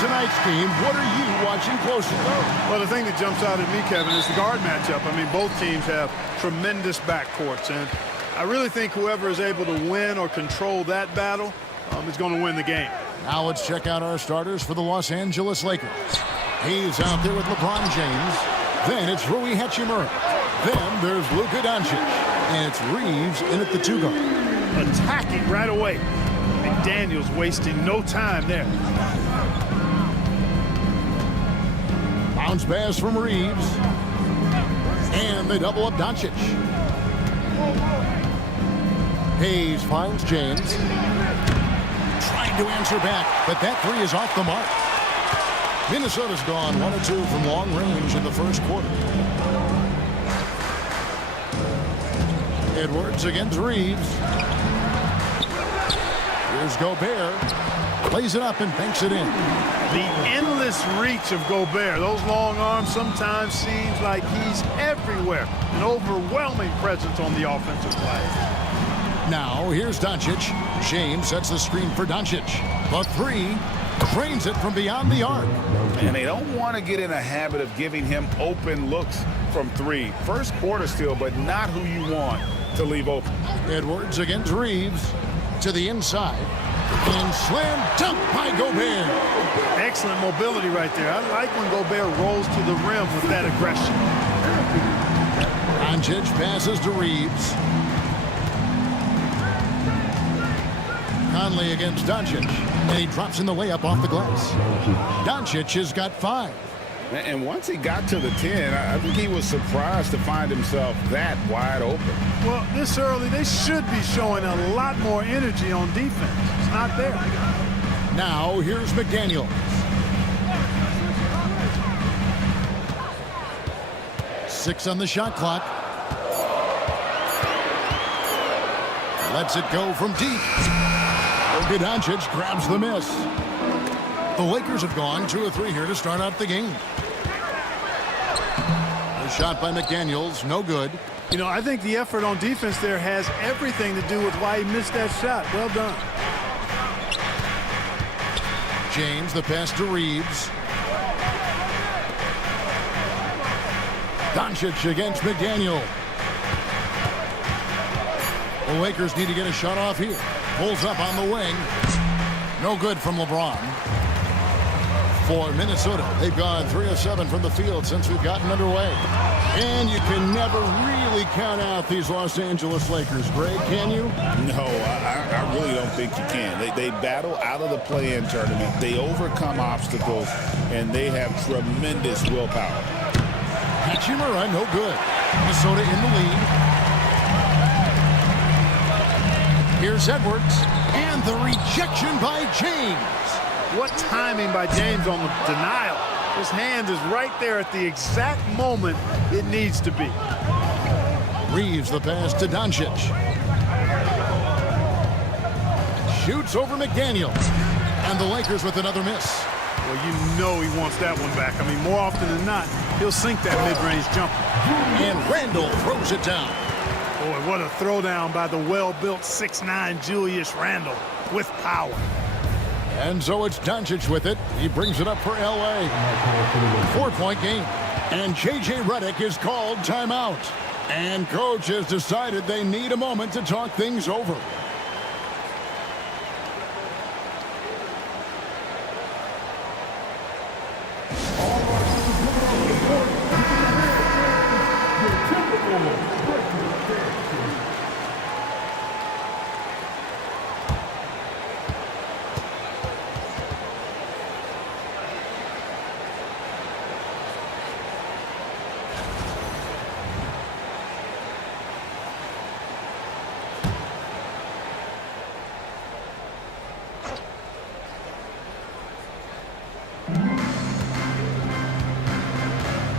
tonight's game, what are you watching closely? Well, the thing that jumps out at me, Kevin, is the guard matchup. I mean, both teams have tremendous backcourts, and I really think whoever is able to win or control that battle is going to win the game. Now let's check out our starters for the Los Angeles Lakers. He's out there with LeBron James. Then it's Rui Hachimura. Then there's Luka Doncic. And it's Reeves in at the 2 guard. Attacking right away. McDaniels wasting no time there. Bounce pass from Reeves. And they double up Doncic. Hayes finds James. Trying to answer back, but that 3 is off the mark. Minnesota's gone 1 of 2 from long range in the first quarter. Edwards against Reeves. Here's Gobert. Plays it up and banks it in. The endless reach of Gobert. Those long arms sometimes seems like he's everywhere. An overwhelming presence on the offensive glass. Now here's Doncic. James sets the screen for Doncic. The 3 drains it from beyond the arc. And they don't want to get in a habit of giving him open looks from 3. First quarter still, but not who you want to leave open. Edwards against Reeves to the inside. And slam dunk by Gobert. Excellent mobility right there. I like when Gobert rolls to the rim with that aggression. Doncic passes to Reeves. Conley against Doncic. And he drops in the layup off the glass. Doncic has got 5. And once he got to the 10, I think he was surprised to find himself that wide open. Well, this early, they should be showing a lot more energy on defense. It's not there. Now, here's McDaniels. Six on the shot clock. Lets it go from deep. Luka Doncic grabs the miss. The Lakers have gone 2 of 3 here to start out the game. The shot by McDaniels, no good. You know, I think the effort on defense there has everything to do with why he missed that shot. Well done. James, the pass to Reeves. Doncic against McDaniel. The Lakers need to get a shot off here. Pulls up on the wing. No good from LeBron. For Minnesota, they've gone 3 of 7 from the field since we've gotten underway. And you can never really count out these Los Angeles Lakers, Greg, can you? No, I really don't think you can. They battle out of the play-in tournament. They overcome obstacles, and they have tremendous willpower. Hachimura, no good. Minnesota in the lead. Here's Edwards. And the rejection by James. What timing by James on the denial. His hand is right there at the exact moment it needs to be. Reeves the pass to Doncic. Shoots over McDaniel. And the Lakers with another miss. Well, you know he wants that one back. I mean, more often than not, he'll sink that mid-range jumper. And Randall throws it down. Boy, what a throwdown by the well-built 6'9" Julius Randle with power. And so it's Doncic with it. He brings it up for L.A. 4-point game. And J.J. Redick is called timeout. And coach has decided they need a moment to talk things over.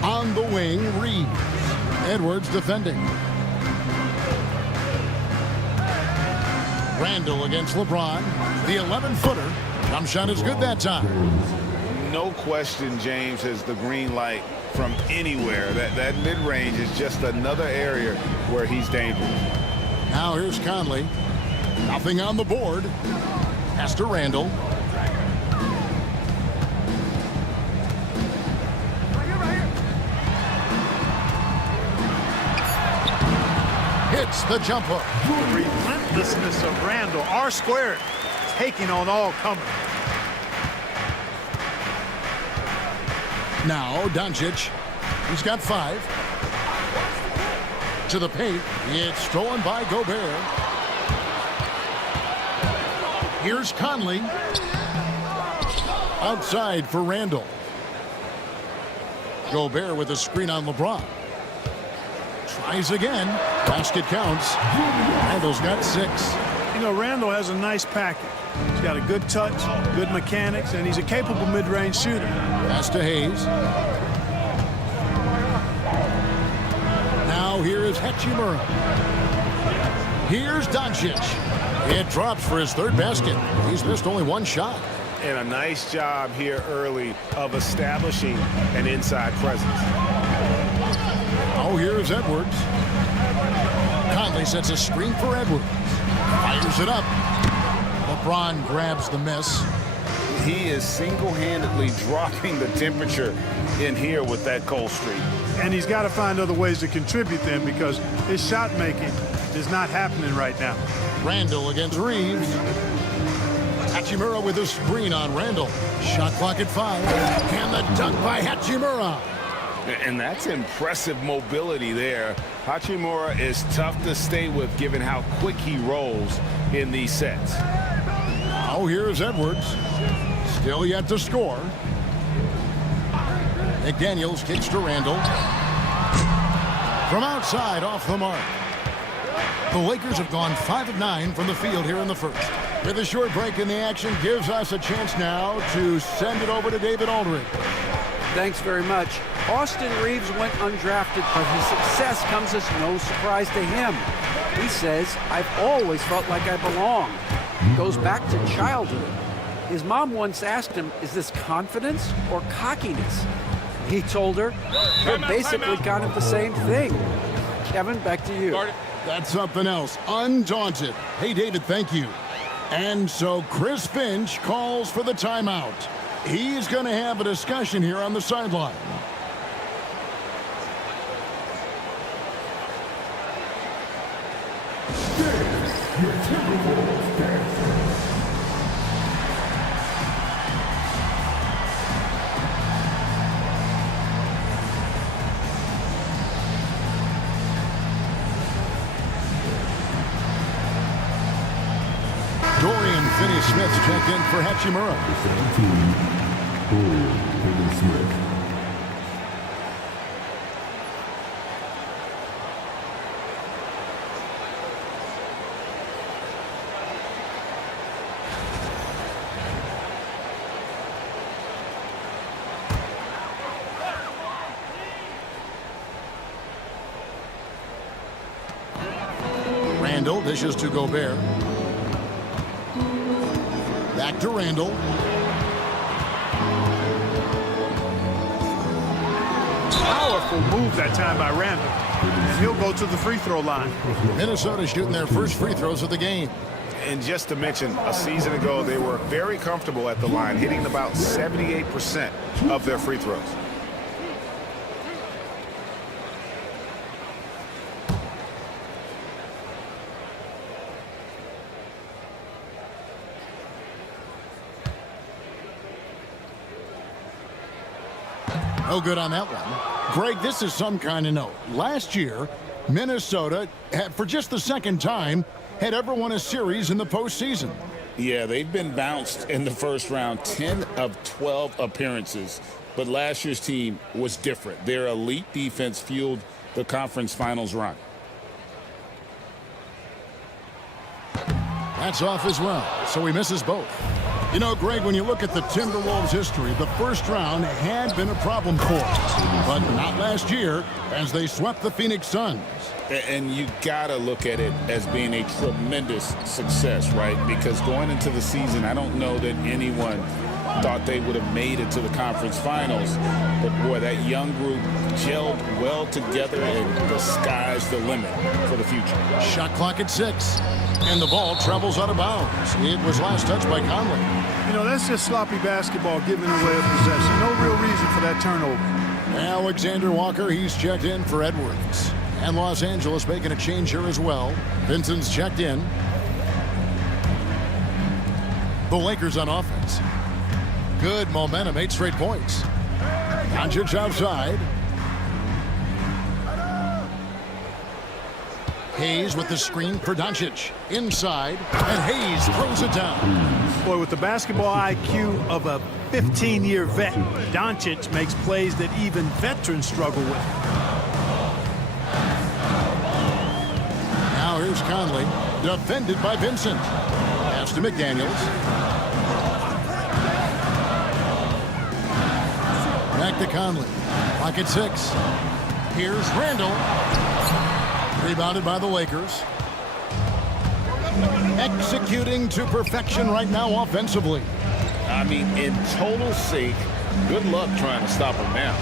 On the wing, Reeves. Edwards defending. Randall against LeBron. The 11-footer. Jump shot is good that time. No question James has the green light from anywhere. That mid-range is just another area where he's dangerous. Now here's Conley. Nothing on the board. Pass to Randall. hits the jump hook. The relentlessness of Randall, R squared, taking on all comers. Now Doncic. He's got 5. To the paint. It's stolen by Gobert. Here's Conley. Outside for Randall. Gobert with a screen on LeBron. Tries again. Basket counts. Randall's got 6. You know, Randall has a nice package. He's got a good touch, good mechanics, and he's a capable mid-range shooter. Pass to Hayes. Now here is Hachimura. Here's Doncic. It drops for his 3rd basket. He's missed only 1 shot. And a nice job here early of establishing an inside presence. Oh, here's Edwards. Conley sets a screen for Edwards. Fires it up. LeBron grabs the miss. He is single-handedly dropping the temperature in here with that cold streak. And he's got to find other ways to contribute then, because his shot making is not happening right now. Randall against Reeves. Hachimura with a screen on Randall. Shot clock at 5. And the dunk by Hachimura. And that's impressive mobility there. Hachimura is tough to stay with given how quick he rolls in these sets. Now here's Edwards. Still yet to score. McDaniels kicks to Randall. From outside, off the mark. The Lakers have gone 5 of 9 from the field here in the first. With a short break in the action, gives us a chance now to send it over to David Aldridge. Thanks very much. Austin Reeves went undrafted, but his success comes as no surprise to him. He says, "I've always felt like I belong." Goes back to childhood. His mom once asked him, "Is this confidence or cockiness?" He told her, "They're basically kind of the same thing." Kevin, back to you. That's something else. Undaunted. Hey, David, thank you. And so Chris Finch calls for the timeout. He's going to have a discussion here on the sideline. Dorian Finney-Smith checked in for Hachimura. 17, Finney-Smith. Randall dishes to Gobert. Back to Randall. Powerful move that time by Randall. And he'll go to the free throw line. Minnesota shooting their first free throws of the game. And just to mention, a season ago, they were very comfortable at the line, hitting about 78% of their free throws. No good on that one. Greg, this is some kind of note. Last year, Minnesota, for just the second time, had ever won a series in the postseason. Yeah, they've been bounced in the first round, 10 of 12 appearances. But last year's team was different. Their elite defense fueled the conference finals run. That's off as well, so he misses both. You know, Greg, when you look at the Timberwolves' history, the first round had been a problem for them, but not last year as they swept the Phoenix Suns. And you got to look at it as being a tremendous success, right? Because going into the season, I don't know that anyone thought they would have made it to the conference finals. But, boy, that young group gelled well together, and the sky's the limit for the future. Shot clock at 6, and the ball travels out of bounds. It was last touched by Conley. You know, that's just sloppy basketball giving away a possession. No real reason for that turnover. Alexander Walker, he's checked in for Edwards. And Los Angeles making a change here as well. Vincent's checked in. The Lakers on offense. Good momentum, 8 straight points. Doncic outside. Hayes with the screen for Doncic. Inside, and Hayes throws it down. Boy, with the basketball IQ of a 15-year vet, Doncic makes plays that even veterans struggle with. Now here's Conley, defended by Vincent. Pass to McDaniels. Back to Conley. Pocket 6. Here's Randall. Rebounded by the Lakers. Executing to perfection right now offensively. I mean, in total sync. Good luck trying to stop him now.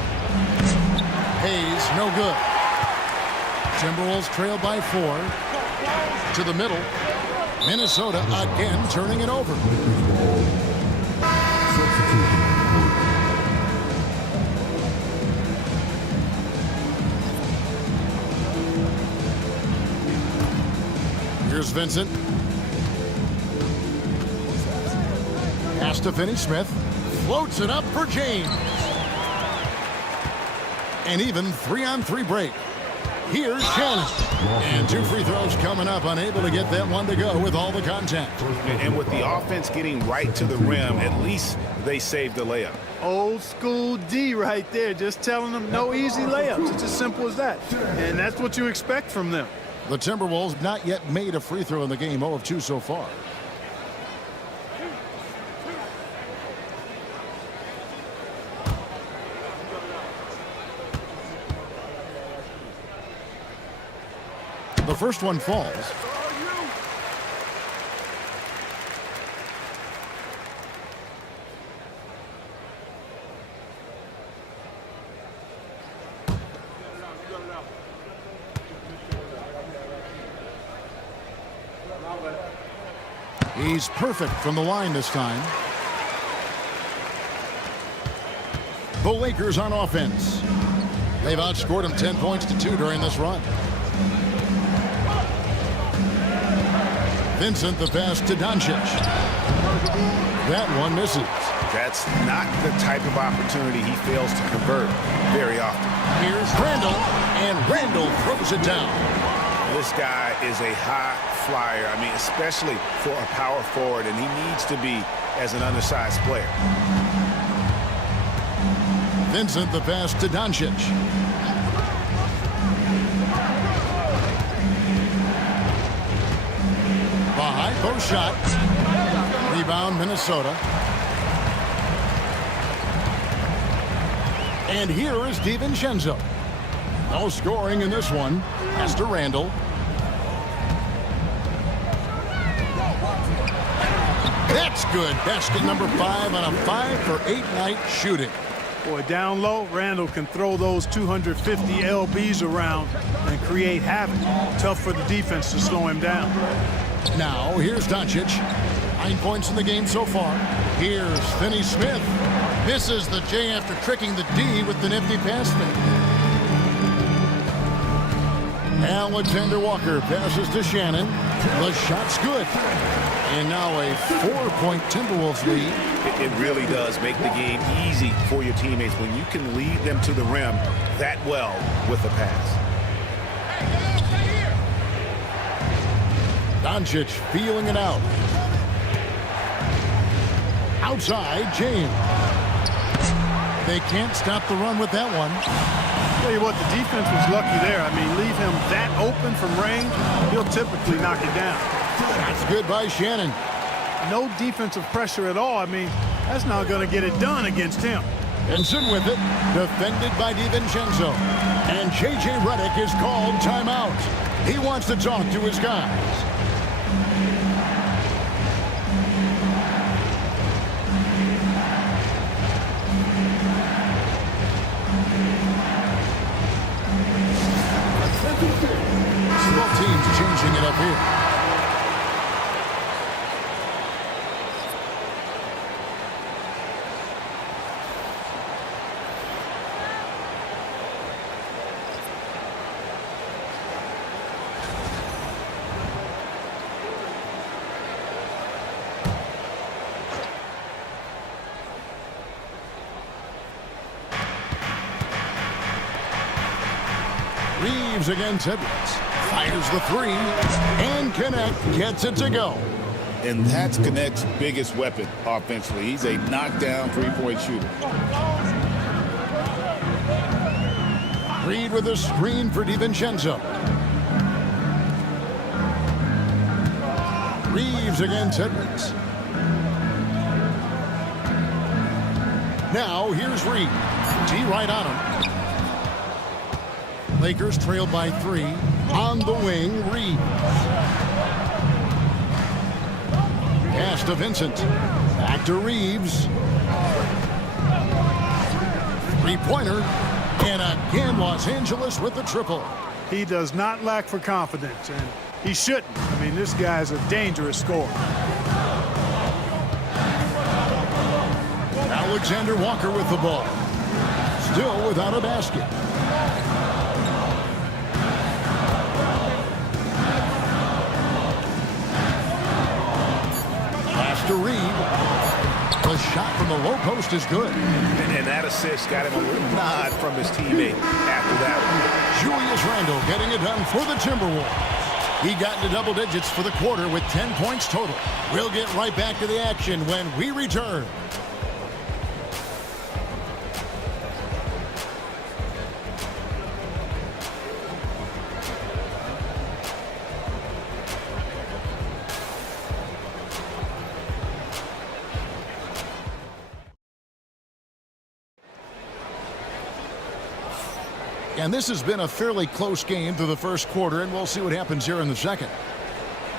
Hayes, no good. Timberwolves trail by 4. To the middle. Minnesota again turning it over. Here's Vincent. Pass to Finney-Smith. Floats it up for James. And even 3-on-3 break. Here's Shannon. And 2 free throws coming up. Unable to get that one to go with all the contact. And with the offense getting right to the rim, at least they saved the layup. Old school D right there, just telling them no easy layups. It's as simple as that. And that's what you expect from them. The Timberwolves not yet made a free throw in the game, 0 of 2 so far. The first one falls. He's perfect from the line this time. The Lakers on offense. They've outscored them 10 points to 2 during this run. Vincent, the pass to Doncic. That one misses. That's not the type of opportunity he fails to convert very often. Here's Randall, and Randall throws it down. This guy is a high flyer. I mean, especially for a power forward, and he needs to be as an undersized player. Vincent, the pass to Doncic. The high post shot. Rebound, Minnesota. And here is DiVincenzo. No scoring in this one. Pass to Randall. That's good. Basket number 5 on a 5-for-8 night shooting. Boy, down low, Randall can throw those 250 LBs around and create havoc. Tough for the defense to slow him down. Now, here's Doncic. 9 points in the game so far. Here's Finney-Smith. Misses the J after tricking the D with the nifty pass fake. Alexander Walker passes to Shannon. The shot's good. And now a 4-point Timberwolves lead. It really does make the game easy for your teammates when you can lead them to the rim that well with a pass. Doncic feeling it out. Outside, James. They can't stop the run with that one. Tell you what, the defense was lucky there. I mean, leave him that open from range, he'll typically knock it down. That's good by Shannon. No defensive pressure at all. I mean, that's not going to get it done against him. Vincent with it, defended by DiVincenzo. And J.J. Redick is called timeout. He wants to talk to his guys. Both teams changing it up here. Reeves against Edwards. Fires the three. And Connect gets it to go. And that's Connect's biggest weapon offensively. He's a knockdown three-point shooter. Reed with a screen for DiVincenzo. Reeves against Edwards. Now here's Reed. D right on him. Lakers trailed by 3. On the wing, Reeves. Pass to Vincent. Back to Reeves. Three-pointer. And again, Los Angeles with the triple. He does not lack for confidence, and he shouldn't. I mean, this guy's a dangerous scorer. Alexander Walker with the ball. Still without a basket. Pass to Reed. The shot from the low post is good. And that assist got him a little nod from his teammate after that one. Julius Randle getting it done for the Timberwolves. He got into double digits for the quarter with 10 points total. We'll get right back to the action when we return. And this has been a fairly close game through the first quarter, and we'll see what happens here in the second.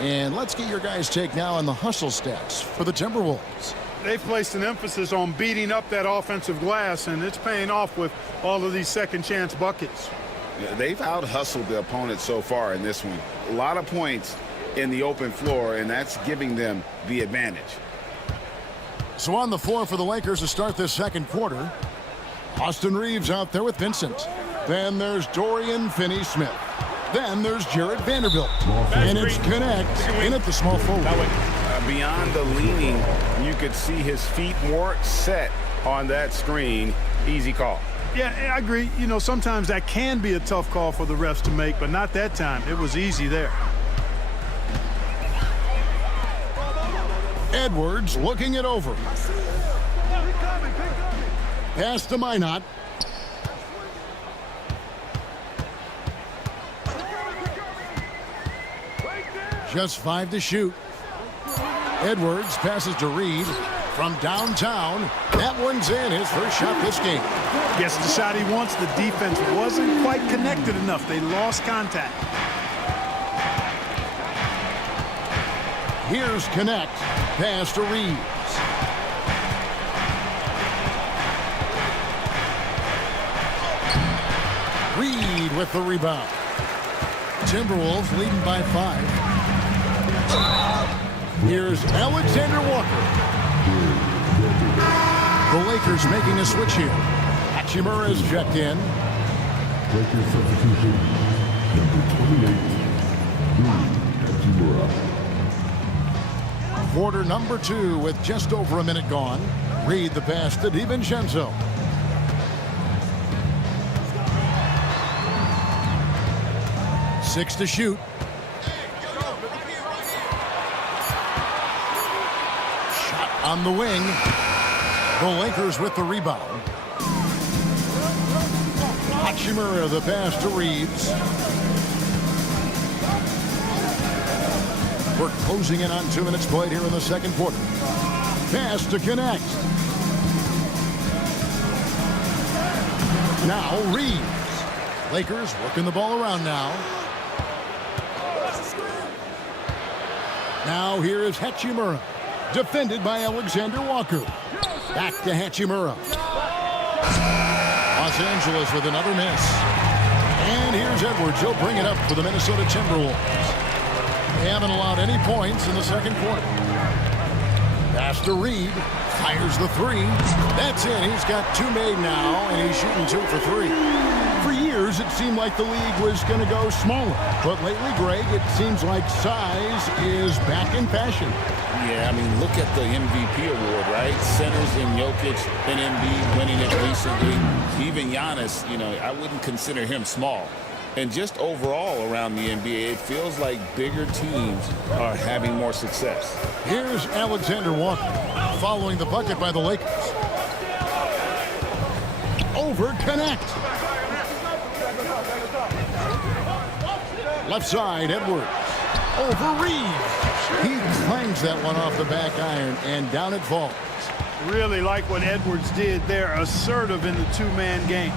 And let's get your guys' take now on the hustle stats for the Timberwolves. They've placed an emphasis on beating up that offensive glass, and it's paying off with all of these second-chance buckets. Yeah, they've out-hustled the opponent so far in this one. A lot of points in the open floor, and that's giving them the advantage. So on the floor for the Lakers to start this second quarter, Austin Reeves out there with Vincent. Then there's Dorian Finney-Smith. Then there's Jarrett Vanderbilt. And it's Connect in at the small forward. Beyond the leaning, you could see his feet more set on that screen. Easy call. Yeah, I agree. You know, sometimes that can be a tough call for the refs to make, but not that time. It was easy there. Edwards looking it over. Pass to Minot. Just 5 to shoot. Edwards passes to Reed from downtown. That one's in, his first shot this game. Gets the shot he wants. The defense wasn't quite connected enough. They lost contact. Here's Connect. Pass to Reeves. Reed with the rebound. Timberwolves leading by 5. Here's Alexander Walker. The Lakers making a switch here. Hachimura is checked in. Lakers substitution, number 28, Hachimura. Quarter number 2 with just over a minute gone. Reed the pass to DiVincenzo. Six to shoot. Shot on the wing. The Lakers with the rebound. Hachimura the pass to Reeves. We're closing in on 2 minutes played here in the second quarter. Pass to Connect. Now Reeves. Lakers working the ball around now. Now here is Hachimura. Defended by Alexander Walker. Back to Hachimura. Los Angeles with another miss. And here's Edwards. He'll bring it up for the Minnesota Timberwolves. They haven't allowed any points in the second quarter. Pass to Reed. Fires the three. That's in. He's got 2 made now, and he's shooting 2 for 3. For years, it seemed like the league was going to go smaller. But lately, Greg, it seems like size is back in fashion. Yeah, I mean, look at the MVP award, right? Centers in Jokic and Embiid winning it recently. Even Giannis, you know, I wouldn't consider him small. And just overall around the NBA, it feels like bigger teams are having more success. Here's Alexander Walker following the bucket by the Lakers. Over connect. Left side, Edwards. Over Reeves. He clangs that one off the back iron, and down it falls. Really like what Edwards did there, assertive in the two-man game.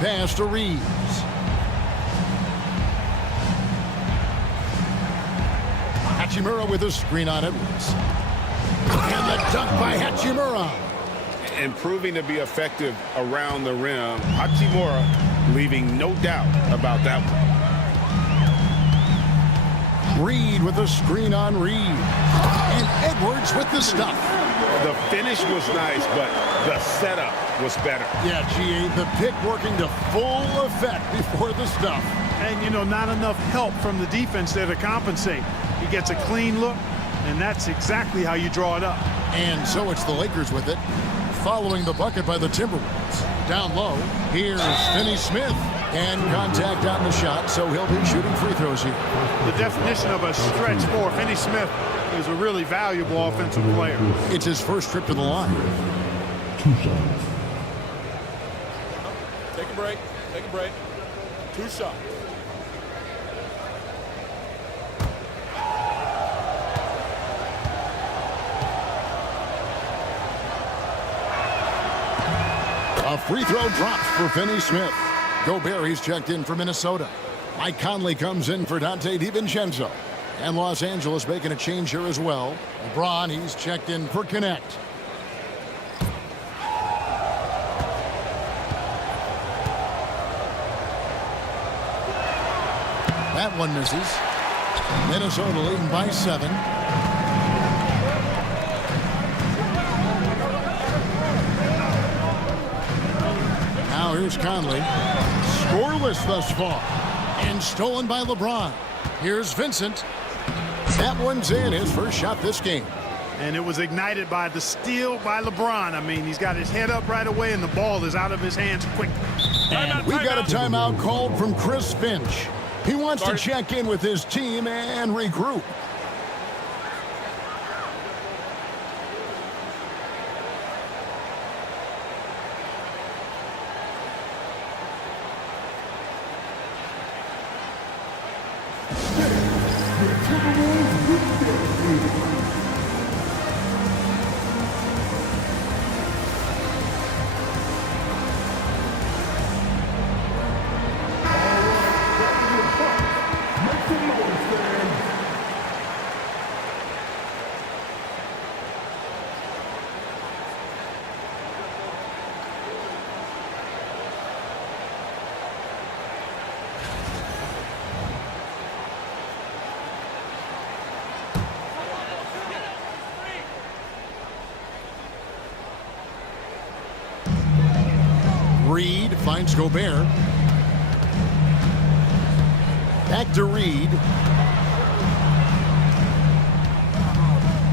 Pass to Reeves. Hachimura with a screen on Edwards. And the dunk by Hachimura. And proving to be effective around the rim. Hachimura leaving no doubt about that one. Reed with a screen on Reed. And Edwards with the stuff. The finish was nice, but the setup was better. Yeah, G.A., the pick working to full effect before the stuff. And, you know, not enough help from the defense there to compensate. He gets a clean look, and that's exactly how you draw it up. And so it's the Lakers with it, following the bucket by the Timberwolves. Down low, here's Finney Smith. And contact on the shot, so he'll be shooting free throws here. The definition of a stretch four. Finney Smith is a really valuable offensive player. It's his first trip to the line. 2 shots. Take a break. Take a break. 2 shots. A free throw drops for Finney Smith. Gobert, he's checked in for Minnesota. Mike Conley comes in for Dante DiVincenzo. And Los Angeles making a change here as well. LeBron, he's checked in for Connect. That one misses. Minnesota leading by 7. Now here's Conley. Scoreless thus far. And stolen by LeBron. Here's Vincent. That one's in, his first shot this game. And it was ignited by the steal by LeBron. I mean, he's got his head up right away, and the ball is out of his hands quick. And we've got a timeout called from Chris Finch. He wants to check in with his team and regroup. Reed finds Gobert. Back to Reed.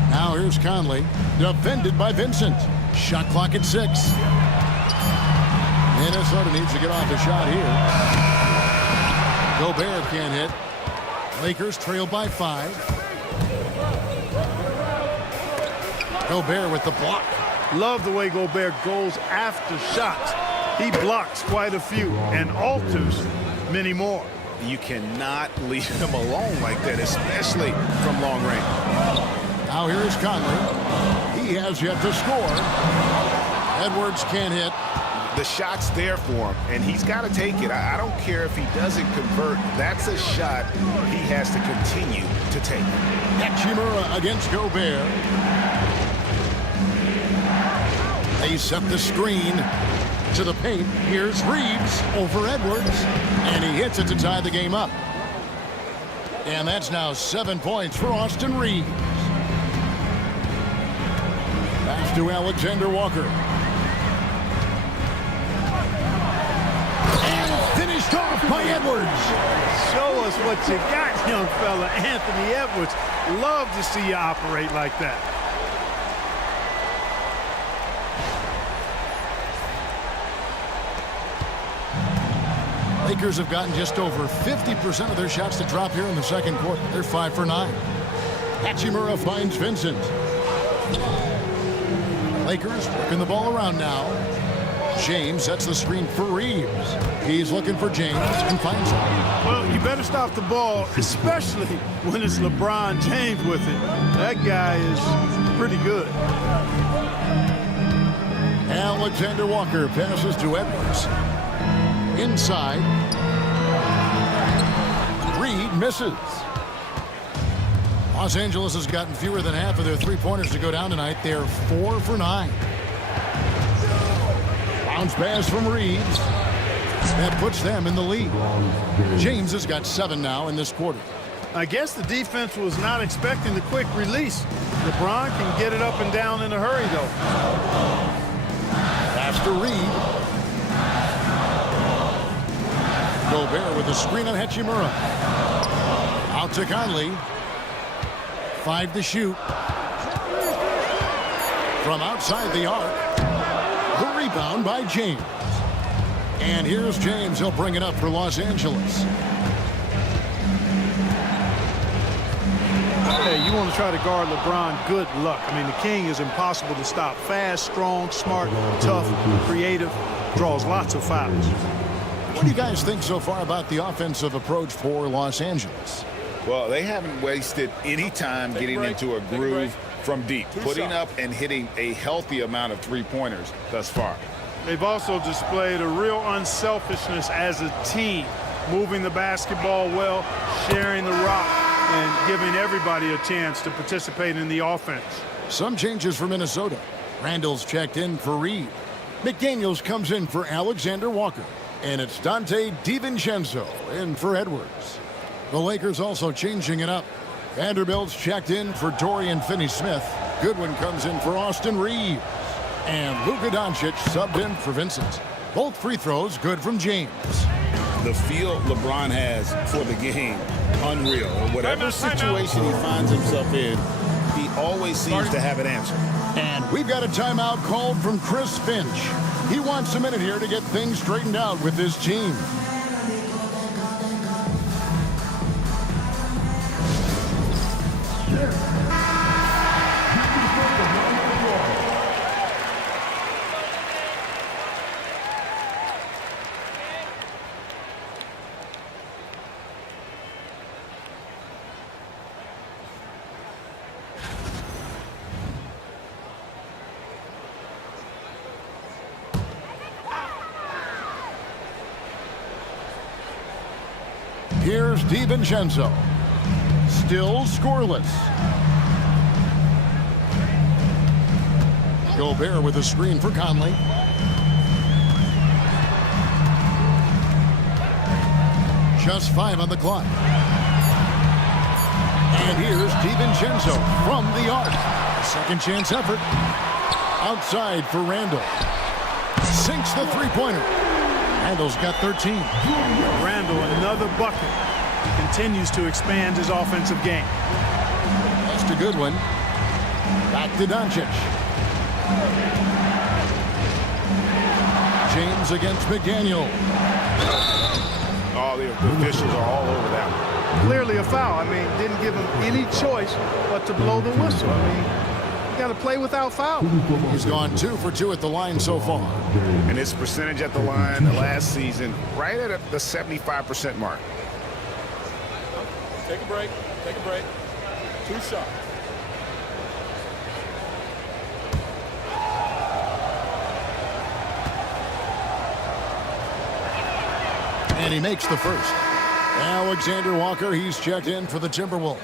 Now here's Conley. Defended by Vincent. Shot clock at 6. Minnesota needs to get off the shot here. Gobert can't hit. Lakers trail by 5. Gobert with the block. Love the way Gobert goes after shots. He blocks quite a few and alters many more. You cannot leave him alone like that, especially from long range. Now here is Conley. He has yet to score. Edwards can't hit. The shot's there for him, and he's got to take it. I don't care if he doesn't convert. That's a shot he has to continue to take. Hachimura against Gobert. They set the screen to the paint. Here's Reeves over Edwards, and he hits it to tie the game up. And that's now 7 points for Austin Reeves. Pass to Alexander Walker. And finished off by Edwards. Show us what you got, young fella. Anthony Edwards. Love to see you operate like that. Lakers have gotten just over 50% of their shots to drop here in the second quarter. They're 5 for 9. Hachimura finds Vincent. Lakers working the ball around now. James sets the screen for Reeves. He's looking for James and finds him. Well, you better stop the ball, especially when it's LeBron James with it. That guy is pretty good. Alexander Walker passes to Edwards. Inside. Reed misses. Los Angeles has gotten fewer than half of their three-pointers to go down tonight. They're 4 for 9. Bounce pass from Reeves. That puts them in the lead. James has got 7 now in this quarter. I guess the defense was not expecting the quick release. LeBron can get it up and down in a hurry, though. Pass to Reed. Gobert with a screen on Hachimura. Out to Conley. 5 to shoot. From outside the arc. The rebound by James. And here's James. He'll bring it up for Los Angeles. Hey, you want to try to guard LeBron, good luck. I mean, the king is impossible to stop. Fast, strong, smart, tough, creative, draws lots of fouls. What do you guys think so far about the offensive approach for Los Angeles? Well, they haven't wasted any time getting into a groove from deep, putting up and hitting a healthy amount of three-pointers thus far. They've also displayed a real unselfishness as a team, moving the basketball well, sharing the rock, and giving everybody a chance to participate in the offense. Some changes for Minnesota. Randall's checked in for Reed. McDaniels comes in for Alexander Walker. And it's Dante DiVincenzo in for Edwards. The Lakers also changing it up. Vanderbilt's checked in for Dorian Finney-Smith. Goodwin comes in for Austin Reeves. And Luka Doncic subbed in for Vincent. Both free throws good from James. The feel LeBron has for the game, unreal. Whatever situation he finds himself in, he always seems to have an answer. And we've got a timeout called from Chris Finch. He wants a minute here to get things straightened out with his team. Here's DiVincenzo. Still scoreless. Gobert with a screen for Conley. Just 5 on the clock. And here's DiVincenzo from the arc. Second chance effort. Outside for Randall. Sinks the three-pointer. Randall's got 13. Randall, another bucket. Continues to expand his offensive game. That's a good one. Back to Doncic. James against McDaniel. Oh, the officials are all over that one. Clearly a foul. I mean, didn't give him any choice but to blow the whistle. I mean, you got to play without foul. He's gone 2 for 2 at the line so far. And his percentage at the line last season, right at the 75% mark. Take a break. Take a break. 2 shots. And he makes the first. Alexander Walker, he's checked in for the Timberwolves.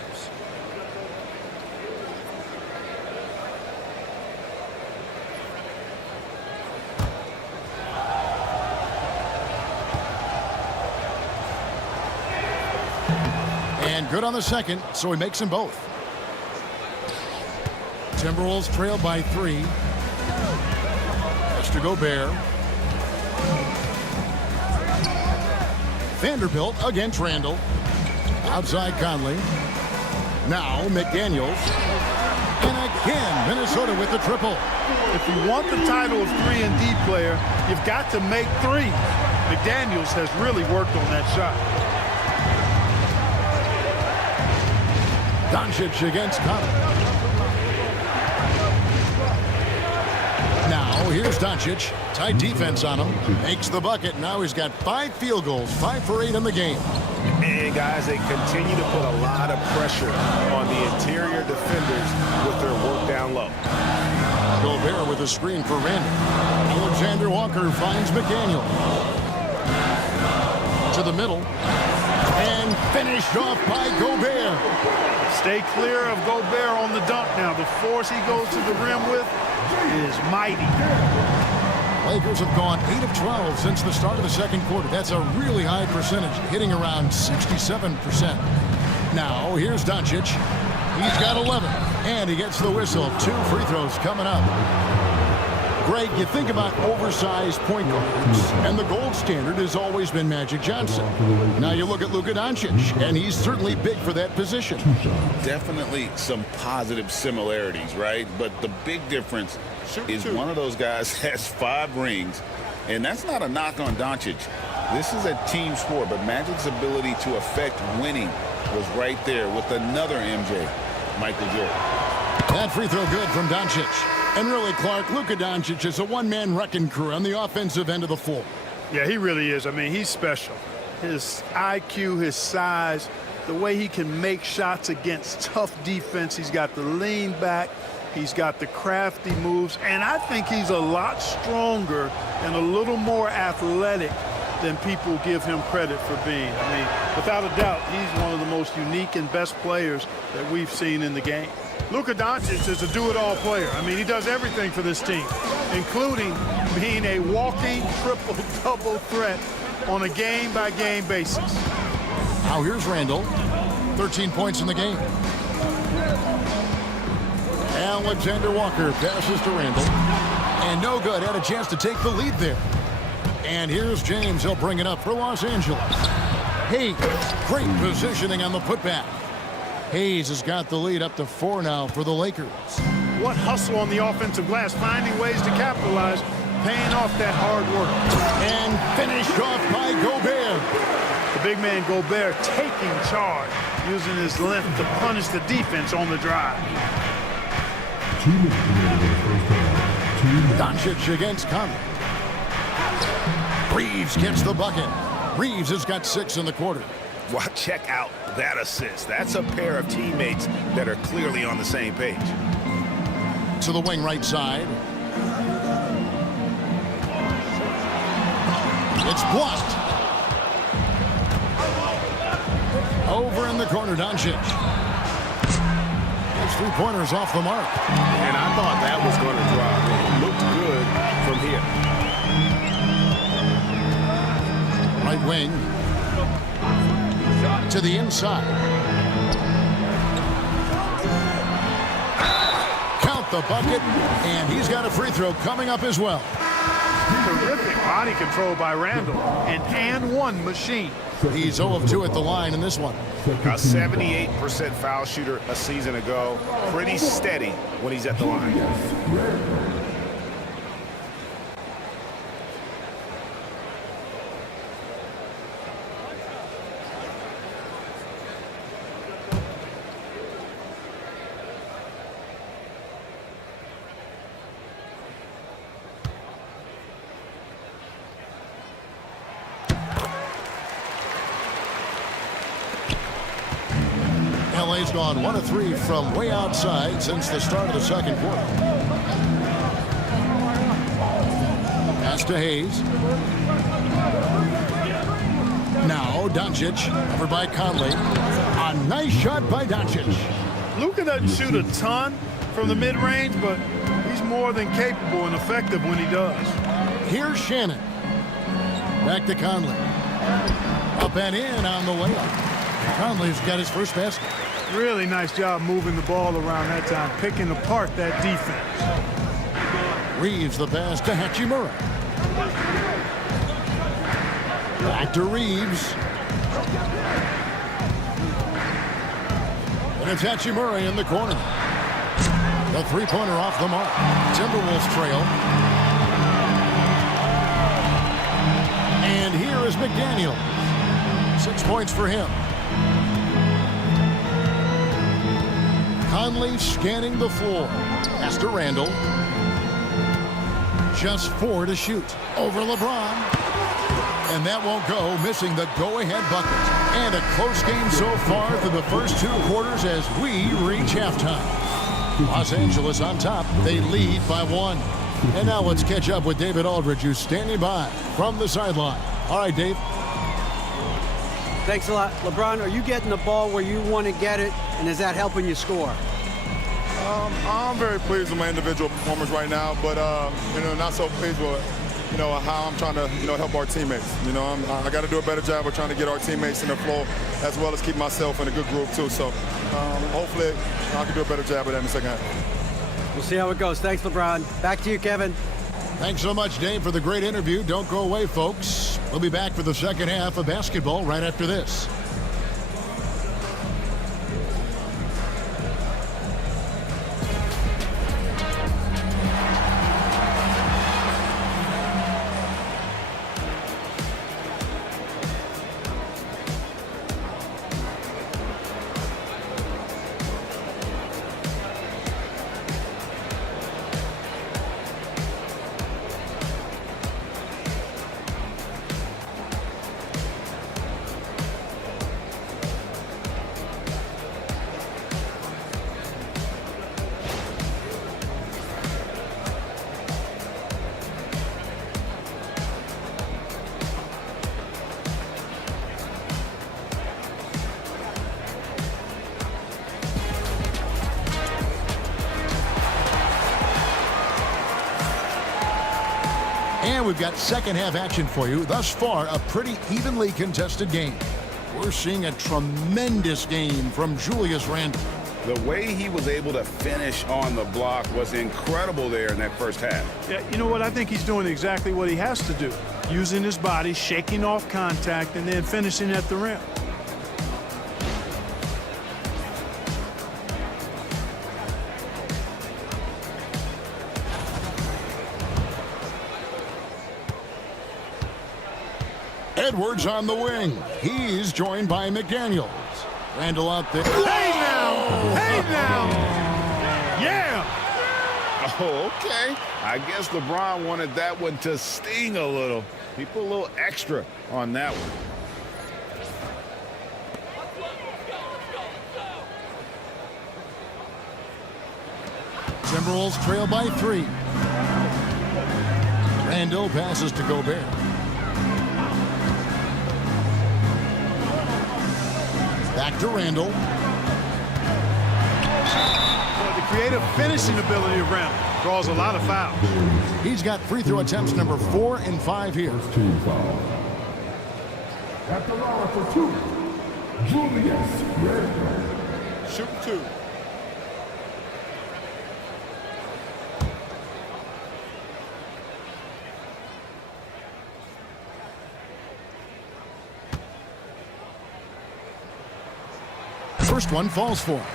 And good on the second, so he makes them both. Timberwolves trail by 3. That's to Gobert. Vanderbilt against Randall. Outside Conley. Now McDaniels. And again, Minnesota with the triple. If you want the title of 3-and-D player, you've got to make 3. McDaniels has really worked on that shot. Doncic against Conley. Now, here's Doncic. Tight defense on him. Makes the bucket. Now he's got 5 field goals. 5 for 8 in the game. And, guys, they continue to put a lot of pressure on the interior defenders with their work down low. Gobert with a screen for Randall. Alexander Walker finds McDaniel. To the middle. And finished off by Gobert. Stay clear of Gobert on the dunk now. The force he goes to the rim with is mighty. Lakers have gone 8 of 12 since the start of the second quarter. That's a really high percentage, hitting around 67%. Now, here's Doncic. He's got 11, and he gets the whistle. 2 free throws coming up. Greg, you think about oversized point guards, and the gold standard has always been Magic Johnson. Now you look at Luka Doncic, and he's certainly big for that position. Definitely some positive similarities, right? But the big difference is one of those guys has 5 rings, and that's not a knock on Doncic. This is a team sport, but Magic's ability to affect winning was right there with another MJ, Michael Jordan. That free throw good from Doncic. And really, Clark, Luka Doncic is a one-man wrecking crew on the offensive end of the floor. Yeah, he really is. I mean, he's special. His IQ, his size, the way he can make shots against tough defense. He's got the lean back. He's got the crafty moves. And I think he's a lot stronger and a little more athletic than people give him credit for being. I mean, without a doubt, he's one of the most unique and best players that we've seen in the game. Luka Doncic is a do-it-all player. I mean, he does everything for this team, including being a walking triple-double threat on a game-by-game basis. Now here's Randall. 13 points in the game. Alexander Walker passes to Randall. And no good. Had a chance to take the lead there. And here's James. He'll bring it up for Los Angeles. Hayes, great positioning on the putback. Hayes has got the lead up to 4 now for the Lakers. What hustle on the offensive glass, finding ways to capitalize, paying off that hard work. And finished off by Gobert. The big man Gobert taking charge, using his length to punish the defense on the drive. 2 minutes remaining in the first half. Doncic against Conley. Reeves gets the bucket. Reeves has got 6 in the quarter. Well, check out that assist. That's a pair of teammates that are clearly on the same page. To the wing right side. It's blocked. Over in the corner, Doncic. His 3-pointers off the mark. And I thought that was going to drop. It looked good from here. Right wing. To the inside. Count the bucket, and he's got a free throw coming up as well. Terrific body control by Randall. An and one machine. He's 0 of 2 at the line in this one. A 78% foul shooter a season ago. Pretty steady when he's at the line. LA's gone 1 of 3 from way outside since the start of the second quarter. Pass to Hayes. Now Doncic, over by Conley. A nice shot by Doncic. Luka doesn't shoot a ton from the mid-range, but he's more than capable and effective when he does. Here's Shannon. Back to Conley. Up and in on the layup. Conley's got his first basket. Really nice job moving the ball around that time, picking apart that defense. Reeves the pass to Hachimura. Back to Reeves. And it's Hachimura in the corner. The 3-pointer off the mark. Timberwolves trail. And here is McDaniel. 6 points for him. Conley scanning the floor. Pass to Randall. Just 4 to shoot. Over LeBron. And that won't go, missing the go-ahead bucket. And a close game so far through the first 2 quarters as we reach halftime. Los Angeles on top. They lead by 1. And now let's catch up with David Aldridge, who's standing by from the sideline. All right, Dave. Thanks a lot. LeBron, are you getting the ball where you want to get it, and is that helping you score? I'm very pleased with my individual performance right now, but not so pleased with how I'm trying to help our teammates. I got to do a better job of trying to get our teammates in the flow, as well as keep myself in a good group too. So hopefully I can do a better job of that in the second half. We'll see how it goes. Thanks, LeBron. Back to you, Kevin. Thanks so much, Dave, for the great interview. Don't go away, folks. We'll be back for the second half of basketball right after this. And we've got second half action for you. Thus far, a pretty evenly contested game. We're seeing a tremendous game from Julius Randle. The way he was able to finish on the block was incredible there in that first half. Yeah, you know what? I think he's doing exactly what he has to do. Using his body, shaking off contact, and then finishing at the rim. Edwards on the wing. He's joined by McDaniels. Randall out there. Hey now! Hey now! Yeah! Oh, okay. I guess LeBron wanted that one to sting a little. He put a little extra on that one. Timberwolves trail by 3. Randall passes to Gobert. Back to Randall. Well, the creative finishing ability of Randall draws a lot of fouls. He's got free throw attempts number 4 and 5 here. Team foul. At the line for 2, Julius Randle. Shoot 2. First one falls for him.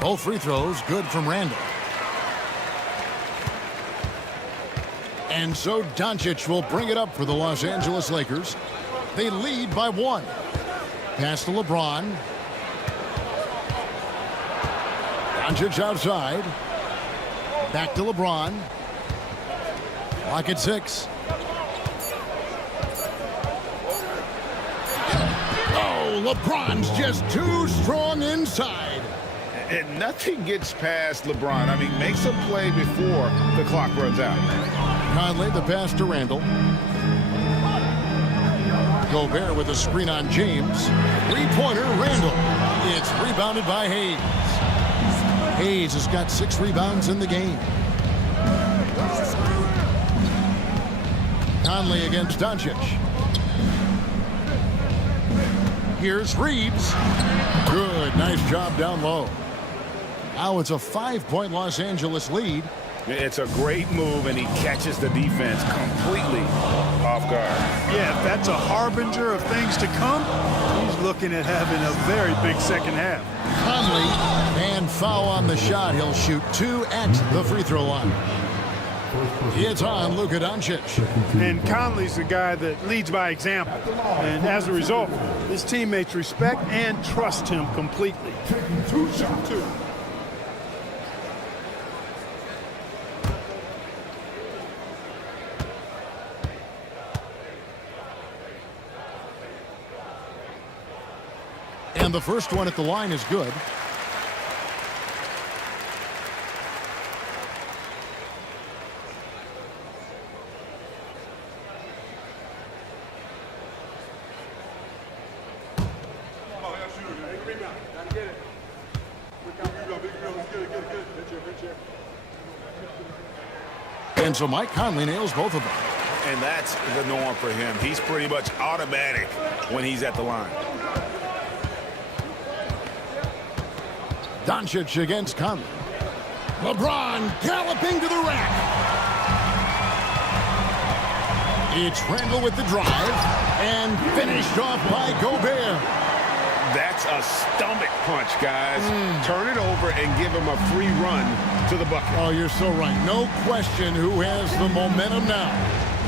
Both free throws good from Randall. And so Doncic will bring it up for the Los Angeles Lakers. They lead by 1. Pass to LeBron. Doncic outside. Back to LeBron. Clock at 6. Oh, LeBron's just too strong inside. And nothing gets past LeBron. I mean, makes a play before the clock runs out. Conley, the pass to Randall. Gobert with a screen on James. Three-pointer, Randall. It's rebounded by Hayes. Hayes has got 6 rebounds in the game. Conley against Doncic. Here's Reeves. Good, nice job down low. Now it's a 5-point Los Angeles lead. It's a great move, and he catches the defense completely off guard. Yeah, if that's a harbinger of things to come, he's looking at having a very big second half. Conley, and foul on the shot. He'll shoot 2 at the free throw line. It's on Luka Doncic. And Conley's the guy that leads by example. And as a result, his teammates respect and trust him completely. Shot 2. And the first one at the line is good. And so Mike Conley nails both of them. And that's the norm for him. He's pretty much automatic when he's at the line. Doncic against Conley. LeBron galloping to the rack. It's Randall with the drive and finished off by Gobert. That's a stomach punch, guys. Turn it over and give him a free run to the bucket. Oh, you're so right. No question who has the momentum now.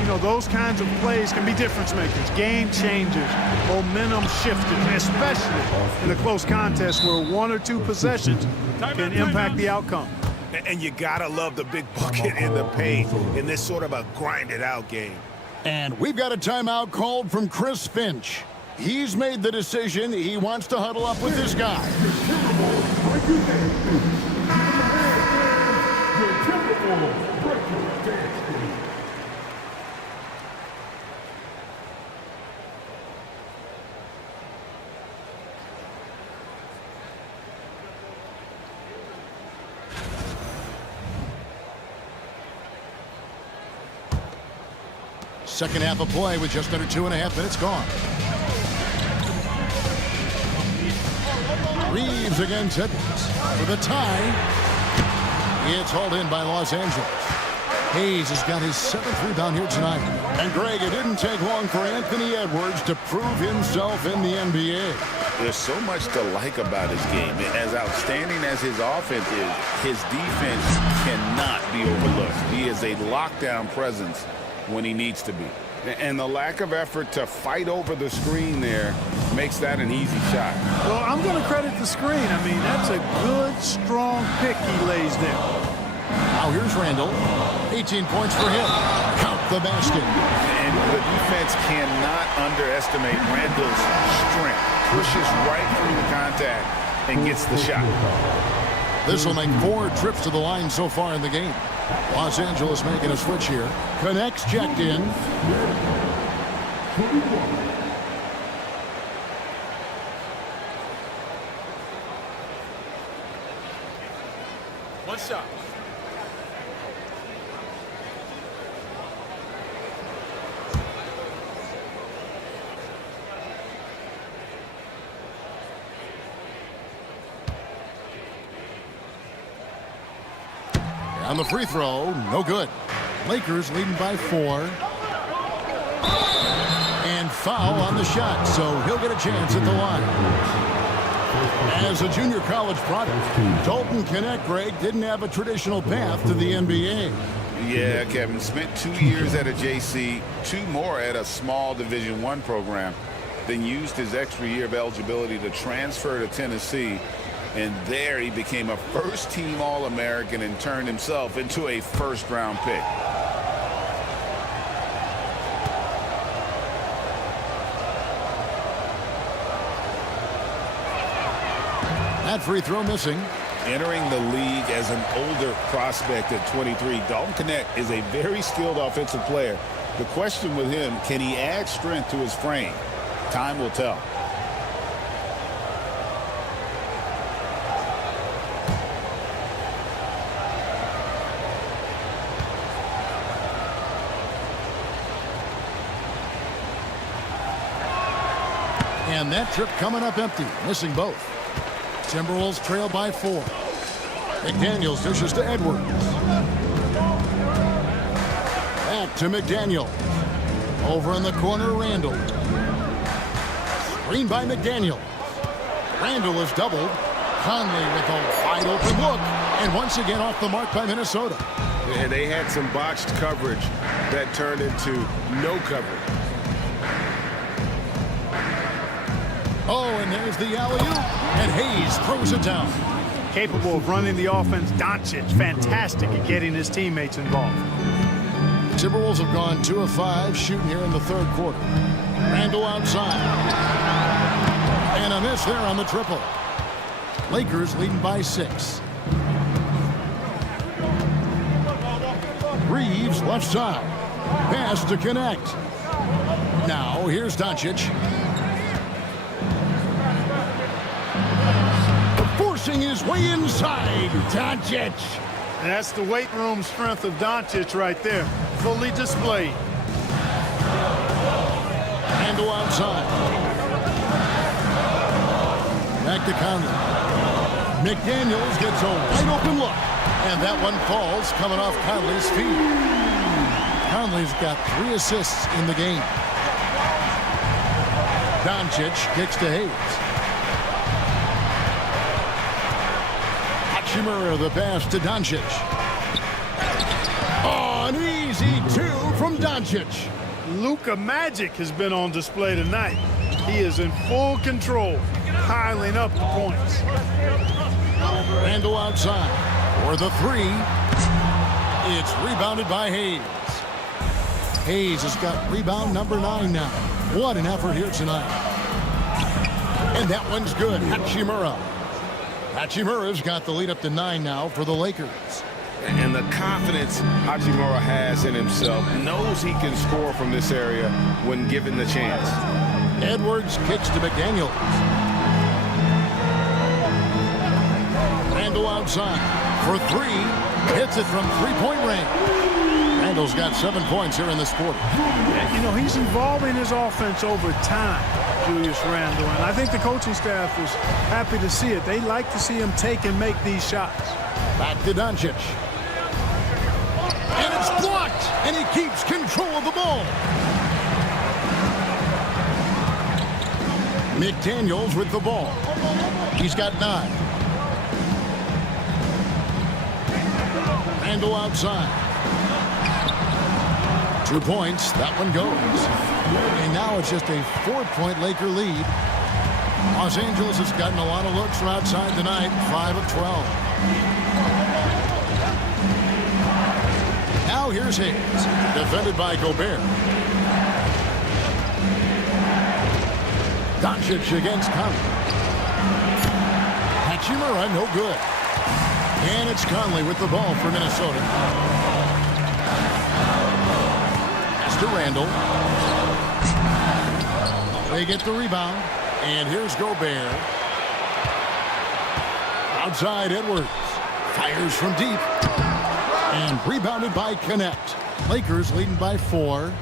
You know, those kinds of plays can be difference makers, game changers, momentum shifters, especially in a close contest where 1 or 2 possessions can impact the outcome. And you gotta love the big bucket in the paint in this sort of a grinded-out game. And we've got a timeout called from Chris Finch. He's made the decision. He wants to huddle up with this guy. Second half of play with just under 2.5 minutes gone. Reeves against Edwards for the tie. It's hauled in by Los Angeles. Hayes has got his 7th rebound here tonight. And Greg, it didn't take long for Anthony Edwards to prove himself in the NBA. There's so much to like about his game. As outstanding as his offense is, his defense cannot be overlooked. He is a lockdown presence when he needs to be. And the lack of effort to fight over the screen there makes that an easy shot. Well, I'm going to credit the screen. I mean, that's a good, strong pick he lays there. Now here's Randall. 18 points for him. Count the basket. And the defense cannot underestimate Randall's strength. Pushes right through the contact and gets the shot. This will make 4 trips to the line so far in the game. Los Angeles making a switch here. Connects, checked in. One shot. On the free throw, no good. Lakers leading by 4. And foul on the shot, so he'll get a chance at the line. As a junior college product, Dalton Connect, Greg, didn't have a traditional path to the NBA. Yeah, Kevin, spent 2 years at a JC, 2 more at a small Division I program, then used his extra year of eligibility to transfer to Tennessee. And there he became a first-team All-American and turned himself into a first-round pick. That free throw missing. Entering the league as an older prospect at 23, Dalton Connect is a very skilled offensive player. The question with him, can he add strength to his frame? Time will tell. And that trip coming up empty, missing both. Timberwolves trail by 4. McDaniels dishes to Edwards. Back to McDaniel. Over in the corner, Randall. Screen by McDaniel. Randall is doubled. Conley with a wide open look. And once again off the mark by Minnesota. And they had some botched coverage that turned into no coverage. Oh, and there's the alley-oop. And Hayes throws it down. Capable of running the offense. Doncic, fantastic at getting his teammates involved. The Timberwolves have gone 2 of 5 shooting here in the third quarter. Randall outside. And a miss there on the triple. Lakers leading by 6. Reeves left side. Pass to connect. Now here's Doncic. Forcing his way inside. Doncic. And that's the weight room strength of Doncic right there. Fully displayed. Randall outside. Back to Conley. McDaniels gets a wide open look. And that one falls coming off Conley's feet. Conley's got 3 assists in the game. Doncic kicks to Hayes. Hachimura the pass to Doncic. Oh, an easy 2 from Doncic. Luka Magic has been on display tonight. He is in full control, piling up the points. Randall outside for the 3. It's rebounded by Hayes. Hayes has got rebound number 9 now. What an effort here tonight. And that one's good. Hachimura. Hachimura's got the lead up to 9 now for the Lakers. And the confidence Hachimura has in himself, knows he can score from this area when given the chance. Edwards kicks to McDaniels. Randall outside for 3. Hits it from 3-point range. Randall's got 7 points here in this quarter. And, you know, he's evolving his offense over time, Julius Randall. And I think the coaching staff is happy to see it. They like to see him take and make these shots. Back to Doncic. And it's blocked. And he keeps control of the ball. McDaniels with the ball. He's got 9. Randall outside. 2 points. That one goes. And now it's just a 4-point Laker lead. Los Angeles has gotten a lot of looks from outside tonight. 5 of 12. Now here's Hayes. Defended by Gobert. Doncic against Conley. Hachimura, no good. And it's Conley with the ball for Minnesota. Pass to Randall. They get the rebound. And here's Gobert. Outside Edwards. Fires from deep. And rebounded by Connect. Lakers leading by 4.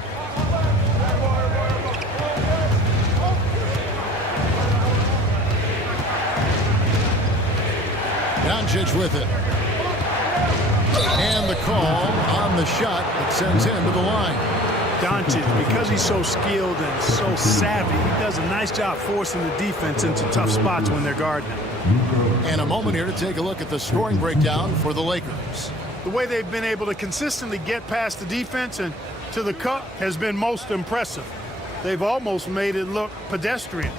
Doncic with it. And the call on the shot that sends him to the line. Doncic, because he's so skilled and so savvy, he does a nice job forcing the defense into tough spots when they're guarding him. And a moment here to take a look at the scoring breakdown for the Lakers. The way they've been able to consistently get past the defense and to the cup has been most impressive. They've almost made it look pedestrian.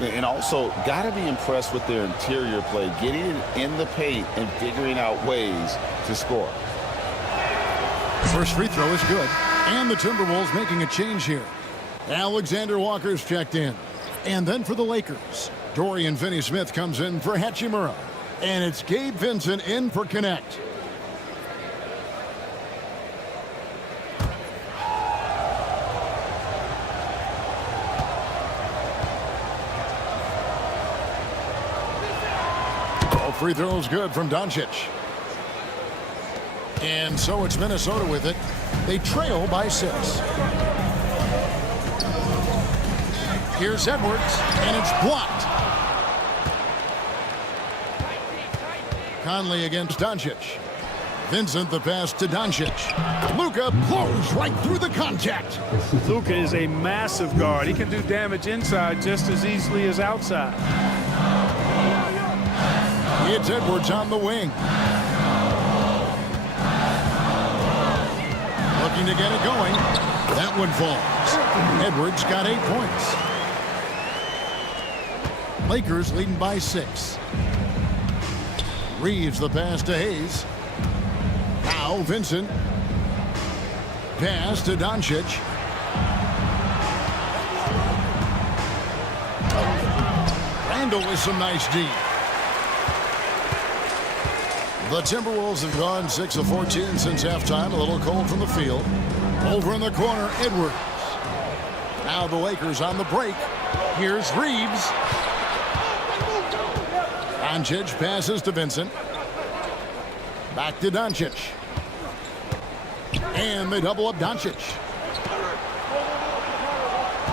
And also, got to be impressed with their interior play, getting it in the paint and figuring out ways to score. First free throw is good. And the Timberwolves making a change here. Alexander Walker's checked in. And then for the Lakers, Dorian Finney-Smith comes in for Hachimura. And it's Gabe Vincent in for Connect. All free throws good from Doncic. And so it's Minnesota with it. They trail by 6. Here's Edwards, and it's blocked. Conley against Doncic. Vincent the pass to Doncic. Luka blows right through the contact. Luka is a massive guard. He can do damage inside just as easily as outside. It's Edwards on the wing. Looking to get it going. That one falls. Edwards got 8 points. Lakers leading by 6. Reeves the pass to Hayes. Now Vincent. Pass to Doncic. Randall with some nice D. The Timberwolves have gone 6 of 14 since halftime. A little cold from the field. Over in the corner, Edwards. Now the Lakers on the break. Here's Reeves. Doncic passes to Vincent. Back to Doncic. And they double up Doncic.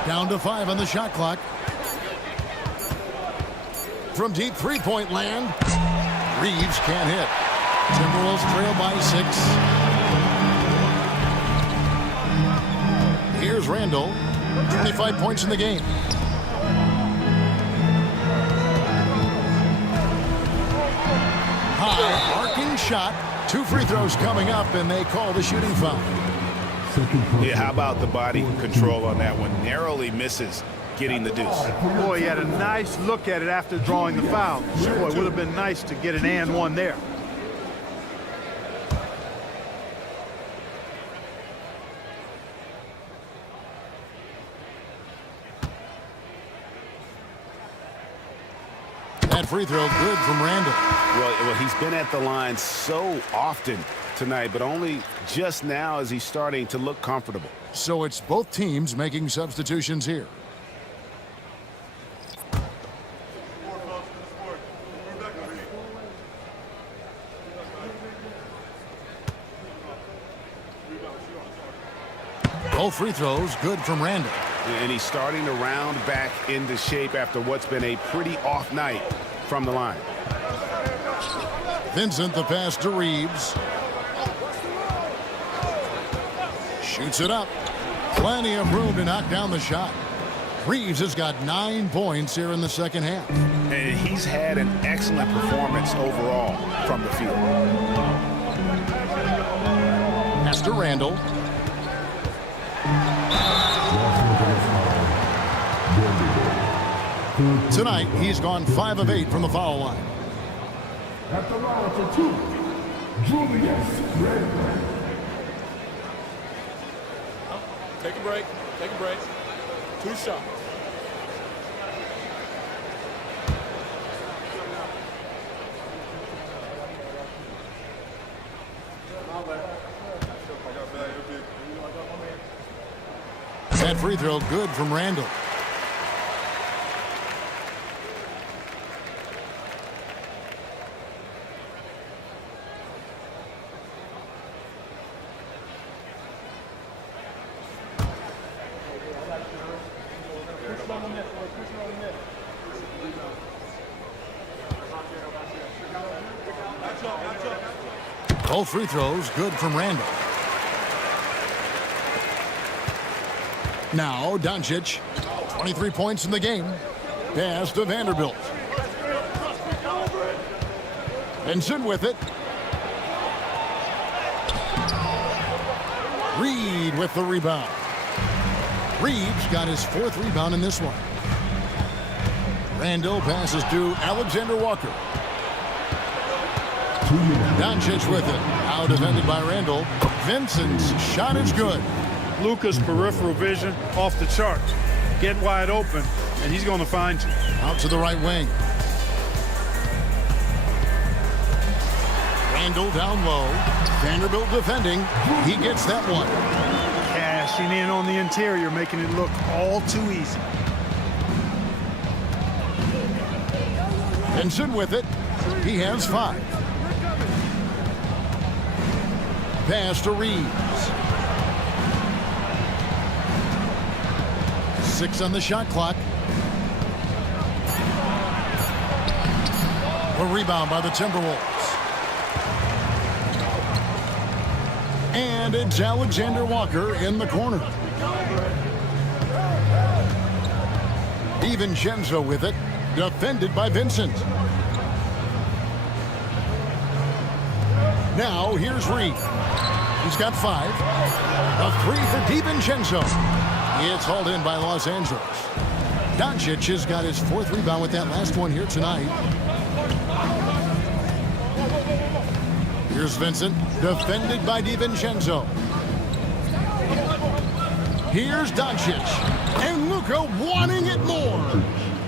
Down to 5 on the shot clock. From deep three-point land, Reeves can't hit. Timberwolves trail by 6. Here's Randall. 25 points in the game. High arcing shot. 2 free throws coming up, and they call the shooting foul. Yeah, how about the body control on that one? Narrowly misses getting the deuce. Boy, he had a nice look at it after drawing the foul. Boy, it would have been nice to get an and one there. That free throw good from Randall. Well, he's been at the line so often tonight, but only just now is he starting to look comfortable. So it's both teams making substitutions here. Both free throws good from Randall. And he's starting to round back into shape after what's been a pretty off night from the line. Vincent the pass to Reeves. Shoots it up. Plenty of room to knock down the shot. Reeves has got 9 points here in the second half. And he's had an excellent performance overall from the field. Pass to Randall. Tonight, he's gone 5 of 8 from the foul line. At the line for 2, Julius Randle. Take a break. Take a break. 2 shots. That free throw good from Randall. Both free throws good from Randall. Now Doncic, 23 points in the game. Pass to Vanderbilt. Vincent with it. Reed with the rebound. Reeves got his 4th rebound in this one. Randall passes to Alexander Walker. Doncic with it. Now defended by Randall. Vincent's shot is good. Luka's peripheral vision off the charts. Get wide open, and he's going to find you. Out to the right wing. Randall down low. Vanderbilt defending. He gets that one. Cashing in on the interior, making it look all too easy. Vincent with it. He has 5. Pass to Reeves. 6 on the shot clock. A rebound by the Timberwolves. And it's Alexander Walker in the corner. DiVincenzo with it, defended by Vincent. Now here's Reed. He's got 5. A 3 for DiVincenzo. It's hauled in by Los Angeles. Doncic has got his 4th rebound with that last one here tonight. Here's Vincent, defended by DiVincenzo. Here's Doncic, and Luka wanting it more.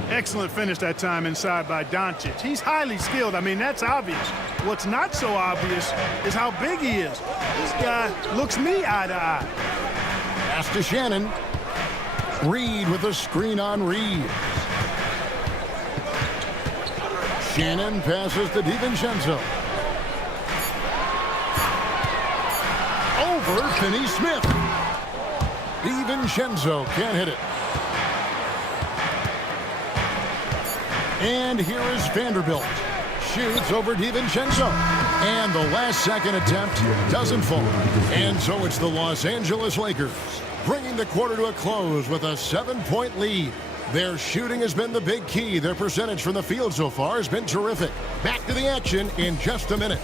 Excellent finish that time inside by Doncic. He's highly skilled. I mean, that's obvious. What's not so obvious is how big he is. This guy looks me eye to eye. Pass to Shannon. Reed with a screen on Reed. Shannon passes to DiVincenzo. Over Finney-Smith. DiVincenzo can't hit it. And here is Vanderbilt. Shoots over DiVincenzo. And the last second attempt doesn't fall. And so it's the Los Angeles Lakers bringing the quarter to a close with a 7-point lead. Their shooting has been the big key. Their percentage from the field so far has been terrific. Back to the action in just a minute.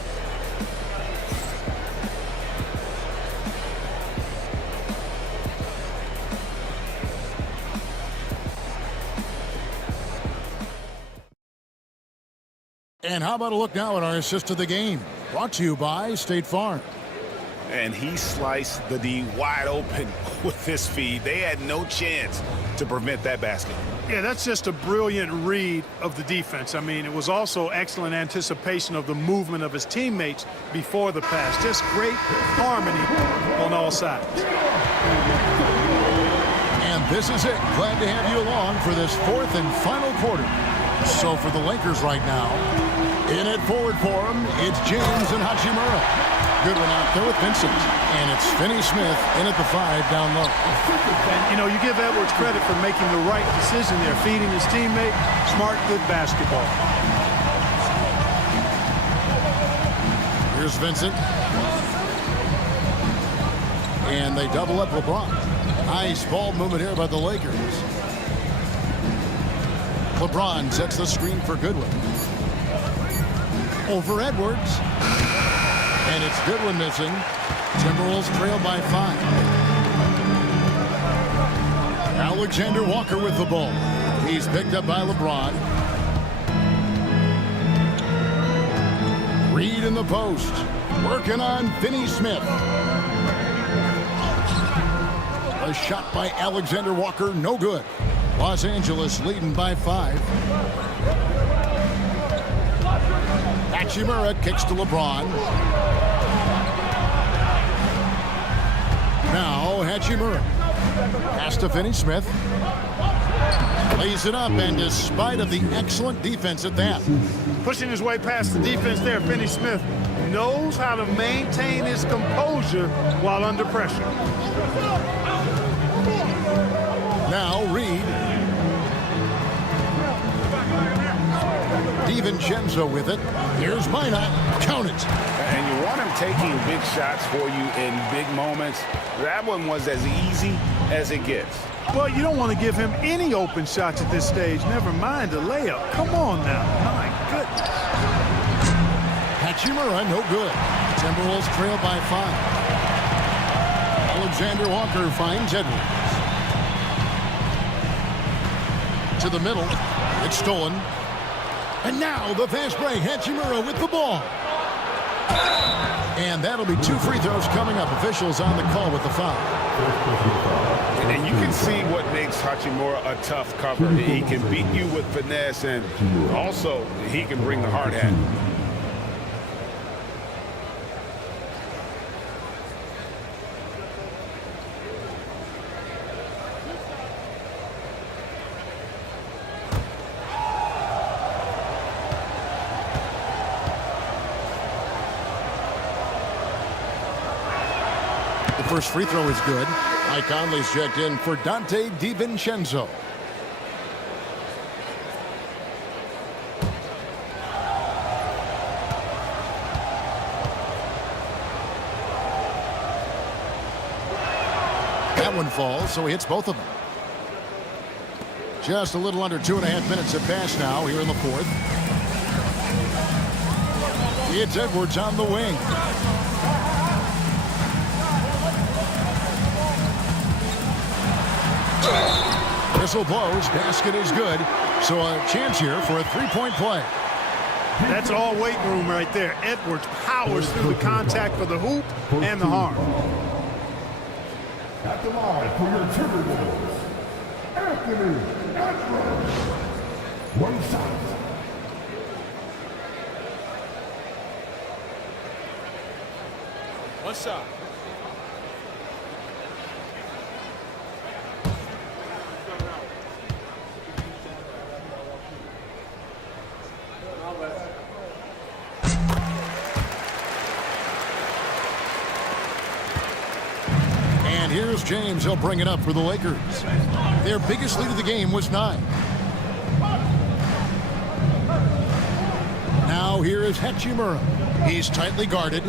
And how about a look now at our assist of the game? Brought to you by State Farm. And he sliced the D wide open with his feed. They had no chance to prevent that basket. Yeah, that's just a brilliant read of the defense. I mean, it was also excellent anticipation of the movement of his teammates before the pass. Just great harmony on all sides. And this is it. Glad to have you along for this 4th and final quarter. So for the Lakers right now, in at forward for him, it's James and Hachimura. Good one out there with Vincent. And it's Finney-Smith in at the 5 down low. And, you know, you give Edwards credit for making the right decision there, feeding his teammate. Smart, good basketball. Here's Vincent. And they double up LeBron. Nice ball movement here by the Lakers. LeBron sets the screen for Goodwin. Over Edwards. And it's Goodwin missing. Timberwolves trail by 5. Alexander Walker with the ball. He's picked up by LeBron. Reed in the post. Working on Finney-Smith. A shot by Alexander Walker, no good. Los Angeles leading by 5. Hachimura kicks to LeBron. Now Hachimura. Pass to Finney-Smith. Lays it up, and despite of the excellent defense at that. Pushing his way past the defense there, Finney-Smith knows how to maintain his composure while under pressure. Now Reed. DiVincenzo with it. Here's Minot. Count it. And you want him taking big shots for you in big moments. That one was as easy as it gets. Well, you don't want to give him any open shots at this stage. Never mind a layup. Come on now. My goodness. Hachimura, no good. Timberwolves trail by 5. Alexander Walker finds Edwards. To the middle. It's stolen. And now the fast break. Hachimura with the ball. And that'll be 2 free throws coming up. Officials on the call with the foul. And you can see what makes Hachimura a tough cover. He can beat you with finesse, and also he can bring the hard hat. The first free throw is good. Mike Conley's checked in for Dante DiVincenzo. one falls, so he hits both of them. Just a little under 2.5 minutes have passed now here in the fourth. It's Edwards on the wing. Whistle blows. Basket is good. So a chance here for a three-point play. That's all weight room right there. Edwards powers through the contact for the hoop and the harm. At the line for your Timberwolves, Anthony Edwards. One shot. One shot. And here's James. He'll bring it up for the Lakers. Their biggest lead of the game was 9. Now here is Hachimura. He's tightly guarded.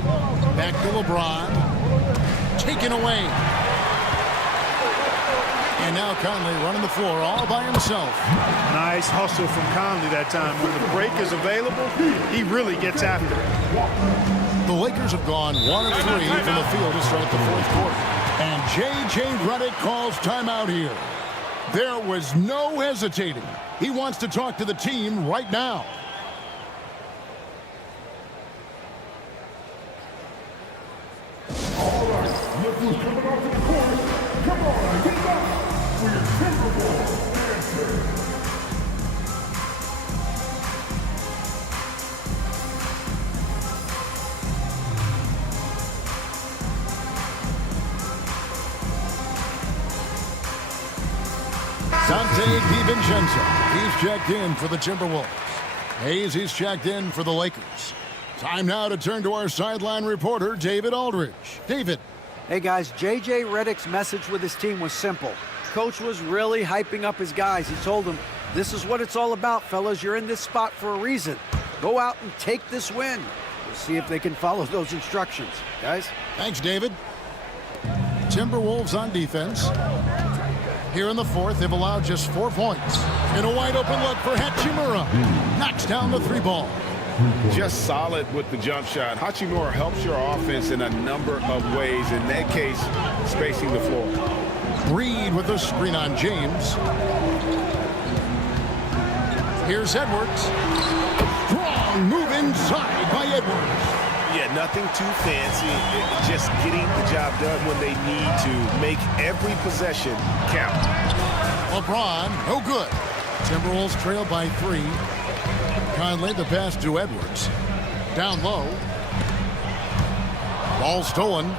Back to LeBron. Taken away. And now Conley running the floor all by himself. Nice hustle from Conley that time. When the break is available, he really gets after it. The Lakers have gone 1 of 3 from the field to start the fourth quarter. And J.J. Redick calls timeout here. There was no hesitating. He wants to talk to the team right now. All right, look who's coming onto the court. Come on, get back for your Timberwolves answer. Dante DiVincenzo. He's checked in for the Timberwolves. Hayes, he's checked in for the Lakers. Time now to turn to our sideline reporter, David Aldridge. David. Hey guys, J.J. Redick's message with his team was simple. Coach was really hyping up his guys. He told them, this is what it's all about, fellas. You're in this spot for a reason. Go out and take this win. We'll see if they can follow those instructions. Guys? Thanks, David. Timberwolves on defense. Here in the fourth, they've allowed just 4 points. In a wide open look for Hachimura. Knocks down the 3 ball. Just solid with the jump shot. Hachimura helps your offense in a number of ways. In that case, spacing the floor. Reed with a screen on James. Here's Edwards. Strong move inside by Edwards. Yeah, nothing too fancy. Just getting the job done when they need to. Make every possession count. LeBron, no good. Timberwolves trail by 3. Conley the pass to Edwards. Down low. Ball stolen.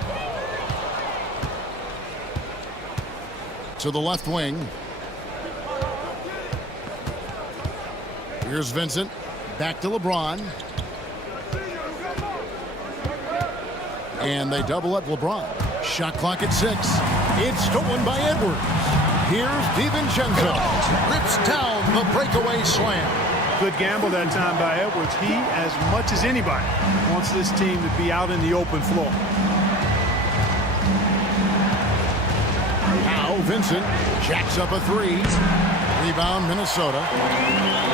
To the left wing. Here's Vincent. Back to LeBron. And they double up LeBron. Shot clock at 6. It's stolen by Edwards. Here's DiVincenzo. Rips down the breakaway slam. Good gamble that time by Edwards. He, as much as anybody, wants this team to be out in the open floor. Now Vincent jacks up a 3. Rebound Minnesota.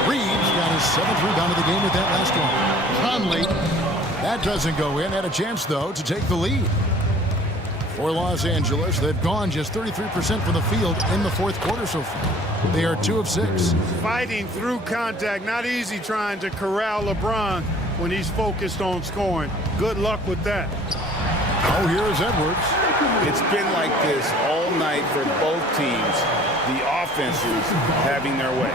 Reeves got his 7th rebound of the game with that last one. Conley, that doesn't go in. Had a chance, though, to take the lead. For Los Angeles, they've gone just 33% from the field in the fourth quarter so far. They are 2 of 6. Fighting through contact. Not easy trying to corral LeBron when he's focused on scoring. Good luck with that. Oh, here's Edwards. It's been like this all night for both teams. The offenses having their way.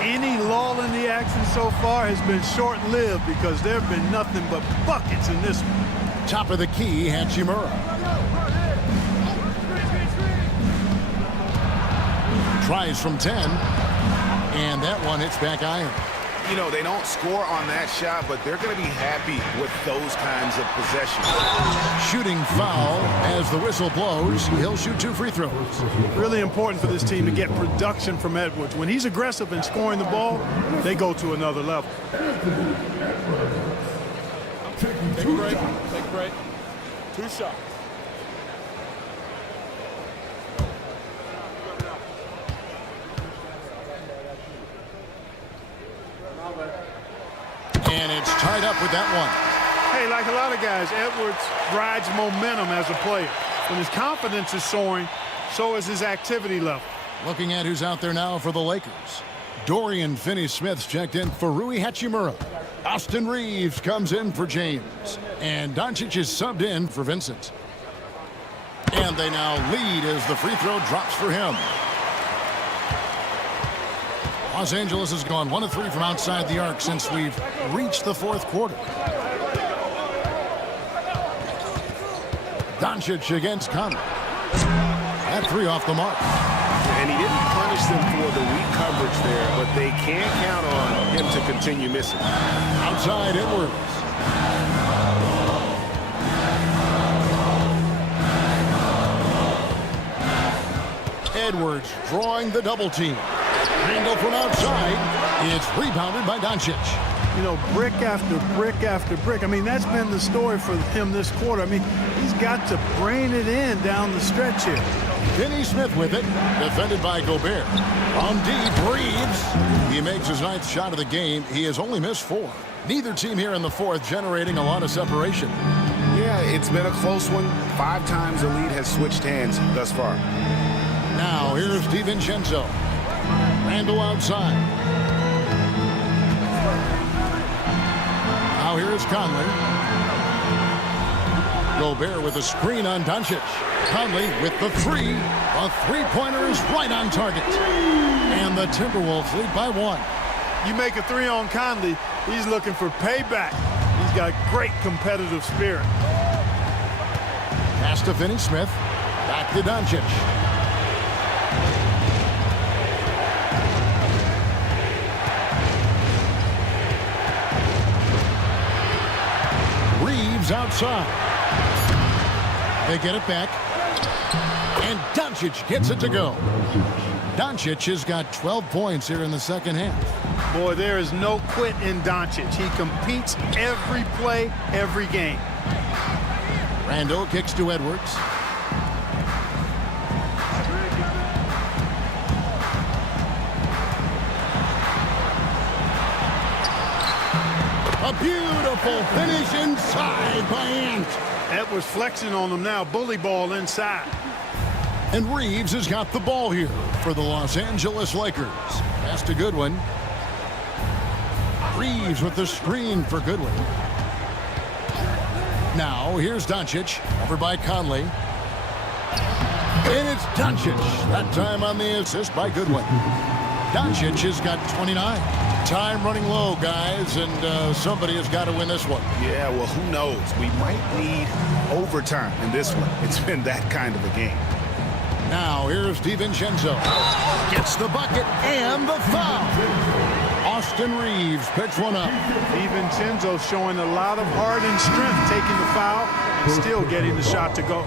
Any lull in the action so far has been short-lived because there have been nothing but buckets in this one. Top of the key, Hachimura. Tries from 10. And that one hits back iron. You know, they don't score on that shot, but they're going to be happy with those kinds of possessions. Shooting foul as the whistle blows. He'll shoot 2 free throws. Really important for this team to get production from Edwards. When he's aggressive in scoring the ball, they go to another level. Take a break. Take a break. 2 shots. tied up with that one. Hey, like a lot of guys, Edwards rides momentum as a player. When his confidence is soaring, so is his activity level. Looking at who's out there now for the Lakers. Dorian Finney-Smith's checked in for Rui Hachimura. Austin Reeves comes in for James. And Doncic is subbed in for Vincent. And they now lead as the free throw drops for him. Los Angeles has gone 1 of 3 from outside the arc since we've reached the fourth quarter. Doncic against Conley. That 3 off the mark. And he didn't punish them for the weak coverage there, but they can't count on him to continue missing. Outside Edwards. Edwards drawing the double team. Handle from outside. It's rebounded by Doncic. You know, brick after brick after brick. I mean, that's been the story for him this quarter. I mean, he's got to brain it in down the stretch here. Finney-Smith with it. Defended by Gobert. On deep, Reeves. He makes his 9th shot of the game. He has only missed 4. Neither team here in the 4th generating a lot of separation. Yeah, it's been a close one. 5 times the lead has switched hands thus far. Now here's DiVincenzo. Randle outside. Now here's Conley. Gobert with a screen on Doncic. Conley with the 3. A 3-pointer is right on target. And the Timberwolves lead by 1. You make a 3 on Conley, he's looking for payback. He's got great competitive spirit. Pass to Finney-Smith. Back to Doncic. Reeves outside. They get it back. And Doncic gets it to go. Doncic has got 12 points here in the second half. Boy, there is no quit in Doncic. He competes every play, every game. Randle kicks to Edwards. A beautiful finish inside by Ant. Edwards flexing on them now. Bully ball inside. And Reeves has got the ball here for the Los Angeles Lakers. Pass to Goodwin. Reeves with the screen for Goodwin. Now here's Doncic over by Conley. And it's Doncic. That time on the assist by Goodwin. Doncic has got 29. Time running low, guys, and somebody has got to win this one. Yeah, well, who knows? We might need overtime in this one. It's been that kind of a game. Now here's DiVincenzo. Gets the bucket and the foul. Austin Reeves picks one up. DiVincenzo showing a lot of heart and strength, taking the foul, and still getting the shot to go.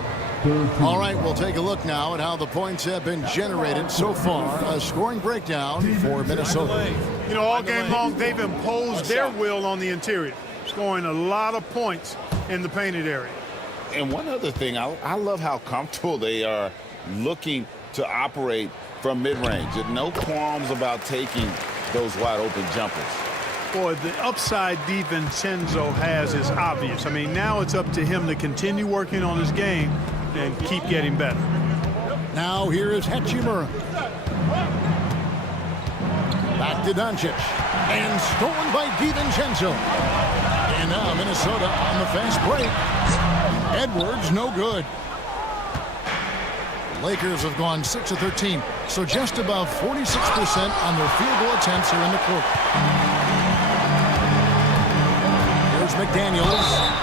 All right, we'll take a look now at how the points have been generated so far. A scoring breakdown for Minnesota. You know, all game long, they've imposed their will on the interior, scoring a lot of points in the painted area. And one other thing, I love how comfortable they are looking to operate from mid-range. No qualms about taking those wide-open jumpers. Boy, the upside DiVincenzo has is obvious. I mean, now it's up to him to continue working on his game and keep getting better. Now here is Hachimura. Back to Doncic. And stolen by DiVincenzo. And now Minnesota on the fast break. Edwards no good. Lakers have gone 6 of 13, so just above 46% on their field goal attempts here in the quarter. Here's McDaniels.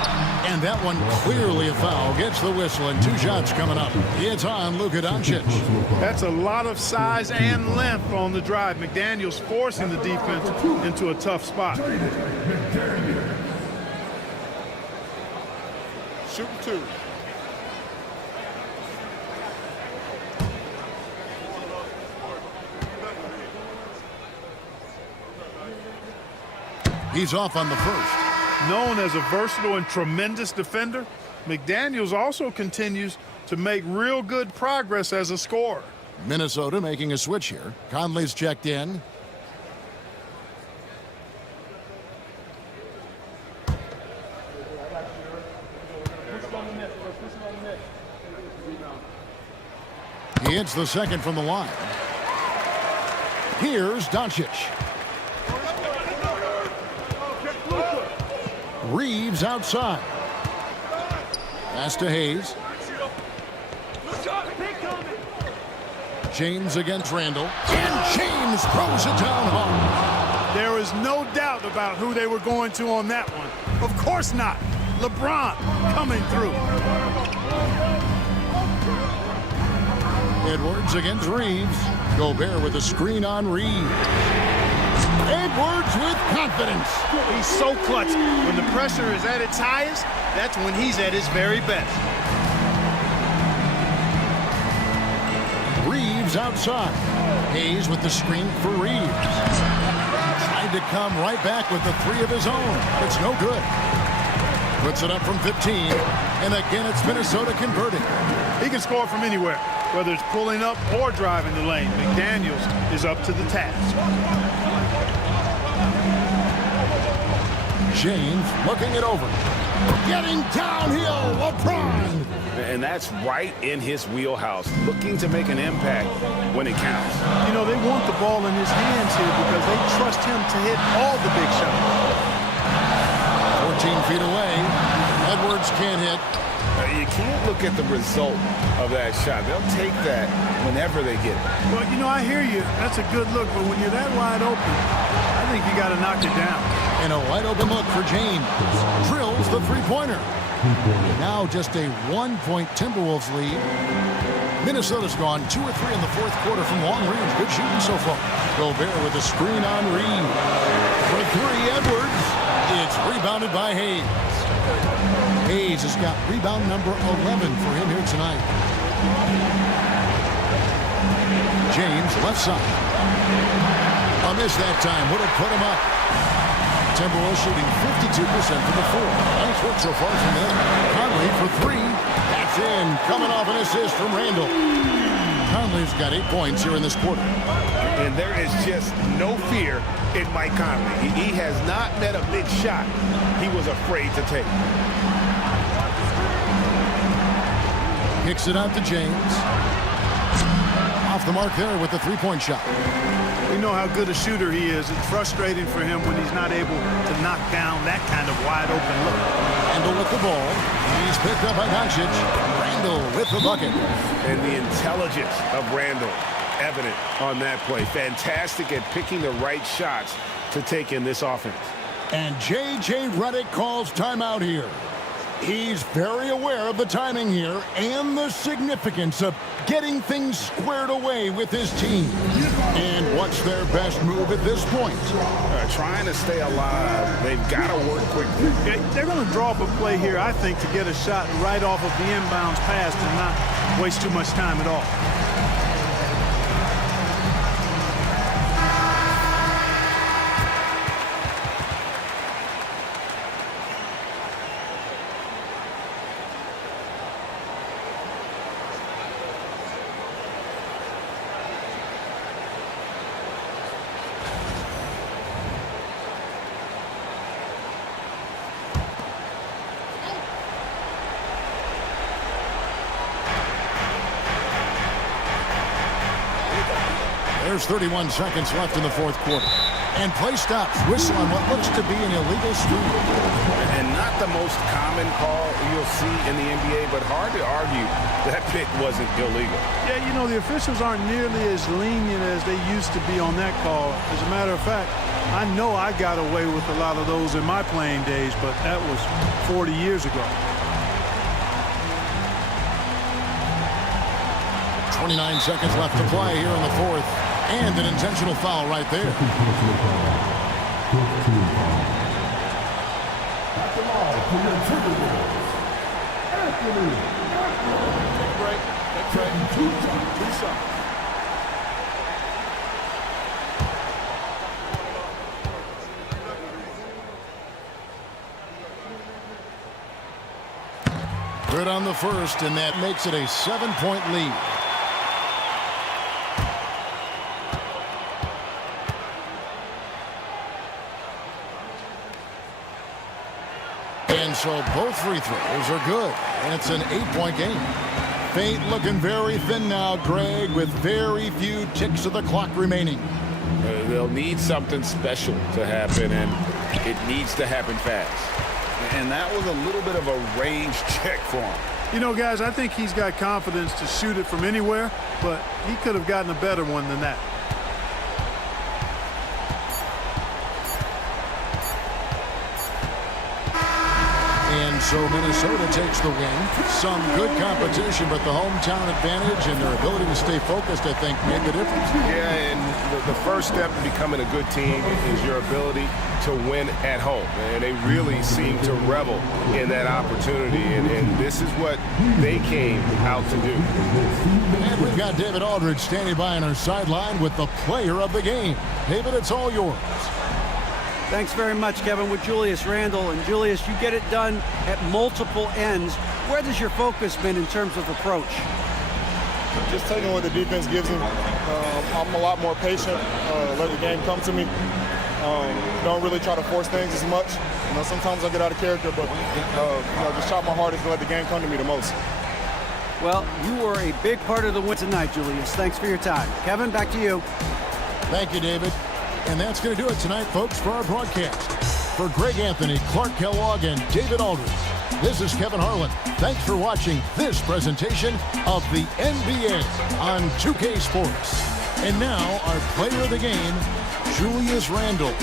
And that one clearly a foul. Gets the whistle and 2 shots coming up. It's on Luka Doncic. That's a lot of size and length on the drive. McDaniels forcing the defense into a tough spot. Shooting 2. He's off on the first. Known as a versatile and tremendous defender, McDaniels also continues to make real good progress as a scorer. Minnesota making a switch here. Conley's checked in. He hits the second from the line. Here's Doncic. Reeves outside. Pass to Hayes. James against Randall. And James throws it down hard. There is no doubt about who they were going to on that one. Of course not. LeBron coming through. Edwards against Reeves. Gobert with a screen on Reeves. Edwards with confidence. He's so clutch. When the pressure is at its highest, that's when he's at his very best. Reeves outside. Hayes with the screen for Reeves. Tried to come right back with the three of his own. It's no good. Puts it up from 15. And again, it's Minnesota converting. He can score from anywhere, whether it's pulling up or driving the lane. McDaniels is up to the task. James looking it over. Getting downhill, LeBron. And that's right in his wheelhouse, looking to make an impact when it counts. You know, they want the ball in his hands here because they trust him to hit all the big shots. 14 feet away. Edwards can't hit. You can't look at the result of that shot. They'll take that whenever they get it. Well, you know, I hear you. That's a good look, but when you're that wide open, I think you got to knock it down. And a wide open look for James. Drills the three-pointer. Now just a 1-point Timberwolves lead. Minnesota's gone 2 or 3 in the fourth quarter from long range. Good shooting so far. Gobert with a screen on Reeves. For 3, Edwards. It's rebounded by Hayes. Hayes has got rebound number 11 for him here tonight. James left side. A miss that time. Would have put him up. Timberwolves shooting 52% from the floor. Nice work so far from them. Conley for 3. That's in. Coming off an assist from Randall. Conley's got 8 points here in this quarter. And there is just no fear in Mike Conley. He has not met a big shot he was afraid to take. Kicks it out to James. Off the mark there with the three-point shot. We know how good a shooter he is. It's frustrating for him when he's not able to knock down that kind of wide-open look. Randall with the ball. He's picked up by Doncic. Randall with the bucket. And the intelligence of Randall evident on that play. Fantastic at picking the right shots to take in this offense. And J.J. Redick calls timeout here. He's very aware of the timing here and the significance of getting things squared away with his team. And what's their best move at this point? Trying to stay alive. They've got to work quickly. They're going to draw up a play here, I think, to get a shot right off of the inbounds pass and not waste too much time at all. There's 31 seconds left in the fourth quarter. And play stops. Whistle on what looks to be an illegal screen. And not the most common call you'll see in the NBA, but hard to argue that pick wasn't illegal. Yeah, you know, the officials aren't nearly as lenient as they used to be on that call. As a matter of fact, I know I got away with a lot of those in my playing days, but that was 40 years ago. 29 seconds left to play here in the fourth. And an intentional foul right there. At the line for your Timberwolves, Anthony. Take a break. Take a break. Do something. Good on the first, and that makes it a 7-point lead. And so both free throws are good, and it's an 8-point game. Fate looking very thin now, Greg, with very few ticks of the clock remaining. They'll need something special to happen, and it needs to happen fast. And that was a little bit of a range check for him. You know, guys, I think he's got confidence to shoot it from anywhere, but he could have gotten a better one than that. And so Minnesota takes the win. Some good competition, but the hometown advantage and their ability to stay focused, I think, made the difference. Yeah, and the first step in becoming a good team is your ability to win at home. And they really seem to revel in that opportunity, and this is what they came out to do. And we've got David Aldridge standing by on our sideline with the player of the game. David, it's all yours. Thanks very much, Kevin, with Julius Randle. And Julius, you get it done at multiple ends. Where has your focus been in terms of approach? Just taking what the defense gives me. I'm a lot more patient, let the game come to me. Don't really try to force things as much. You know, sometimes I get out of character, but just try my hardest to let the game come to me the most. Well, you were a big part of the win tonight, Julius. Thanks for your time. Kevin, back to you. Thank you, David. And that's going to do it tonight, folks, for our broadcast. For Greg Anthony, Clark Kellogg, and David Aldridge, this is Kevin Harlan. Thanks for watching this presentation of the NBA on 2K Sports. And now, our player of the game, Julius Randle.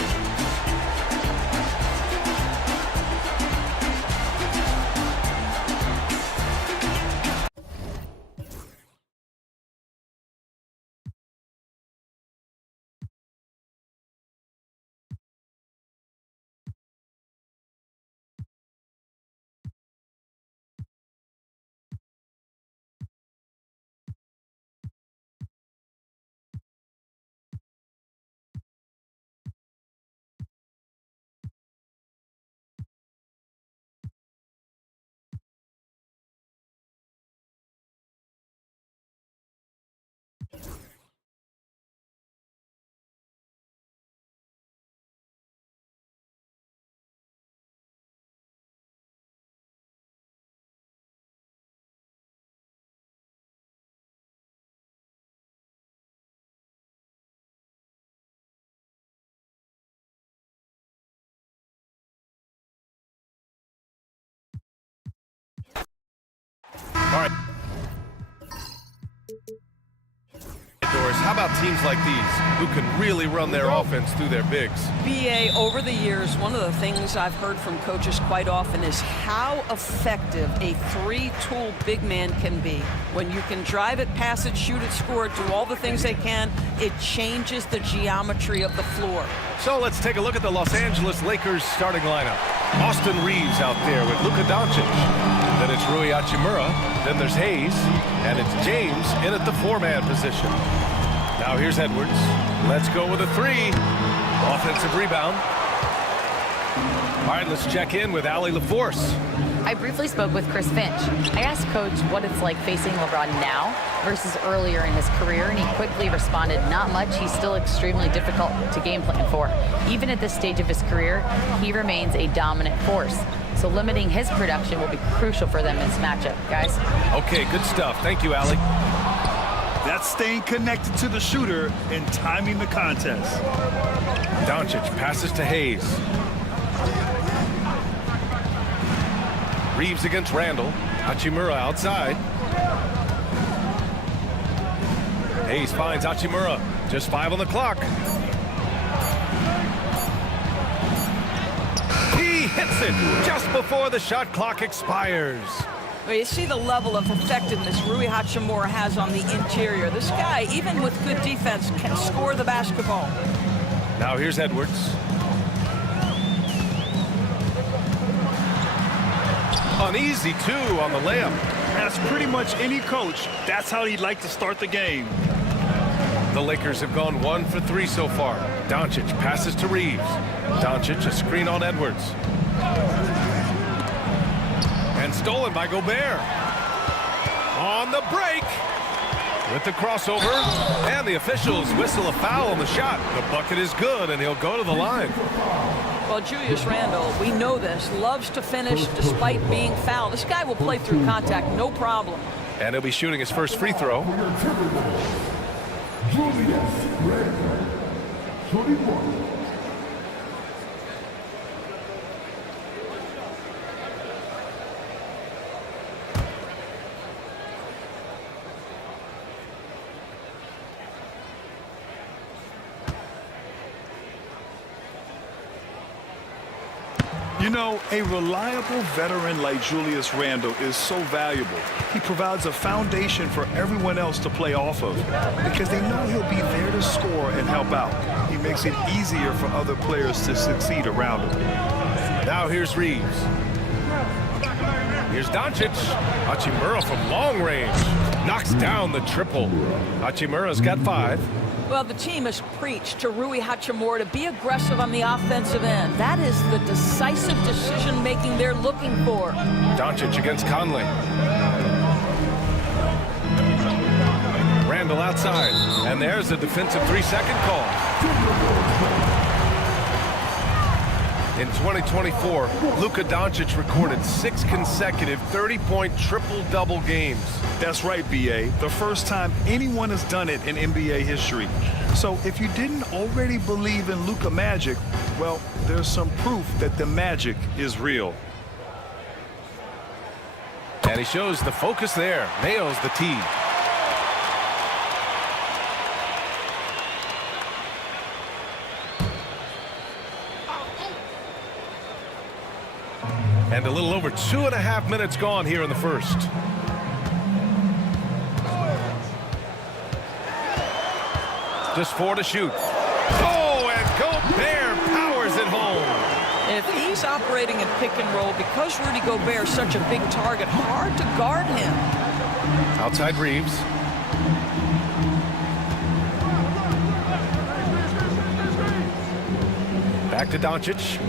All right. How about teams like these who can really run their offense through their bigs? BA, over the years, one of the things I've heard from coaches quite often is how effective a three-tool big man can be. When you can drive it, pass it, shoot it, score it, do all the things they can, it changes the geometry of the floor. So let's take a look at the Los Angeles Lakers starting lineup. Austin Reeves out there with Luka Doncic. Then it's Rui Hachimura. Then there's Hayes. And it's James in at the four-man position. Now here's Edwards. Let's go with a three. Offensive rebound. All right, let's check in with Allie LaForce. I briefly spoke with Chris Finch. I asked Coach what it's like facing LeBron now versus earlier in his career, and he quickly responded, not much. He's still extremely difficult to game plan for. Even at this stage of his career, he remains a dominant force. So limiting his production will be crucial for them in this matchup, guys. Okay, good stuff. Thank you, Allie. That's staying connected to the shooter and timing the contest. Doncic passes to Hayes. Reeves against Randle. Hachimura outside. Hayes finds Hachimura. Just 5 on the clock. He hits it just before the shot clock expires. Well, you see the level of effectiveness Rui Hachimura has on the interior. This guy, even with good defense, can score the basketball. Now here's Edwards. An easy two on the layup. That's pretty much any coach. That's how he'd like to start the game. The Lakers have gone 1 for 3 so far. Doncic passes to Reeves. Doncic, a screen on Edwards. And stolen by Gobert. On the break. With the crossover. And the officials whistle a foul on the shot. The bucket is good, and he'll go to the line. Well, Julius Randle, we know this, loves to finish despite being fouled. This guy will play through contact, no problem. And he'll be shooting his first free throw. Julius Randle, 21. You know, a reliable veteran like Julius Randle is so valuable. He provides a foundation for everyone else to play off of because they know he'll be there to score and help out. He makes it easier for other players to succeed around him. Now here's Reeves. Here's Doncic. Hachimura from long range knocks down the triple. Hachimura's got 5. Well, the team has preached to Rui Hachimura to be aggressive on the offensive end. That is the decisive decision-making they're looking for. Doncic against Conley. Randle outside. And there's a defensive 3-second call. In 2024, Luka Doncic recorded 6 consecutive 30-point triple-double games. That's right, B.A. The first time anyone has done it in NBA history. So if you didn't already believe in Luka magic, well, there's some proof that the magic is real. And he shows the focus there. Nails the tee. And a little over 2.5 minutes gone here in the first. Just 4 to shoot. Oh, and Gobert powers it home. If he's operating in pick and roll, because Rudy Gobert is such a big target, hard to guard him. Outside Reeves. Back to Doncic.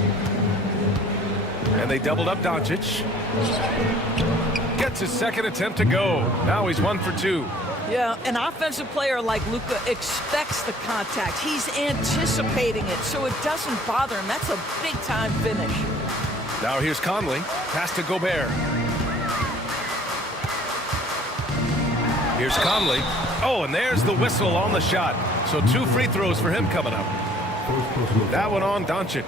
And they doubled up Doncic. Gets his second attempt to go. Now he's 1 for 2. Yeah, an offensive player like Luka expects the contact. He's anticipating it, so it doesn't bother him. That's a big-time finish. Now here's Conley. Pass to Gobert. Here's Conley. Oh, and there's the whistle on the shot. So 2 free throws for him coming up. That one on Doncic.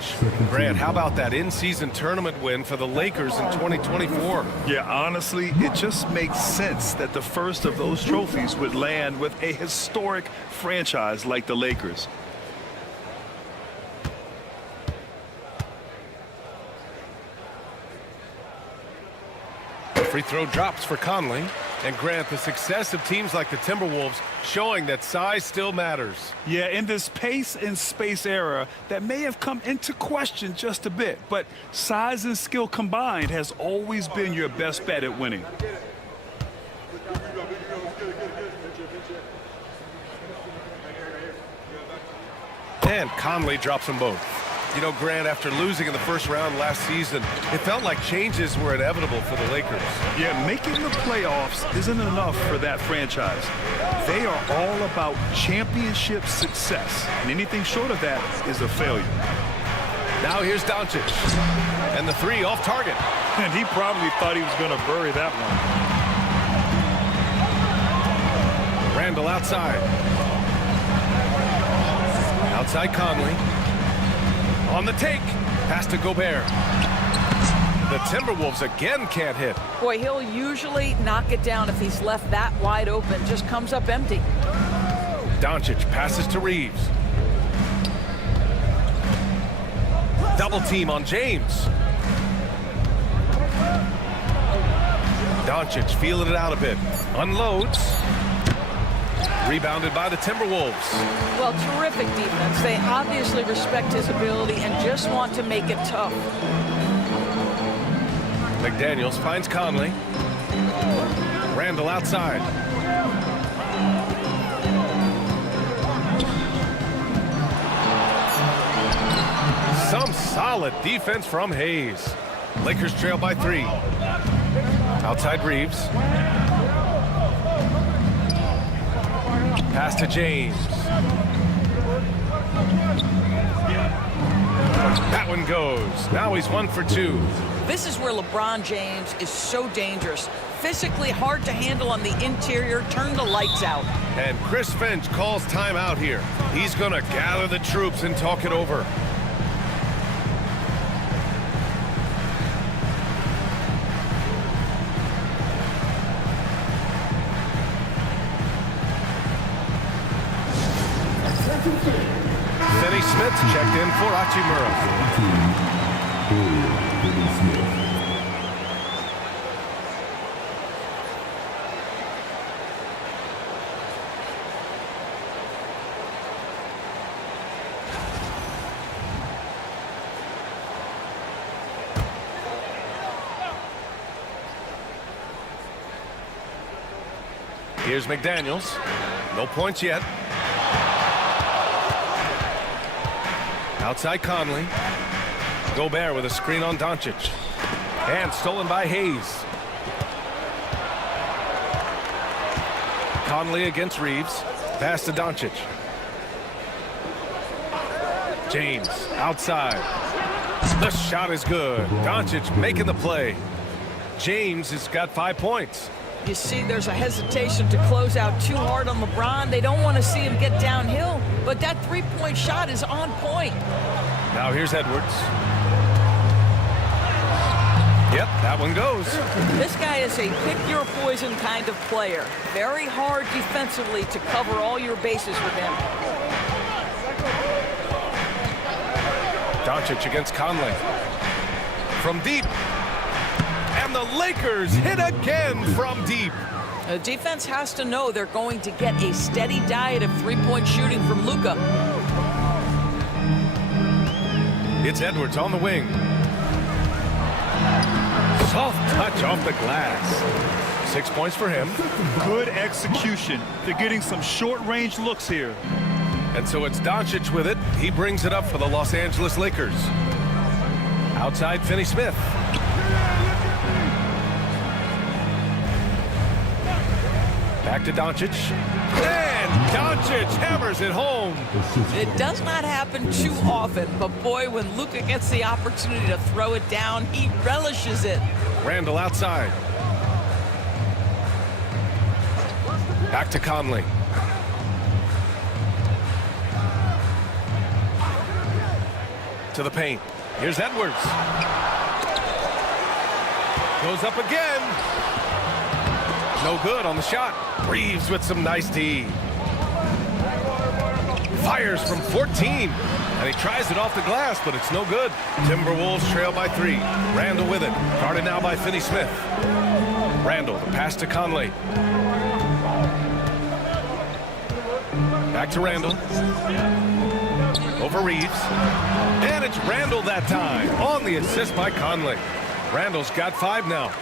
Grant, how about that in-season tournament win for the Lakers in 2024? Yeah, honestly, it just makes sense that the first of those trophies would land with a historic franchise like the Lakers. Free throw drops for Conley. And Grant, the success of teams like the Timberwolves showing that size still matters. Yeah, in this pace and space era, that may have come into question just a bit, but size and skill combined has always been your best bet at winning. And Conley drops them both. You know, Grant, after losing in the first round last season, it felt like changes were inevitable for the Lakers. Yeah, making the playoffs isn't enough for that franchise. They are all about championship success, and anything short of that is a failure. Now here's Doncic. And the 3 off target. And he probably thought he was going to bury that one. Randle outside. Outside Conley. On the take. Pass to Gobert. The Timberwolves again can't hit. Boy, he'll usually knock it down if he's left that wide open. Just comes up empty. Doncic passes to Reeves. Double team on James. Doncic feeling it out a bit. Unloads. Rebounded by the Timberwolves. Well, terrific defense. They obviously respect his ability and just want to make it tough. McDaniels finds Conley. Randle outside. Some solid defense from Hayes. Lakers trail by 3. Outside Reeves. Pass to James. That one goes. Now he's 1 for 2. This is where LeBron James is so dangerous. physically hard to handle on the interior. Turn the lights out. And Chris Finch calls timeout here. He's going to gather the troops and talk it over. Finney Smith checked in for Hachimura. Here's McDaniels. No points yet. Outside Conley. Gobert with a screen on Doncic. And stolen by Hayes. Conley against Reeves. Pass to Doncic. James outside. The shot is good. Doncic making the play. James has got 5 points. You see there's a hesitation to close out too hard on LeBron. They don't want to see him get downhill, but that three-point shot is on point. Now here's Edwards. Yep, that one goes. This guy is a pick-your-poison kind of player. Very hard defensively to cover all your bases with him. Doncic against Conley. From deep. And the Lakers hit again from deep. The defense has to know they're going to get a steady diet of three-point shooting from Luka. It's Edwards on the wing. Soft touch off the glass. 6 points for him. Good execution. They're getting some short-range looks here. And so it's Doncic with it. He brings it up for the Los Angeles Lakers. Outside Finney Smith. Back to Doncic. And Doncic hammers it home. It does not happen too often, but boy, when Luka gets the opportunity to throw it down, he relishes it. Randall outside. Back to Conley. To the paint. Here's Edwards. Goes up again. No good on the shot. Reeves with some nice D. Fires from 14. And he tries it off the glass, but it's no good. Timberwolves trail by 3. Randall with it. Guarded now by Finney Smith. Randall, the pass to Conley. Back to Randall. Over Reeves. And it's Randall that time. On the assist by Conley. Randall's got 5 now.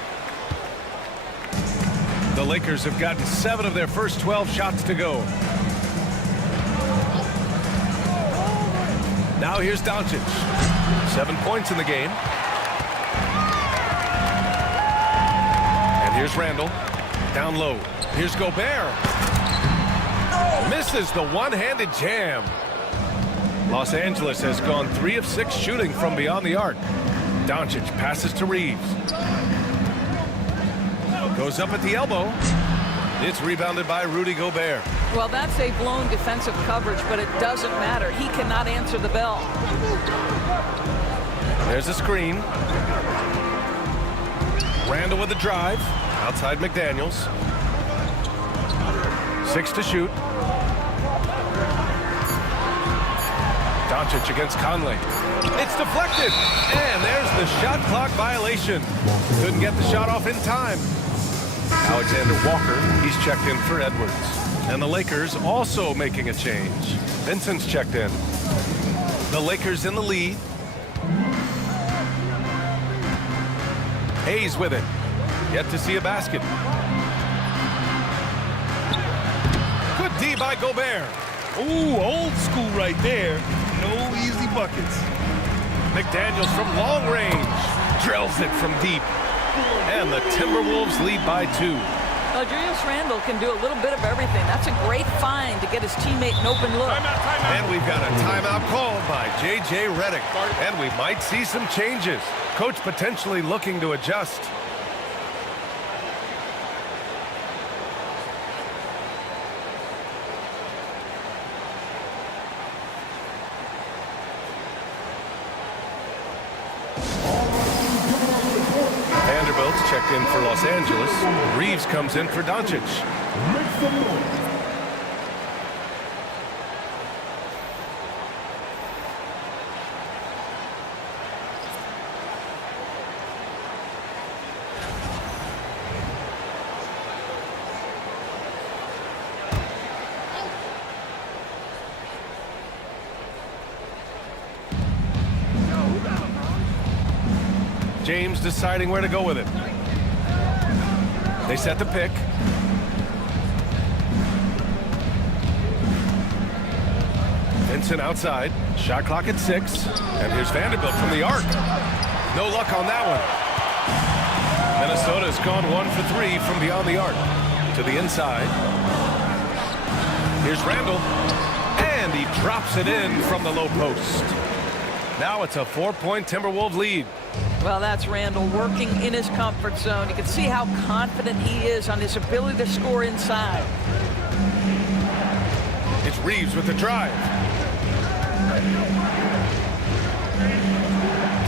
The Lakers have gotten 7 of their first 12 shots to go. Now here's Doncic. 7 points in the game. And here's Randall. Down low. Here's Gobert. Misses the one-handed jam. Los Angeles has gone 3 of 6 shooting from beyond the arc. Doncic passes to Reeves. Goes up at the elbow. It's rebounded by Rudy Gobert. Well, that's a blown defensive coverage, but it doesn't matter. He cannot answer the bell. There's a screen. Randall with the drive. Outside McDaniels. 6 to shoot. Doncic against Conley. It's deflected. And there's the shot clock violation. Couldn't get the shot off in time. Alexander Walker, he's checked in for Edwards. And the Lakers also making a change. Vincent's checked in. The Lakers in the lead. Hayes with it. Yet to see a basket. Good D by Gobert. Ooh, old school right there. No easy buckets. McDaniels from long range. Drills it from deep. And the Timberwolves lead by 2. Julius Randle can do a little bit of everything. That's a great find to get his teammate an open look. Timeout. And we've got a timeout called by J.J. Redick. And we might see some changes. Coach potentially looking to adjust. Trademarks checked in for Los Angeles. Reeves comes in for Doncic. Make some noise. James deciding where to go with it. They set the pick. Vincent outside. Shot clock at 6. And here's Vanderbilt from the arc. No luck on that one. Minnesota has gone 1 for 3 from beyond the arc. To the inside. Here's Randall. And he drops it in from the low post. Now it's a 4-point Timberwolves lead. Well, that's Randall working in his comfort zone. You can see how confident he is on his ability to score inside. It's Reeves with the drive.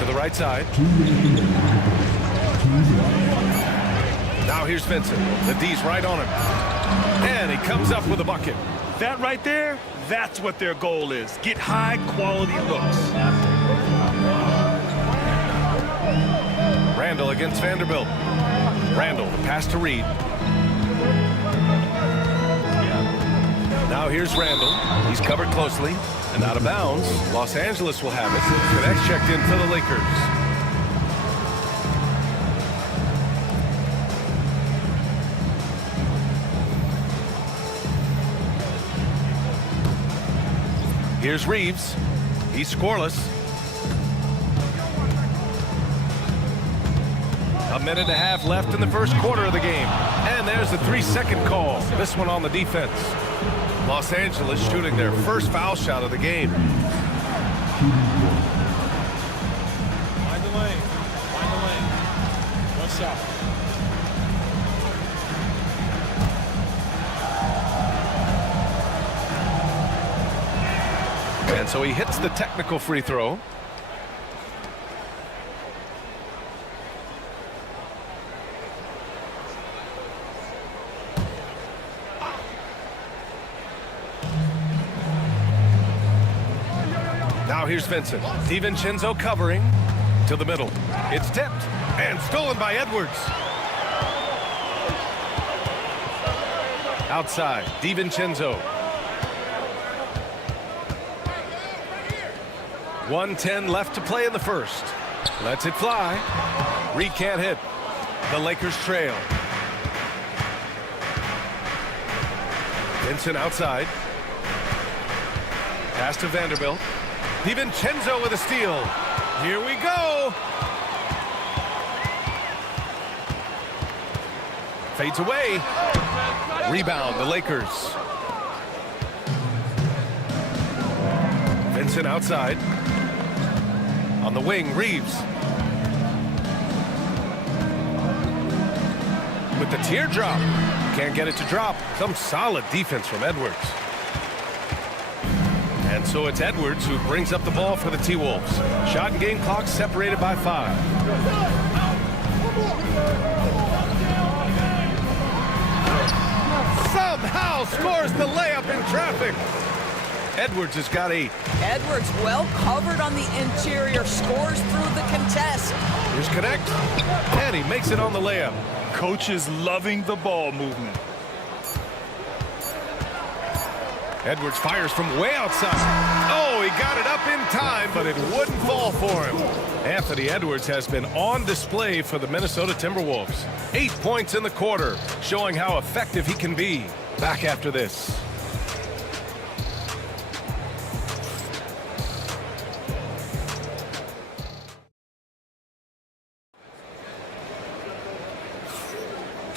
To the right side. Now here's Vincent. The D's right on him. And he comes up with a bucket. That right there, that's what their goal is. Get high-quality looks. Randall against Vanderbilt. Randall, the pass to Reed. Now here's Randall. He's covered closely and out of bounds. Los Angeles will have it. Connects checked in for the Lakers. Here's Reeves. He's scoreless. A minute and a half left in the first quarter of the game. And there's the 3-second call. This one on the defense. Los Angeles shooting their first foul shot of the game. Find the lane. Find the lane. One shot. And so he hits the technical free throw. Now here's Vincent. DiVincenzo covering to the middle. It's tipped and stolen by Edwards. Outside, DiVincenzo. 1:10 left to play in the first. Lets it fly. Reed can't hit. The Lakers trail. Vincent outside. Pass to Vanderbilt. DiVincenzo with a steal. Here we go. Fades away. Rebound, the Lakers. Vincent outside. On the wing, Reeves. With the teardrop. Can't get it to drop. Some solid defense from Edwards. And so it's Edwards who brings up the ball for the T-Wolves. Shot and game clock separated by 5. Somehow scores the layup in traffic. Edwards has got 8. Edwards well covered on the interior, scores through the contest. Here's Connect, and he makes it on the layup. Coach is loving the ball movement. Edwards fires from way outside. Oh, he got it up in time, but it wouldn't fall for him. Anthony Edwards has been on display for the Minnesota Timberwolves. 8 points in the quarter, showing how effective he can be. Back after this.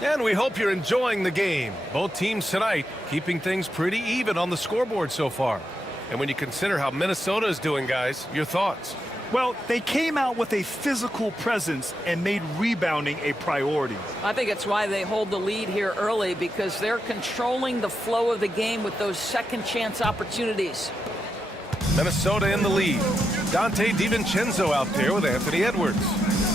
And we hope you're enjoying the game. Both teams tonight keeping things pretty even on the scoreboard so far. And when you consider how Minnesota is doing, guys, your thoughts? Well, they came out with a physical presence and made rebounding a priority. I think it's why they hold the lead here early, because they're controlling the flow of the game with those second chance opportunities. Minnesota in the lead. Dante DiVincenzo out there with Anthony Edwards.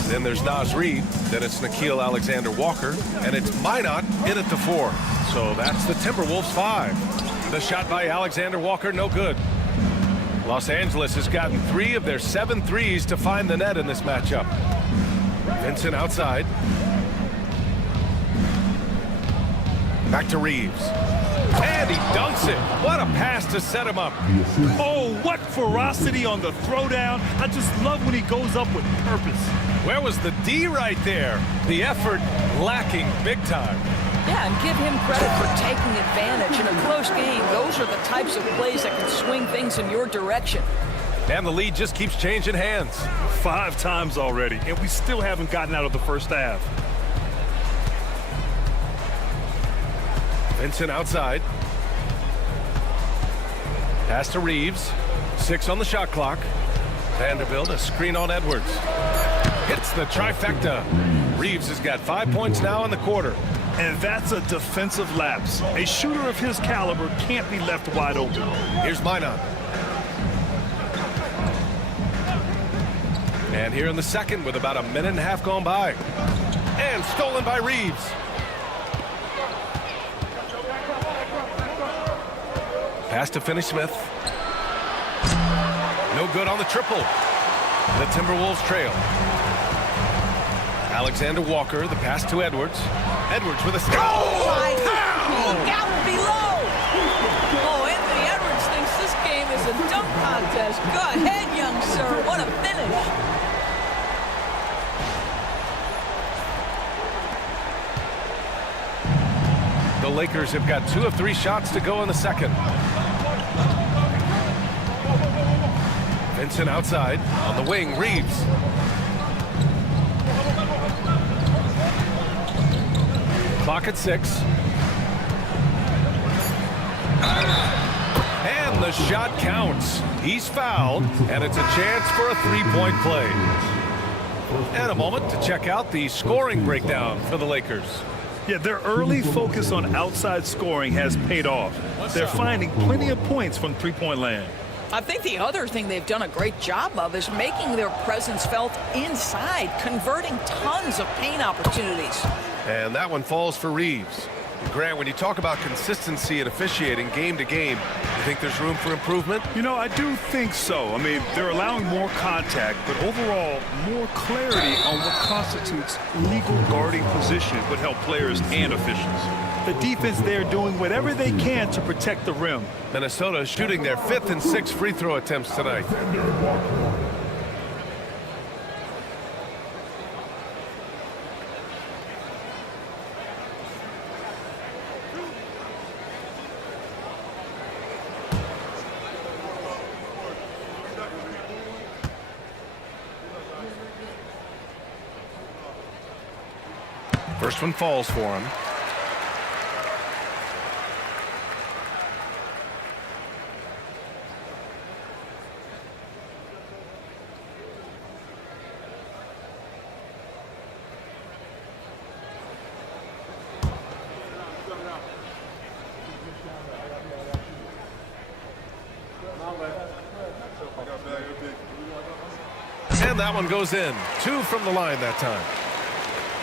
Then there's Naz Reid. Then it's Nickeil Alexander-Walker. And it's Minot in at the 4. So that's the Timberwolves 5. The shot by Alexander-Walker, no good. Los Angeles has gotten 3 of their 7 threes to find the net in this matchup. Vincent outside. Back to Reeves. And he dunks it. What a pass to set him up. Oh, what ferocity on the throwdown. I just love when he goes up with purpose. Where was the D right there? The effort lacking big time. Yeah, and give him credit for taking advantage. In a close game, those are the types of plays that can swing things in your direction. And the lead just keeps changing hands. 5 times already, and we still haven't gotten out of the first half. Vincent outside. Pass to Reeves. 6 on the shot clock. Vanderbilt, a screen on Edwards. Hits the trifecta. Reeves has got 5 points now in the quarter. And that's a defensive lapse. A shooter of his caliber can't be left wide open. Here's Minot. And here in the second with about a minute and a half gone by. And stolen by Reeves. Pass to Finney-Smith. No good on the triple. The Timberwolves trail. Alexander-Walker, the pass to Edwards. Edwards with a step. Oh, my God. Look out below. Oh, Anthony Edwards thinks this game is a dunk contest. Go ahead, young sir. What a finish. The Lakers have got 2 of 3 shots to go in the second. Vincent outside. On the wing, Reeves. Clock at 6. And the shot counts. He's fouled, and it's a chance for a 3-point play. And a moment to check out the scoring breakdown for the Lakers. Yeah, their early focus on outside scoring has paid off. They're finding plenty of points from three-point land. I think the other thing they've done a great job of is making their presence felt inside, converting tons of paint opportunities. And that one falls for Reeves. Grant, when you talk about consistency and officiating game to game, you think there's room for improvement? You know, I do think so. I mean, they're allowing more contact, but overall, more clarity on what constitutes legal guarding position would help players and officials. The defense there doing whatever they can to protect the rim. Minnesota shooting their 5th and 6th free throw attempts tonight. First one falls for him. And that one goes in. 2 from the line that time.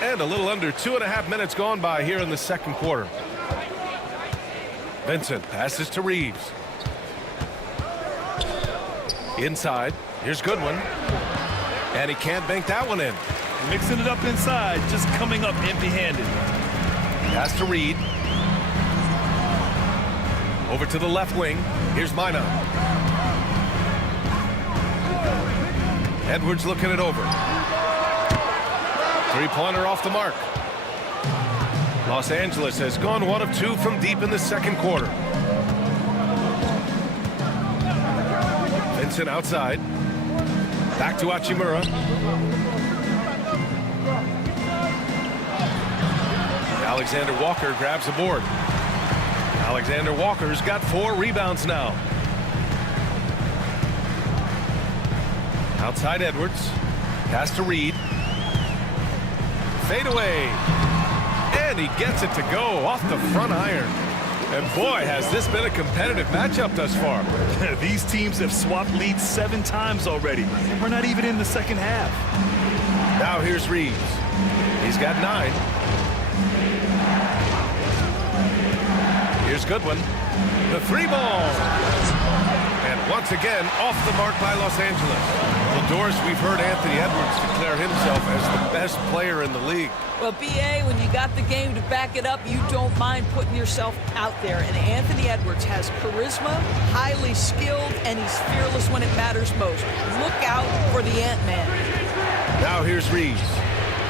And a little under 2.5 minutes gone by here in the second quarter. Vincent passes to Reeves. Inside. Here's Goodwin. And he can't bank that one in. Mixing it up inside, just coming up empty-handed. Pass to Reed. Over to the left wing. Here's Minot. Edwards looking it over. Three-pointer off the mark. Los Angeles has gone 1 of 2 from deep in the second quarter. Vincent outside. Back to Hachimura. Alexander Walker grabs the board. Alexander Walker's got 4 rebounds now. Outside Edwards. Pass to Reed. Fade away. And he gets it to go off the front iron. And boy, has this been a competitive matchup thus far. These teams have swapped leads 7 times already, and we're not even in the second half. Now here's Reeves. He's got 9. Here's Goodwin. The 3 ball. And once again, off the mark by Los Angeles. Well, Doris, we've heard Anthony Edwards declare himself as the best player in the league. Well, B.A., when you got the game to back it up, you don't mind putting yourself out there. And Anthony Edwards has charisma, highly skilled, and he's fearless when it matters most. Look out for the Ant-Man. Now here's Reeves.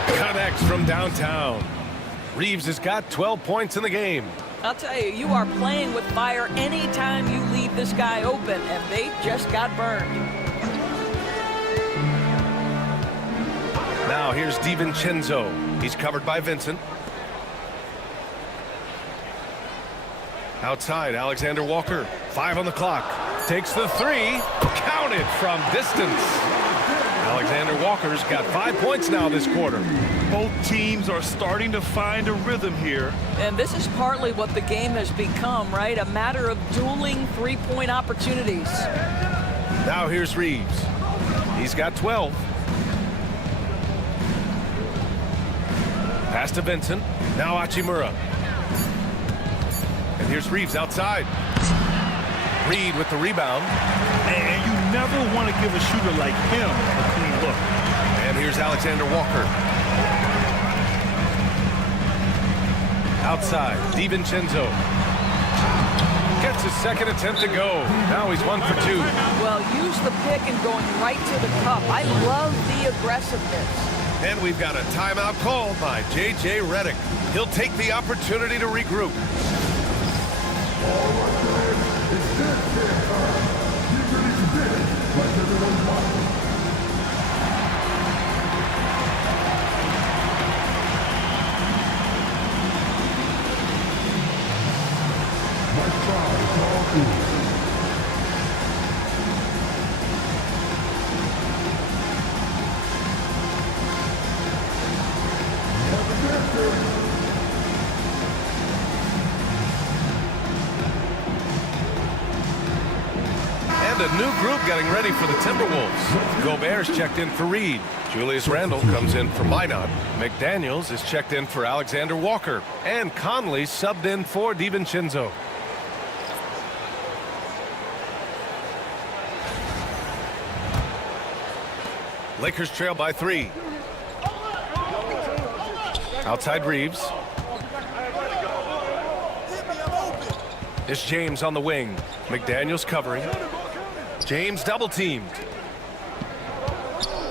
Connects from downtown. Reeves has got 12 points in the game. I'll tell you, you are playing with fire anytime you leave this guy open, and they just got burned. Now here's DiVincenzo. He's covered by Vincent. Outside, Alexander Walker. 5 on the clock. Takes the 3. Counted from distance. Alexander Walker's got 5 points now this quarter. Both teams are starting to find a rhythm here. And this is partly what the game has become, right? A matter of dueling 3-point opportunities. Now here's Reeves. He's got 12. Pass to Vincent. Now Hachimura. And here's Reeves outside. Reed with the rebound. And you never want to give a shooter like him a clean look. And here's Alexander Walker. Outside, DiVincenzo. Gets his second attempt to go. Now he's 1 for 2. Well, use the pick and going right to the cup. I love the aggressiveness. And we've got a timeout called by J.J. Redick. He'll take the opportunity to regroup. And a new group getting ready for the Timberwolves. Gobert's checked in for Reed. Julius Randle comes in for Minot. McDaniels is checked in for Alexander Walker. And Conley subbed in for DiVincenzo. Lakers trail by 3. Outside Reeves. It's James on the wing. McDaniels covering. James double teamed.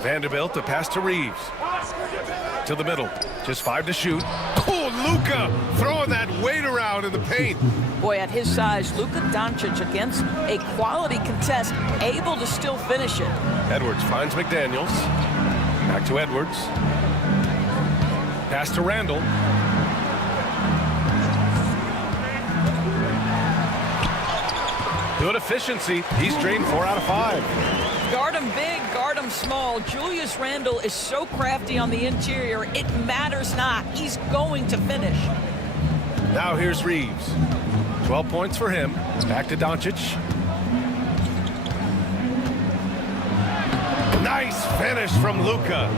Vanderbilt, the pass to Reeves. To the middle. Just 5 to shoot. Oh, Luka throwing that weight around in the paint. Boy, at his size, Luka Doncic against a quality contest, able to still finish it. Edwards finds McDaniels. Back to Edwards. Pass to Randle. Good efficiency. He's drained 4 out of 5. Guard him big, guard him small. Julius Randle is so crafty on the interior, it matters not. He's going to finish. Now here's Reeves. 12 points for him. Back to Doncic. Nice finish from Luka.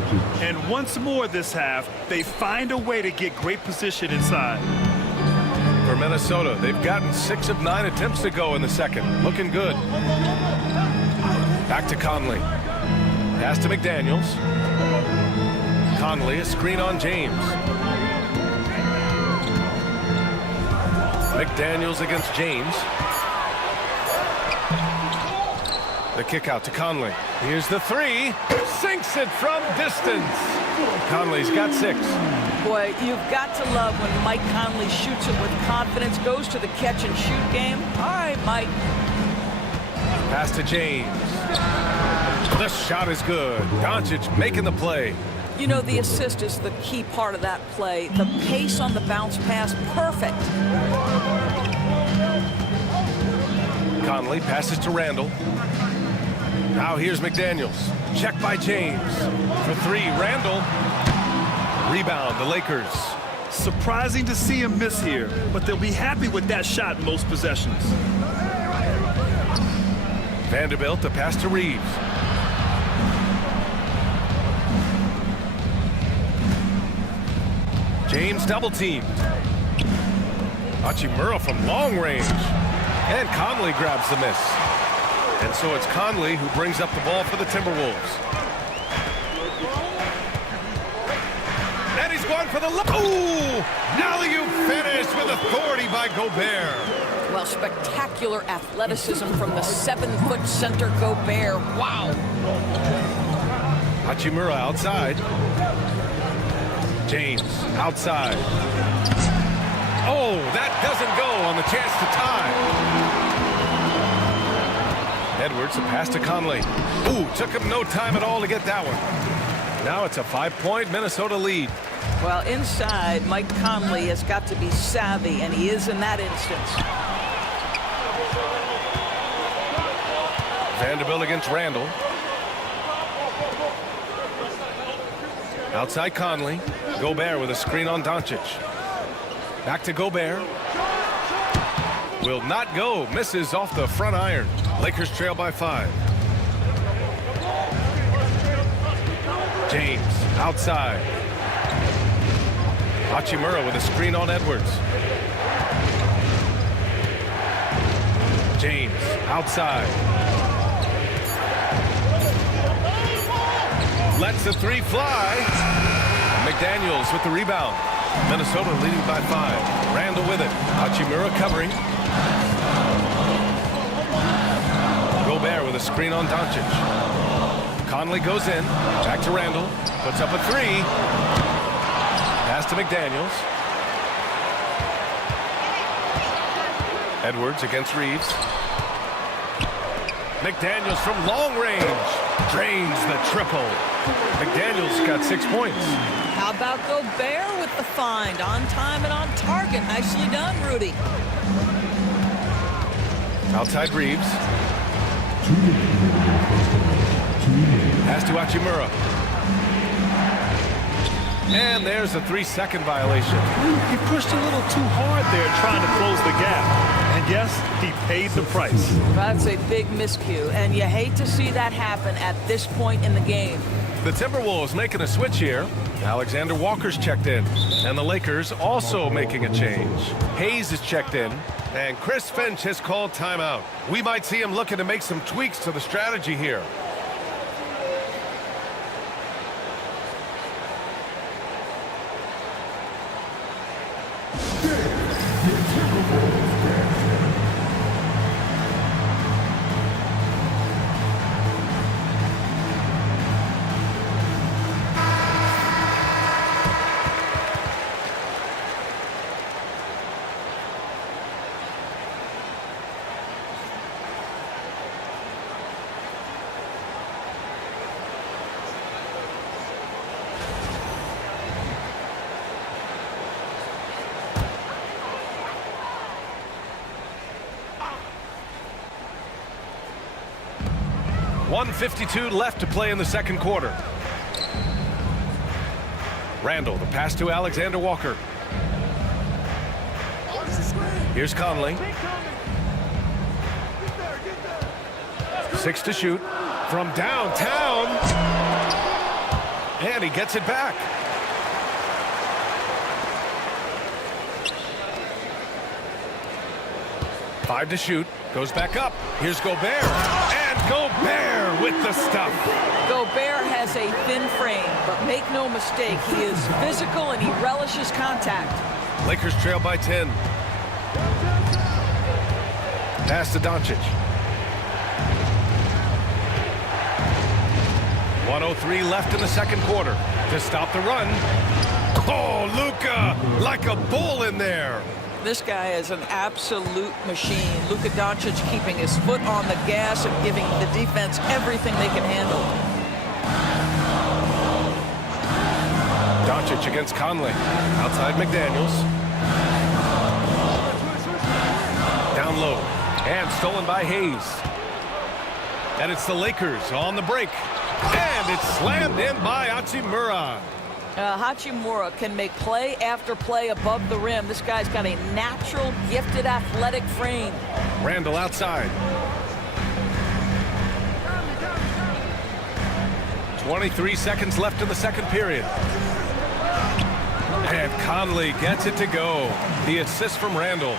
And once more this half, they find a way to get great position inside. For Minnesota, they've gotten 6 of 9 attempts to go in the second. Looking good. Back to Conley. Pass to McDaniels. Conley, a screen on James. McDaniels against James. The kick out to Conley. Here's the 3. Sinks it from distance. Conley's got 6. Boy, you've got to love when Mike Conley shoots it with confidence, goes to the catch and shoot game. All right, Mike. Pass to James. The shot is good. Doncic making the play. You know, the assist is the key part of that play. The pace on the bounce pass, perfect. Conley passes to Randle. Now here's McDaniels. Check by James. For 3, Randle. Rebound, the Lakers. Surprising to see him miss here, but they'll be happy with that shot most possessions. Vanderbilt, the pass to Reeves. James double teamed. Hachimura from long range. And Conley grabs the miss. And so it's Conley who brings up the ball for the Timberwolves. And he's going for the ooh! Alley-oop finish with authority by Gobert. Well, spectacular athleticism from the 7-foot center Gobert. Wow. Hachimura outside. James outside. Oh, that doesn't go on the chance to tie. Edwards, a pass to Conley. Ooh, took him no time at all to get that one. Now it's a 5-point Minnesota lead. Well, inside, Mike Conley has got to be savvy, and he is in that instance. Vanderbilt against Randall. Outside Conley. Gobert with a screen on Doncic. Back to Gobert. Will not go. Misses off the front iron. Lakers trail by 5. James outside. Hachimura with a screen on Edwards. James outside. Lets the 3 fly. McDaniels with the rebound. Minnesota leading by 5. Randall with it. Hachimura covering. Gobert with a screen on Doncic. Conley goes in. Back to Randall. Puts up a 3. Pass to McDaniels. Edwards against Reeves. McDaniels from long range. Drains the triple. McDaniels got 6 points. How about Gobert with the find? On time and on target. Nicely done, Rudy. Outside Reeves. Pass to Hachimura. And there's a 3-second violation. He pushed a little too hard there trying to close the gap. And yes, he paid the price. That's a big miscue, and you hate to see that happen at this point in the game. The Timberwolves making a switch here. Alexander Walker's checked in. And the Lakers also making a change. Hayes is checked in. And Chris Finch has called timeout. We might see him looking to make some tweaks to the strategy here. .152 left to play in the second quarter. Randall, the pass to Alexander Walker. Here's Conley. 6 to shoot from downtown. And he gets it back. Five to shoot. Goes back up. Here's Gobert. And Gobert with the stuff. Gobert has a thin frame, but make no mistake, he is physical and he relishes contact. Lakers trail by 10. Pass to Doncic. 1:03 left in the second quarter. To stop the run. Oh, Luka, like a bull in there. This guy is an absolute machine. Luka Doncic keeping his foot on the gas and giving the defense everything they can handle. Doncic against Conley. Outside McDaniels. Down low. And stolen by Hayes. And it's the Lakers on the break. And it's slammed in by Hachimura. Hachimura can make play after play above the rim. This guy's got a natural, gifted, athletic frame. Randall outside. 23 seconds left in the second period. And Conley gets it to go. The assist from Randall.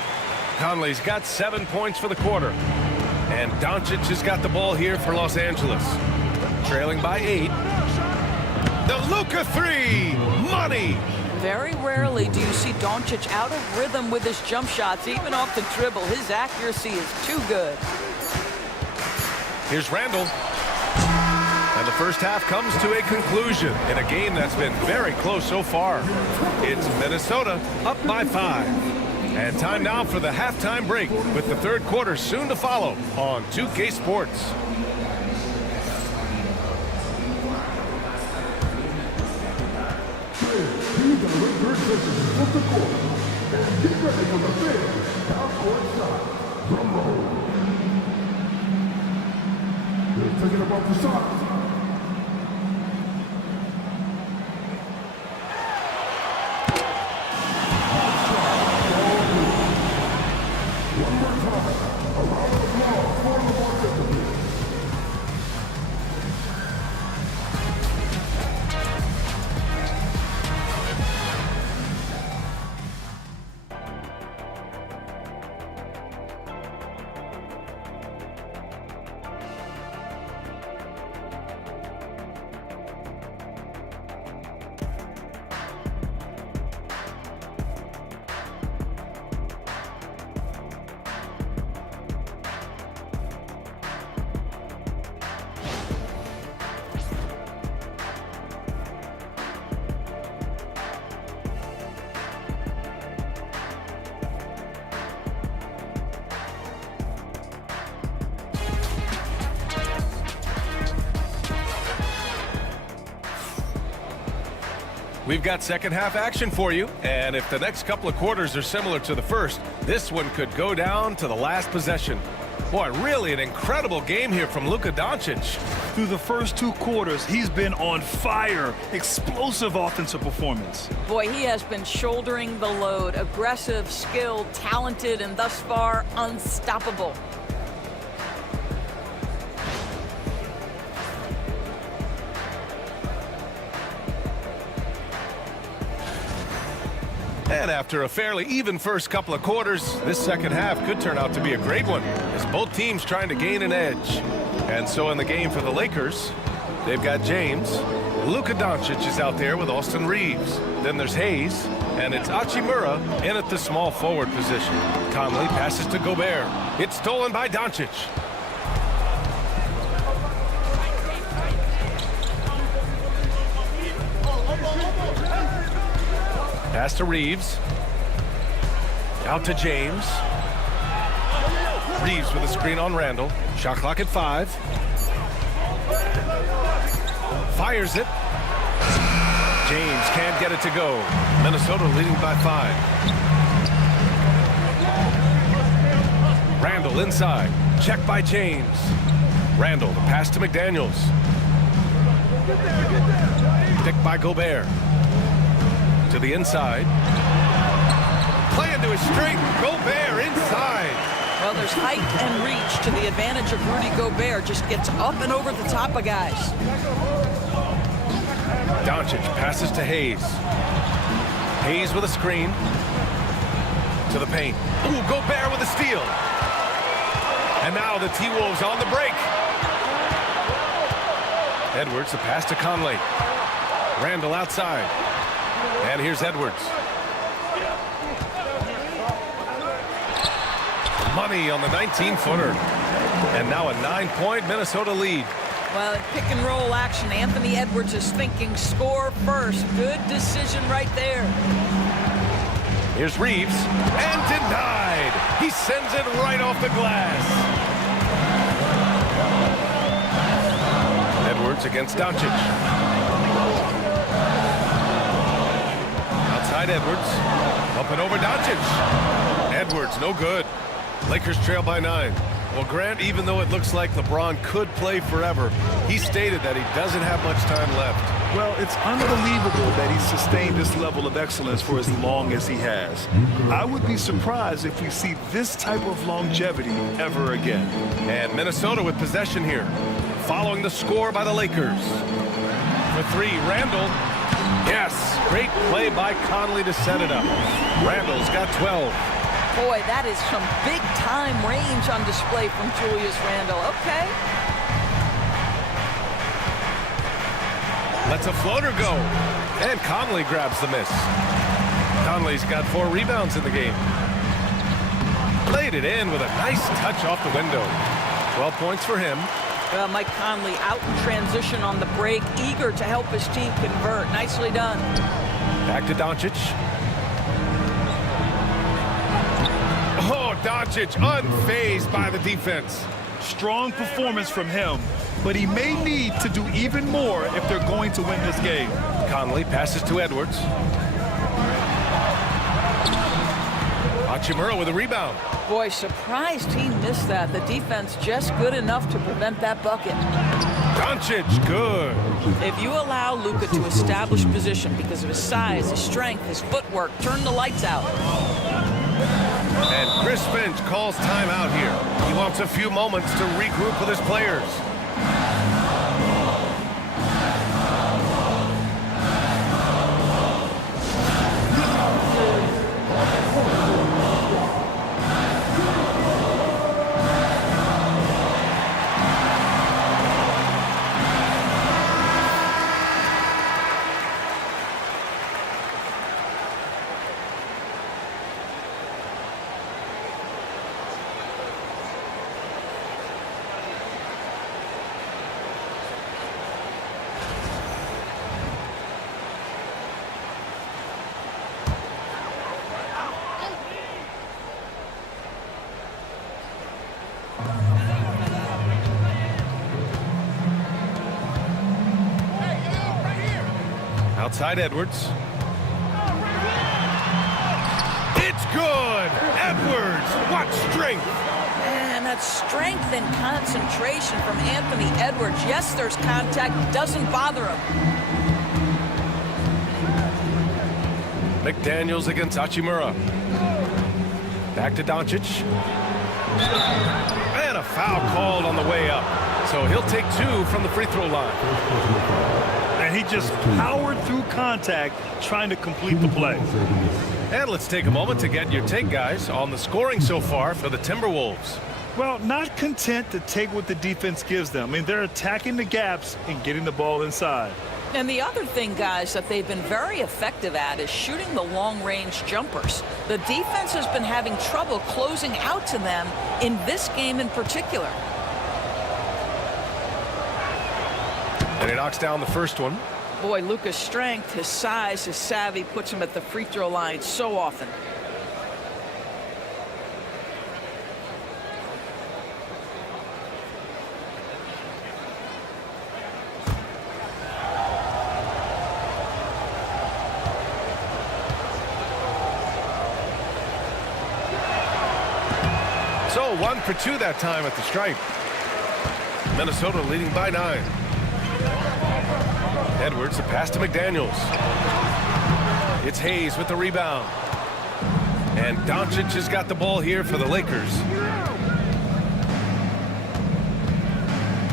Conley's got 7 points for the quarter. And Doncic has got the ball here for Los Angeles. Trailing by 8. The Luka three. Money. Very rarely do you see Doncic out of rhythm with his jump shots, even off the dribble. His accuracy is too good. Here's Randall. And the first half comes to a conclusion in a game that's been very close so far. It's Minnesota up by 5. And time now for the halftime break with the third quarter soon to follow on 2K Sports. Taking about the shot. We've got second half action for you, and if the next couple of quarters are similar to the first, this one could go down to the last possession. Boy, really an incredible game here from Luka Doncic. Through the first 2 quarters, he's been on fire. Explosive offensive performance. Boy, he has been shouldering the load. Aggressive, skilled, talented, and thus far unstoppable. And after a fairly even first couple of quarters, this second half could turn out to be a great one, as both teams trying to gain an edge. And so in the game for the Lakers, they've got James. Luka Doncic is out there with Austin Reeves. Then there's Hayes, and it's Hachimura in at the small forward position. Conley passes to Gobert. It's stolen by Doncic. Pass to Reeves. Out to James. Reeves with a screen on Randall. Shot clock at 5. Fires it. James can't get it to go. Minnesota leading by 5. Randall inside. Check by James. Randall, the pass to McDaniels. Picked by Gobert. To the inside. Play into his straight. Gobert inside. Well, there's height and reach to the advantage of Rudy Gobert. Just gets up and over the top of guys. Doncic passes to Hayes. Hayes with a screen. To the paint. Ooh, Gobert with a steal. And now the T-Wolves on the break. Edwards, the pass to Conley. Randall outside. And here's Edwards. Money on the 19-footer. And now a 9-point Minnesota lead. Well, in pick and roll action, Anthony Edwards is thinking score first. Good decision right there. Here's Reeves. And denied. He sends it right off the glass. Edwards against Doncic. Outside Edwards. Up and over Doncic. Edwards, no good. Lakers trail by 9. Well, Grant, even though it looks like LeBron could play forever, he stated that he doesn't have much time left. Well, it's unbelievable that he's sustained this level of excellence for as long as he has. I would be surprised if we see this type of longevity ever again. And Minnesota with possession here, following the score by the Lakers. For three, Randall. Yes, great play by Conley to set it up. Randall's got 12. Boy, that is some big-time range on display from Julius Randle. Okay. Lets a floater go. And Conley grabs the miss. Conley's got 4 rebounds in the game. Played it in with a nice touch off the window. 12 points for him. Mike Conley out in transition on the break, eager to help his team convert. Nicely done. Back to Doncic. Oh, Doncic unfazed by the defense. Strong performance from him, but he may need to do even more if they're going to win this game. Conley passes to Edwards. Hachimura with a rebound. Boy, surprised he missed that. The defense just good enough to prevent that bucket. Doncic, good. If you allow Luka to establish position because of his size, his strength, his footwork, turn the lights out. And Chris Finch calls timeout here. He wants a few moments to regroup with his players. Outside Edwards. It's good! Edwards, what strength! And that strength and concentration from Anthony Edwards. Yes, there's contact, doesn't bother him. McDaniels against Hachimura. Back to Doncic. And a foul called on the way up. So he'll take 2 from the free throw line. And he just powered through contact trying to complete the play. And let's take a moment to get your take, guys, on the scoring so far for the Timberwolves. Well, not content to take what the defense gives them. I mean, they're attacking the gaps and getting the ball inside. And the other thing, guys, that they've been very effective at is shooting the long-range jumpers. The defense has been having trouble closing out to them in this game in particular. And he knocks down the first one. Boy, Luka's strength, his size, his savvy puts him at the free throw line so often. So 1 for 2 that time at the stripe. Minnesota leading by 9. Edwards, the pass to McDaniels. It's Hayes with the rebound. And Doncic has got the ball here for the Lakers.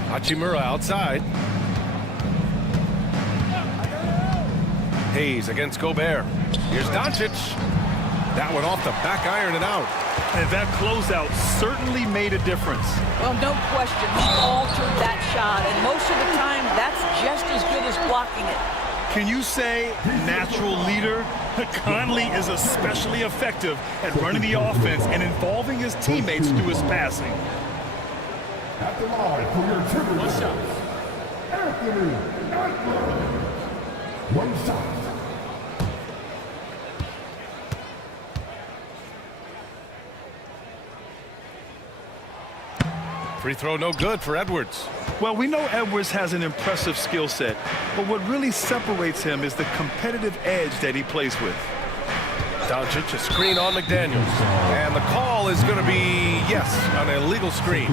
Hachimura outside. Hayes against Gobert. Here's Doncic. That one off the back iron and out. And that closeout certainly made a difference. Well, no question, he altered that shot, and most of the time, that's just as good as blocking it. Can you say natural leader? Conley is especially effective at running the offense and involving his teammates through his passing. At the line for your Timberwolves, Anthony Edwards. 1 shot. Free throw no good for Edwards. Well, we know Edwards has an impressive skill set, but what really separates him is the competitive edge that he plays with. Doncic, a screen on McDaniels. And the call is going to be, yes, an illegal screen.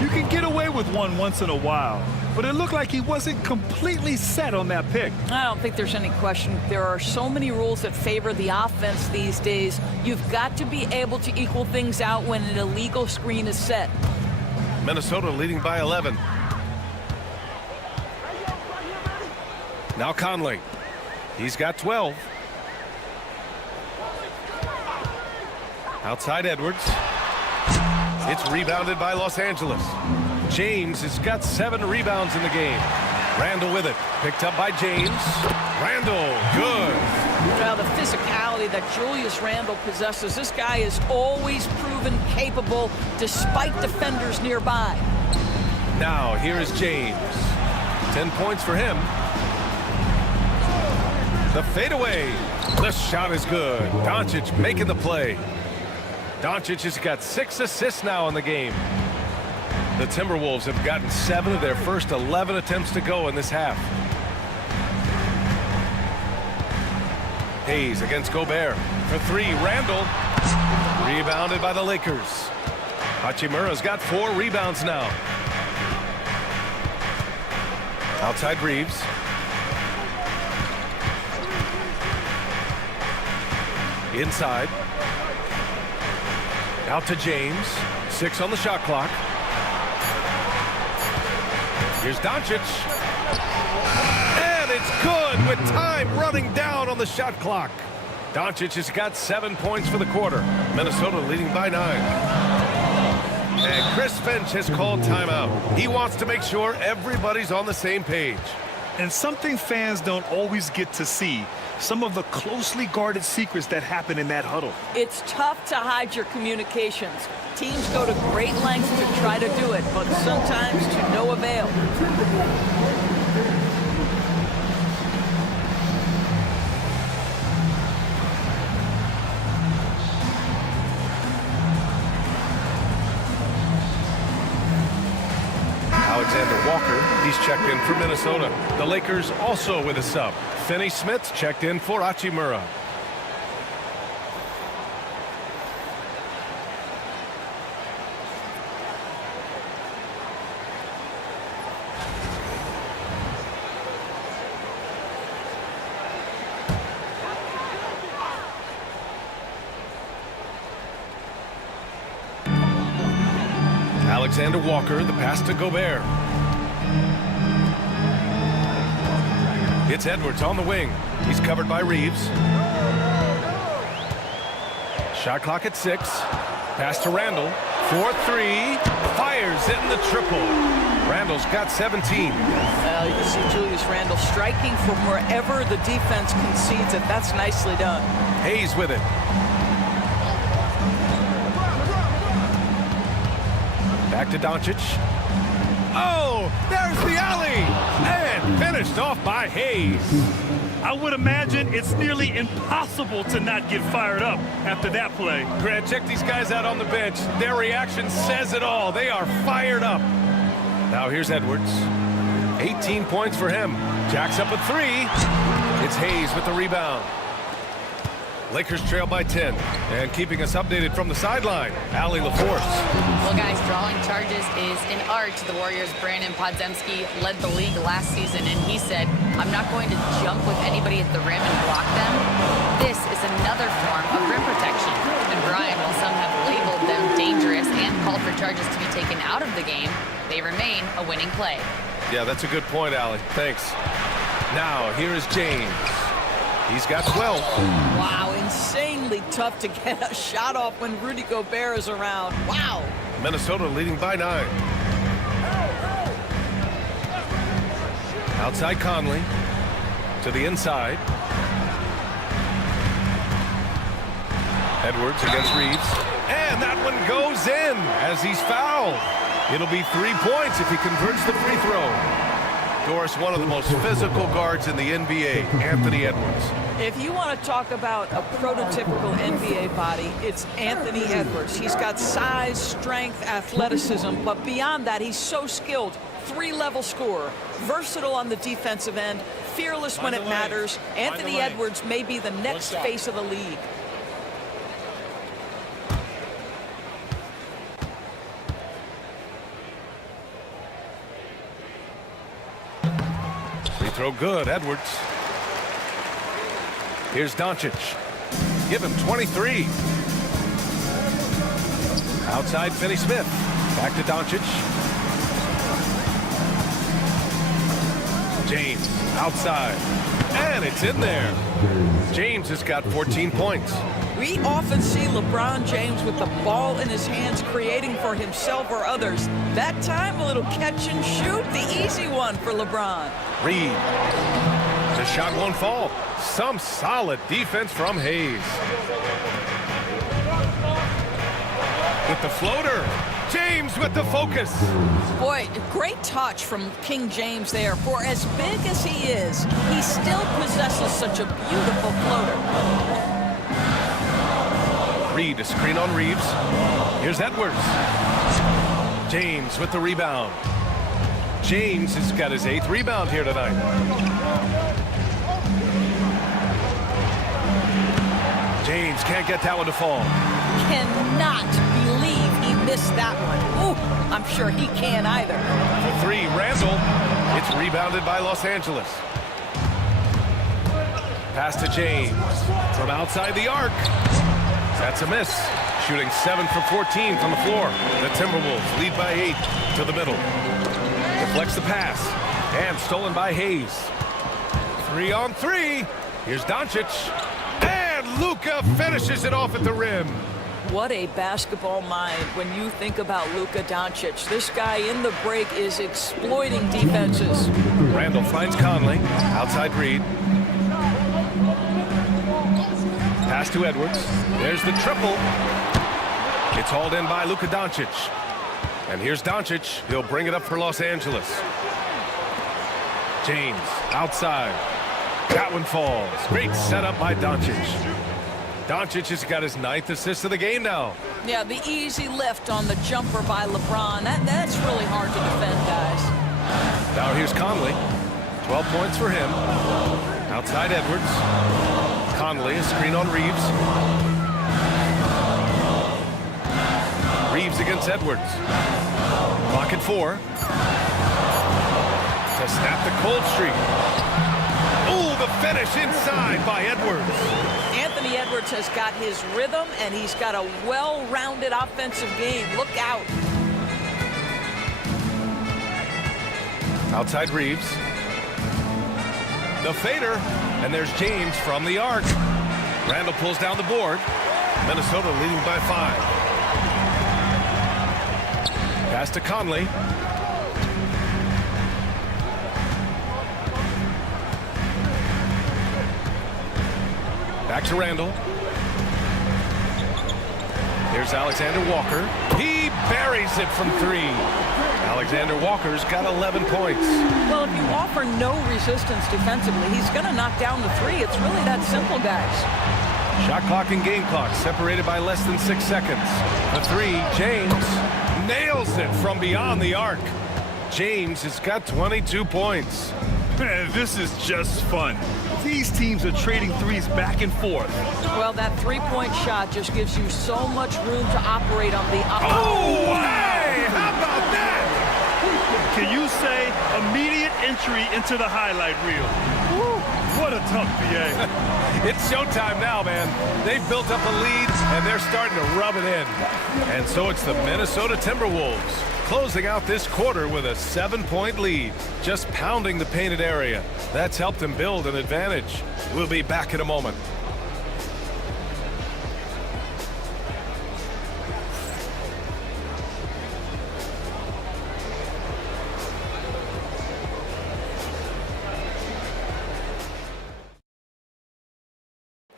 You can get away with with one once in a while, but it looked like he wasn't completely set on that pick. I don't think there's any question. There are so many rules that favor the offense these days. You've got to be able to equal things out when an illegal screen is set. Minnesota leading by 11. Now Conley. He's got 12. Outside Edwards. It's rebounded by Los Angeles. James has got 7 rebounds in the game. Randall with it. Picked up by James. Randall, good. Now, the physicality that Julius Randle possesses, this guy is always proven capable despite defenders nearby. Now, here is James. 10 points for him. The fadeaway. The shot is good. Doncic making the play. Doncic has got 6 assists now in the game. The Timberwolves have gotten 7 of their first 11 attempts to go in this half. Hayes against Gobert. For 3, Randall. Rebounded by the Lakers. Hachimura's got 4 rebounds now. Outside Reeves. Inside. Out to James. 6 on the shot clock. Here's Doncic. And it's good with time running down on the shot clock. Doncic has got 7 points for the quarter. Minnesota leading by 9. And Chris Finch has called timeout. He wants to make sure everybody's on the same page. And something fans don't always get to see, some of the closely guarded secrets that happen in that huddle. It's tough to hide your communications. Teams go to great lengths to try to do it, but sometimes to no avail. Alexander Walker, he's checked in for Minnesota. The Lakers also with a sub. Finney Smith's checked in for Hachimura. Alexander Walker, the pass to Gobert. It's Edwards on the wing. He's covered by Reeves. Shot clock at 6. Pass to Randall. 4-3. Fires in the triple. Randall's got 17. You can see Julius Randle striking from wherever the defense concedes it. That's nicely done. Hayes with it. Back to Doncic. Oh, there's the alley! And finished off by Hayes. I would imagine it's nearly impossible to not get fired up after that play. Grant, check these guys out on the bench. Their reaction says it all. They are fired up. Now here's Edwards. 18 points for him. Jacks up a 3. It's Hayes with the rebound. Lakers trail by 10. And keeping us updated from the sideline, Allie LaForce. Well, guys, drawing charges is an art. The Warriors' Brandon Podziemski led the league last season, and he said, I'm not going to jump with anybody at the rim and block them. This is another form of rim protection. And Brian, while some have labeled them dangerous and called for charges to be taken out of the game, they remain a winning play. Yeah, that's a good point, Allie. Thanks. Now, here is James. He's got 12. Wow, insanely tough to get a shot off when Rudy Gobert is around. Wow. Minnesota leading by 9. Outside Conley. To the inside. Edwards against Reeves. And that one goes in as he's fouled. It'll be 3 points if he converts the free throw. Doris, one of the most physical guards in the NBA, Anthony Edwards. If you want to talk about a prototypical NBA body, it's Anthony Edwards. He's got size, strength, athleticism, but beyond that, he's so skilled. 3-level scorer, versatile on the defensive end, fearless when it matters. Anthony Edwards may be the next face of the league. throw good, Edwards. Here's Doncic. Give him 23. Outside Finney-Smith. Back to Doncic. James outside. And it's in there. James has got 14 points. We often see LeBron James with the ball in his hands creating for himself or others. That time, a little catch and shoot, the easy one for LeBron. Reed. The shot won't fall. Some solid defense from Hayes. With the floater. James with the focus. Boy, great touch from King James there. For as big as he is, he still possesses such a beautiful floater. Reed, a screen on Reeves. Here's Edwards. James with the rebound. James has got his 8th rebound here tonight. James can't get that one to fall. Cannot believe he missed that one. Ooh, I'm sure he can't either. For 3, Randall. It's rebounded by Los Angeles. Pass to James from outside the arc. That's a miss. Shooting 7 for 14 from the floor. The Timberwolves lead by 8 to the middle. Deflects the pass. And stolen by Hayes. 3 on 3. Here's Doncic. And Luka finishes it off at the rim. What a basketball mind when you think about Luka Doncic. This guy in the break is exploiting defenses. Randall finds Conley. Outside Reed. Pass to Edwards. There's the triple. It's hauled in by Luka Doncic. And here's Doncic. He'll bring it up for Los Angeles. James outside. That one falls. Great setup by Doncic. Doncic has got his 9th assist of the game now. Yeah, the easy lift on the jumper by LeBron. That's really hard to defend, guys. Now here's Conley. 12 points for him. Outside Edwards. Conley, a screen on Reeves. Reeves against Edwards. Clock at 4. To snap the cold streak. Ooh, the finish inside by Edwards. Anthony Edwards has got his rhythm, and he's got a well-rounded offensive game. Look out. Outside Reeves. The fader. And there's James from the arc. Randall pulls down the board. Minnesota leading by 5. Pass to Conley. Back to Randall. Here's Alexander Walker. He buries it from 3. Alexander Walker's got 11 points. Well, if you offer no resistance defensively, he's going to knock down the 3. It's really that simple, guys. Shot clock and game clock separated by less than 6 seconds. The 3, James nails it from beyond the arc. James has got 22 points. Man, this is just fun. These teams are trading threes back and forth. Well, that three-point shot just gives you so much room to operate on the Oh, hey! How about that? Can you say immediate entry into the highlight reel? Woo, what a tough BA. It's showtime now, man. They've built up a lead, and they're starting to rub it in. And so it's the Minnesota Timberwolves closing out this quarter with a 7-point lead, just pounding the painted area. That's helped them build an advantage. We'll be back in a moment.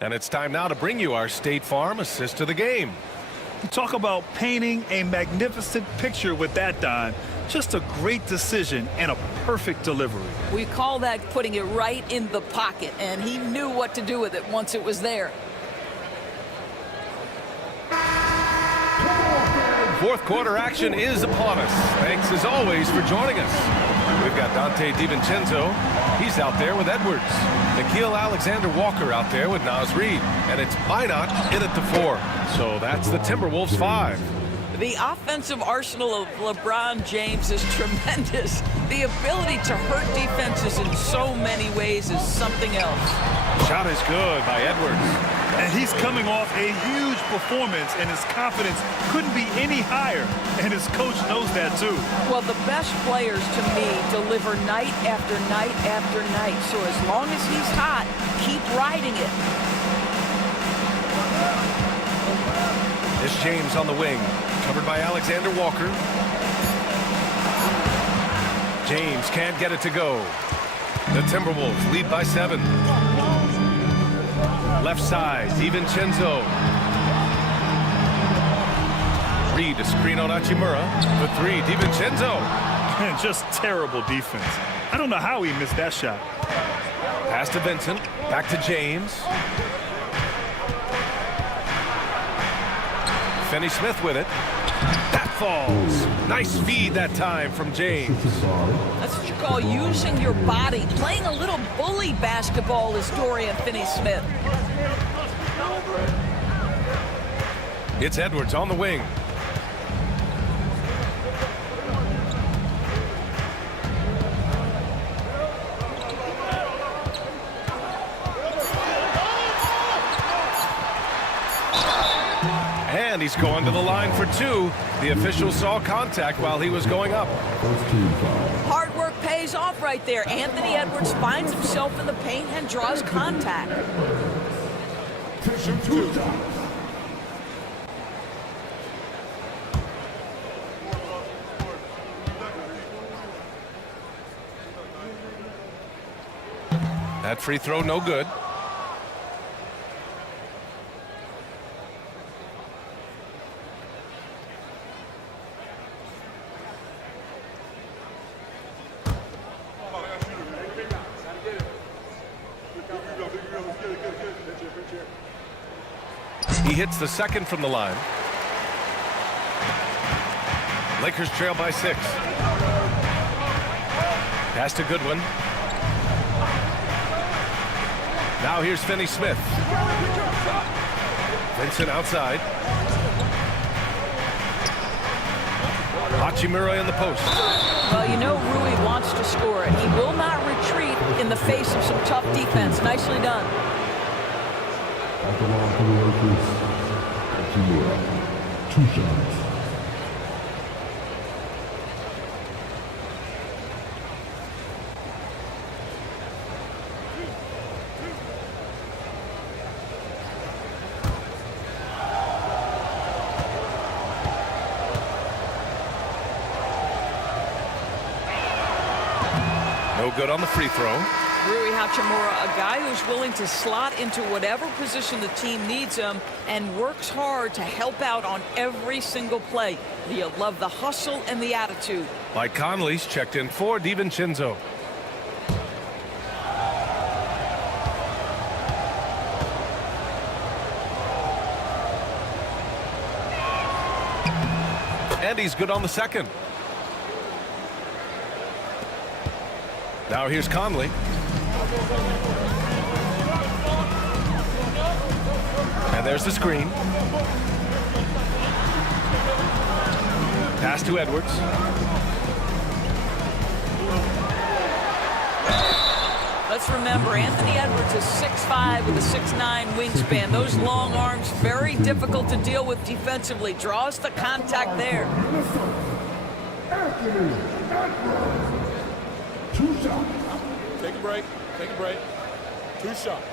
And it's time now to bring you our State Farm assist of the game. Talk about painting a magnificent picture with that dime. Just a great decision and a perfect delivery. We call that putting it right in the pocket, and he knew what to do with it once it was there. Fourth quarter action is upon us. Thanks as always for joining us. We've got Dante DiVincenzo. He's out there with Edwards. Nickeil Alexander-Walker out there with Naz Reid. And it's Minot in at the 4. So that's the Timberwolves 5. The offensive arsenal of LeBron James is tremendous. The ability to hurt defenses in so many ways is something else. Shot is good by Edwards. And he's coming off a huge performance, and his confidence couldn't be any higher. And his coach knows that, too. Well, the best players, to me, deliver night after night after night. So as long as he's hot, keep riding it. It's James on the wing, covered by Alexander Walker. James can't get it to go. The Timberwolves lead by 7. Left side, DiVincenzo. Reed, a screen on Hachimura. For 3, DiVincenzo. Man, just terrible defense. I don't know how he missed that shot. Pass to Vincent. Back to James. Finney-Smith with it. That falls. Nice feed that time from James. That's what you call using your body. Playing a little bully basketball is Dorian Finney-Smith. It's Edwards on the wing. And he's going to the line for 2. The official saw contact while he was going up. Hard work pays off right there. Anthony Edwards finds himself in the paint and draws contact. That free throw no good. He hits the second from the line. Lakers trail by 6. Pass to Goodwin. Now here's Finney-Smith. Vincent outside. Hachimura in the post. Well, you know Rui wants to score it. He will not retreat in the face of some tough defense. Nicely done. At the line for the Lakers, Hachimura, 2 shots. No good on the free throw. Rui Hachimura, a guy who's willing to slot into whatever position the team needs him and works hard to help out on every single play. You love the hustle and the attitude. Mike Conley's checked in for DiVincenzo. And he's good on the second. Now here's Conley. And there's the screen. Pass to Edwards. Let's remember, Anthony Edwards is 6'5" with a 6'9" wingspan. Those long arms, very difficult to deal with defensively. Draws the contact there. Anthony Edwards, 2 shots. Take a break. Take a break. 2 shots.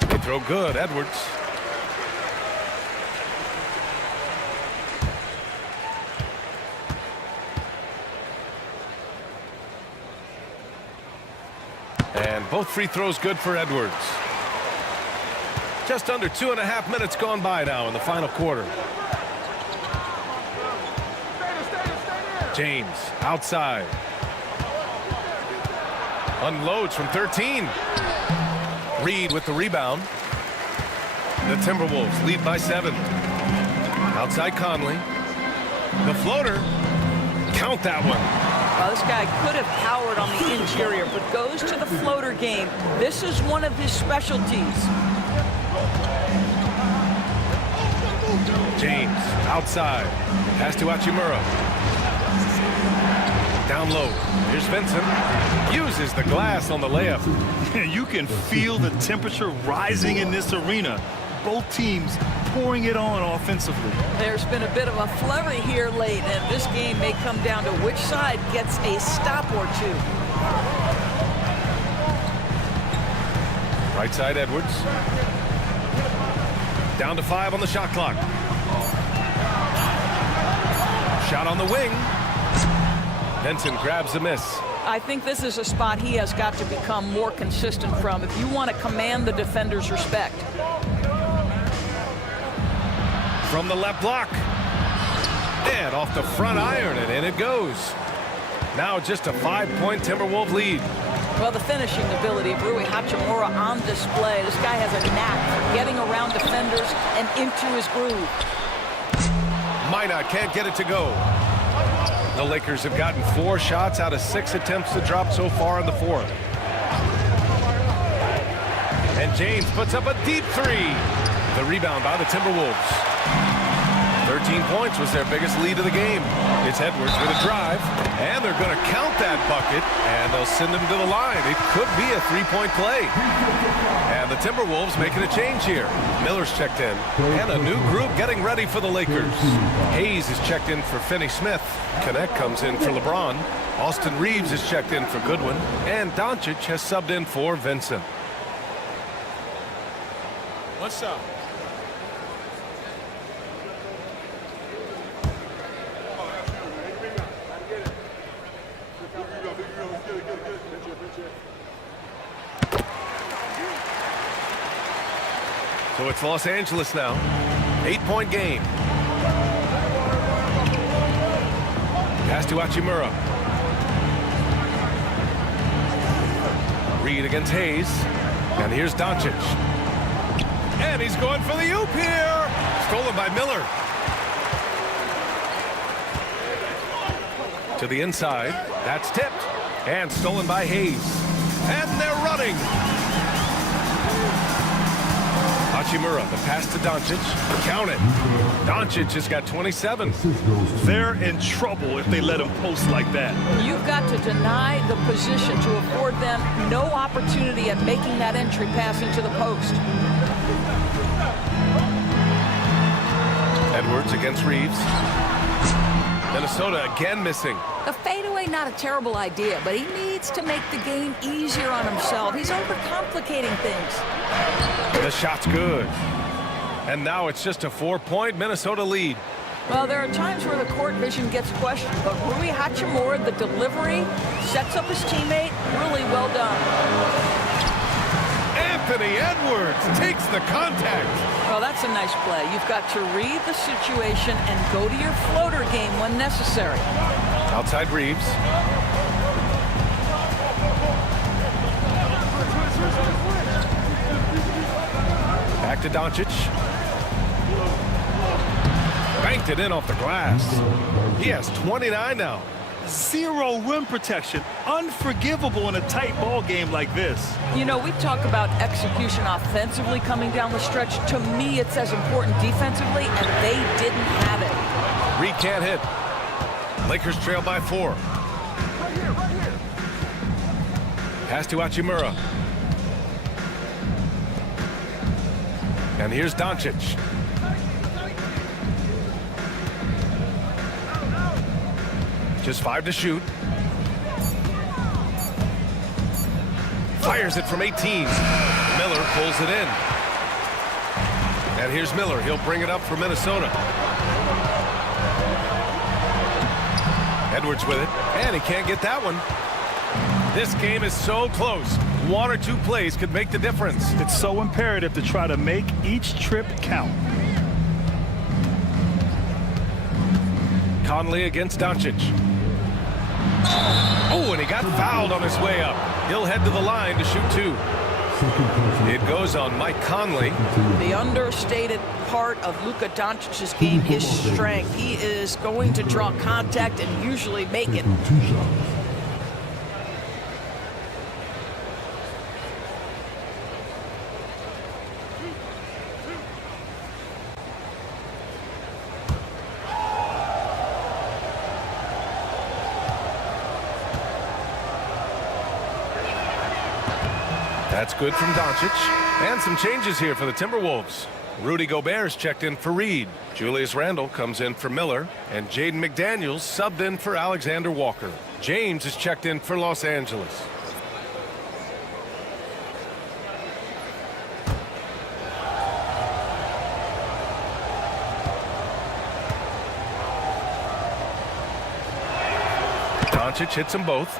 They throw good, Edwards. And both free throws good for Edwards. Just under 2.5 minutes gone by now in the final quarter. James outside. Unloads from 13. Reed with the rebound. The Timberwolves lead by 7. Outside Conley. The floater. Count that one. Well, this guy could have powered on the interior, but goes to the floater game. This is one of his specialties. James outside. Pass to Hachimura. Down low. Here's Vincent. Uses the glass on the layup. You can feel the temperature rising in this arena. Both teams pouring it on offensively. There's been a bit of a flurry here late, and this game may come down to which side gets a stop or two. Right side, Edwards. Down to 5 on the shot clock. Shot on the wing. Vincent grabs the miss. I think this is a spot he has got to become more consistent from if you want to command the defender's respect. From the left block. And off the front iron, and in it goes. Now just a 5-point Timberwolves lead. Well, the finishing ability of Rui Hachimura on display. This guy has a knack for getting around defenders and into his groove. Minot can't get it to go. The Lakers have gotten 4 shots out of 6 attempts to drop so far in the fourth. And James puts up a deep 3. The rebound by the Timberwolves. 13 points was their biggest lead of the game. It's Edwards with a drive, and they're going to count that bucket, and they'll send him to the line. It could be a 3-point play. And the Timberwolves making a change here. Miller's checked in, and a new group getting ready for the Lakers. Hayes is checked in for Finney-Smith. Connect comes in for LeBron. Austin Reeves is checked in for Goodwin, and Doncic has subbed in for Vincent. What's up? So it's Los Angeles now. 8-point game. Pass to Hachimura. Reed against Hayes. And here's Doncic. And he's going for the oop here. Stolen by Miller. To the inside. That's tipped. And stolen by Hayes. And they're running. Hachimura, the pass to Doncic. Count it. Doncic has got 27. They're in trouble if they let him post like that. You've got to deny the position to afford them no opportunity at making that entry pass into the post. Edwards against Reeves. Minnesota again missing. The fadeaway, not a terrible idea, but he needs to make the game easier on himself. He's overcomplicating things. The shot's good. And now it's just a 4-point Minnesota lead. Well, there are times where the court vision gets questioned, but Rui Hachimura, the delivery, sets up his teammate. Really well done. Anthony Edwards takes the contact. Well, that's a nice play. You've got to read the situation and go to your floater game when necessary. Outside Reeves. Back to Doncic. Banked it in off the glass. He has 29 now. Zero rim protection. Unforgivable in a tight ball game like this. You know, we talk about execution offensively coming down the stretch. To me, it's as important defensively, and they didn't have it. Reed can't hit. Lakers trail by 4. Pass to Hachimura. And here's Doncic. Just 5 to shoot. Fires it from 18. Miller pulls it in. And here's Miller. He'll bring it up for Minnesota. Edwards with it. And he can't get that one. This game is so close. 1 or 2 plays could make the difference. It's so imperative to try to make each trip count. Conley against Doncic. Oh, and he got fouled on his way up. He'll head to the line to shoot 2. It goes on Mike Conley. The understated part of Luka Doncic's game is strength. He is going to draw contact and usually make it. That's good from Doncic. And some changes here for the Timberwolves. Rudy Gobert's checked in for Reed. Julius Randle comes in for Miller. And Jaden McDaniels subbed in for Alexander Walker. James is checked in for Los Angeles. Doncic hits them both.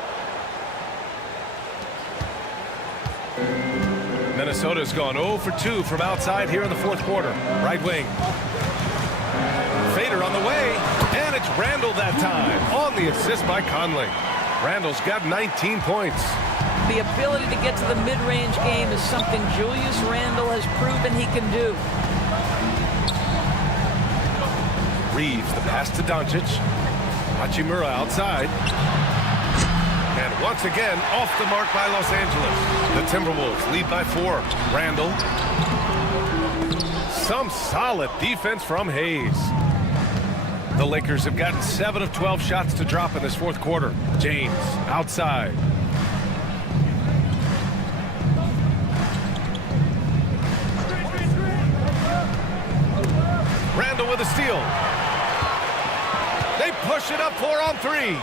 Minnesota's gone 0 for 2 from outside here in the fourth quarter. Right wing. Fader on the way, and it's Randle that time on the assist by Conley. Randle's got 19 points. The ability to get to the mid-range game is something Julius Randle has proven he can do. Reeves, the pass to Doncic. Hachimura outside. And once again, off the mark by Los Angeles. The Timberwolves lead by 4. Randle. Some solid defense from Hayes. The Lakers have gotten 7 of 12 shots to drop in this fourth quarter. James outside. Randle with a steal. They push it up 4 on 3.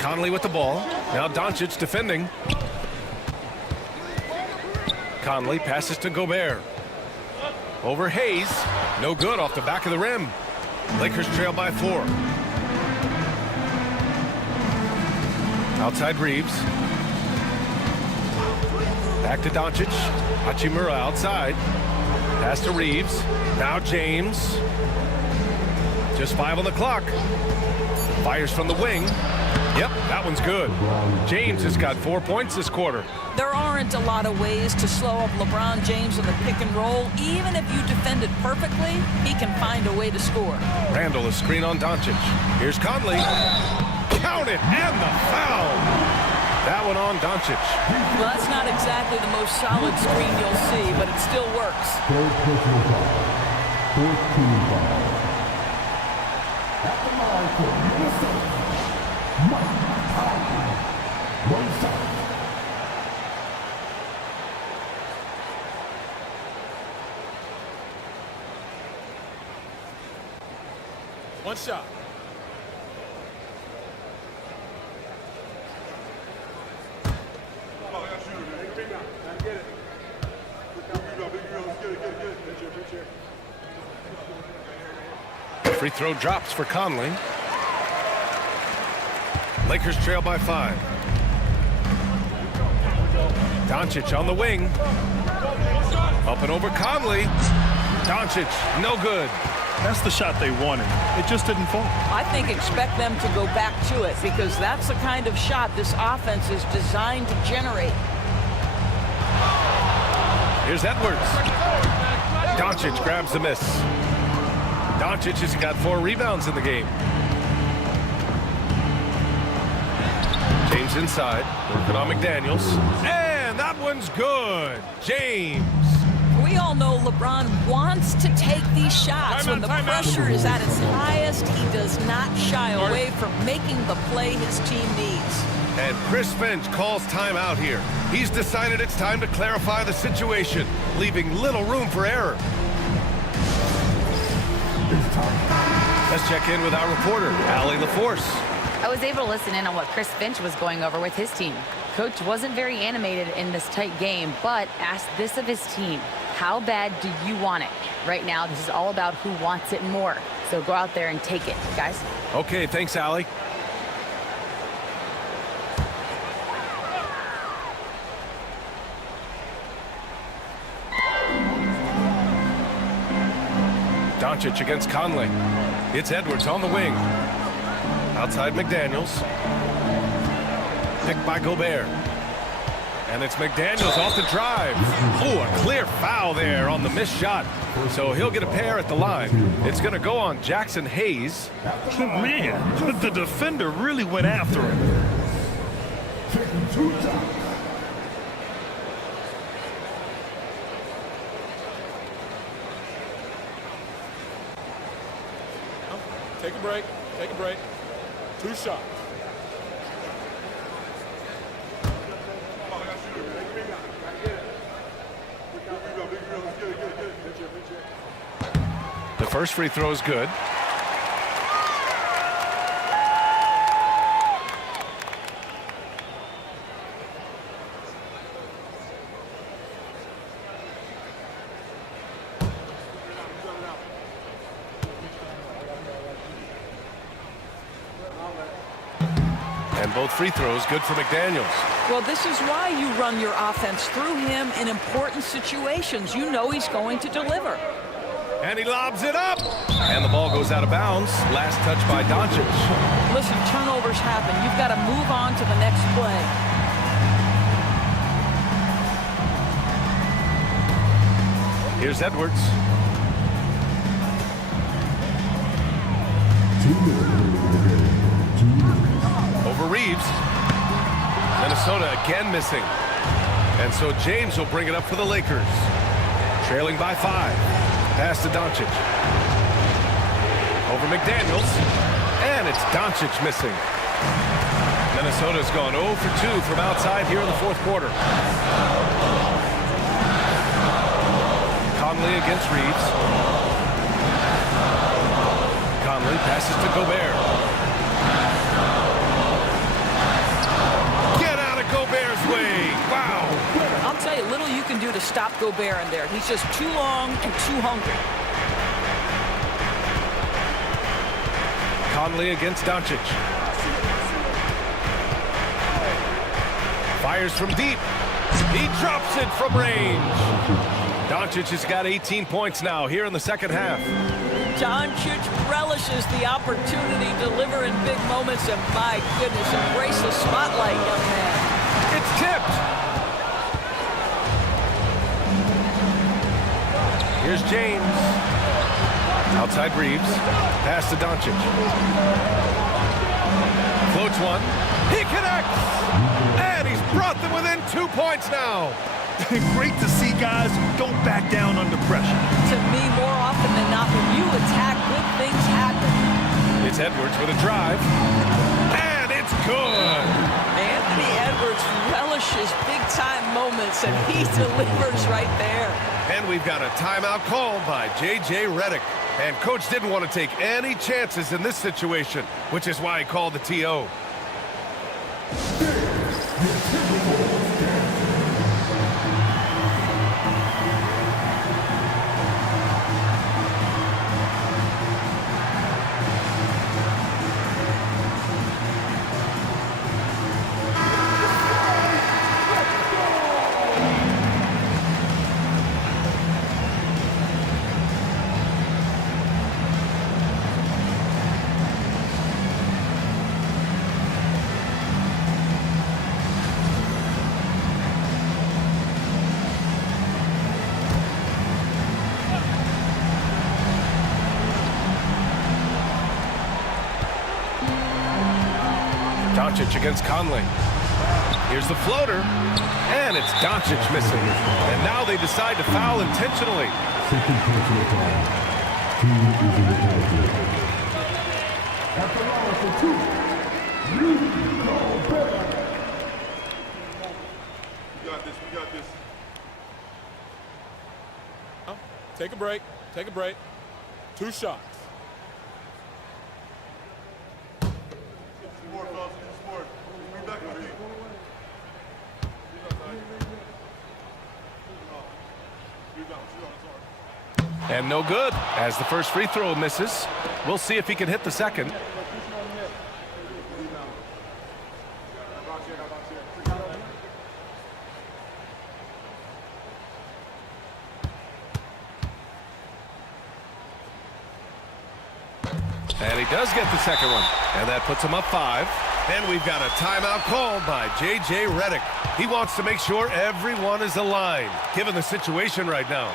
Conley with the ball. Now Doncic defending. Conley passes to Gobert. Over Hayes. No good off the back of the rim. Lakers trail by 4. Outside Reeves. Back to Doncic. Hachimura outside. Pass to Reeves. Now James. Just 5 on the clock. Fires from the wing. Yep, that one's good. James has got 4 points this quarter. There aren't a lot of ways to slow up LeBron James in the pick and roll. Even if you defend it perfectly, he can find a way to score. Randle a screen on Doncic. Here's Conley. Count it, and the foul. That one on Doncic. Well, that's not exactly the most solid screen you'll see, but it still works. Third personal foul. 14 foul. At the line for Minnesota, Mike Conley. 1 shot. One shot. Free throw drops for Conley. Lakers trail by 5. Doncic on the wing. Up and over Conley. Doncic, no good. That's the shot they wanted. It just didn't fall. I think expect them to go back to it because that's the kind of shot this offense is designed to generate. Here's Edwards. Doncic grabs the miss. Doncic has got 4 rebounds in the game. James inside, working on McDaniels. And that one's good. James. We all know LeBron wants to take these shots. When the pressure is at its highest, he does not shy away from making the play his team needs. And Chris Finch calls timeout here. He's decided it's time to clarify the situation, leaving little room for error. Let's check in with our reporter, Allie LaForce. I was able to listen in on what Chris Finch was going over with his team. Coach wasn't very animated in this tight game, but asked this of his team. How bad do you want it? Right now, this is all about who wants it more. So go out there and take it, guys. Okay, thanks, Allie. Doncic against Conley. It's Edwards on the wing. Outside McDaniels. Picked by Gobert. And it's McDaniels off the drive. Oh, a clear foul there on the missed shot. So he'll get a pair at the line. It's going to go on Jackson Hayes. Man, the defender really went after him. Taking 2 shots. Take a break. Take a break. 2 shots. first free throw is good. And both free throws good for McDaniels. Well, this is why you run your offense through him in important situations. You know he's going to deliver. And he lobs it up. And the ball goes out of bounds. Last touch by Doncic. Listen, turnovers happen. You've got to move on to the next play. Here's Edwards. Over Reeves. Minnesota again missing. And so James will bring it up for the Lakers. Trailing by 5. Pass to Doncic. Over McDaniels. And it's Doncic missing. Minnesota's gone 0 for 2 from outside here in the fourth quarter. Conley against Reeves. Conley passes to Gobert. Get out of Gobert's way. Wow. I'll tell you, little you can do to stop Gobert in there. He's just too long and too hungry. Conley against Doncic. Fires from deep. He drops it from range. Doncic has got 18 points now here in the second half. Doncic relishes the opportunity to deliver in big moments, and my goodness, embrace the spotlight, young man. It's tipped. Here's James. Outside Reeves. Pass to Doncic. Floats one. He connects. And he's brought them within 2 points now. Great to see guys who don't back down under pressure. To me, more often than not, when you attack, good things happen. It's Edwards with a drive. And it's good. Anthony Edwards relishes big-time moments, and he delivers right there. And we've got a timeout called by J.J. Redick. And Coach didn't want to take any chances in this situation, which is why he called the TO. Doncic against Conley. Here's the floater. And it's Doncic missing. And now they decide to foul intentionally. Second personal foul. Team is in the penalty. At the line for 2. Rudy Gobert. We got this. We got this. Take a break. Take a break. 2 shots. And no good, as the first free throw misses. We'll see if he can hit the second. And he does get the second one. And that puts him up 5. And we've got a timeout called by J.J. Redick. He wants to make sure everyone is aligned, given the situation right now.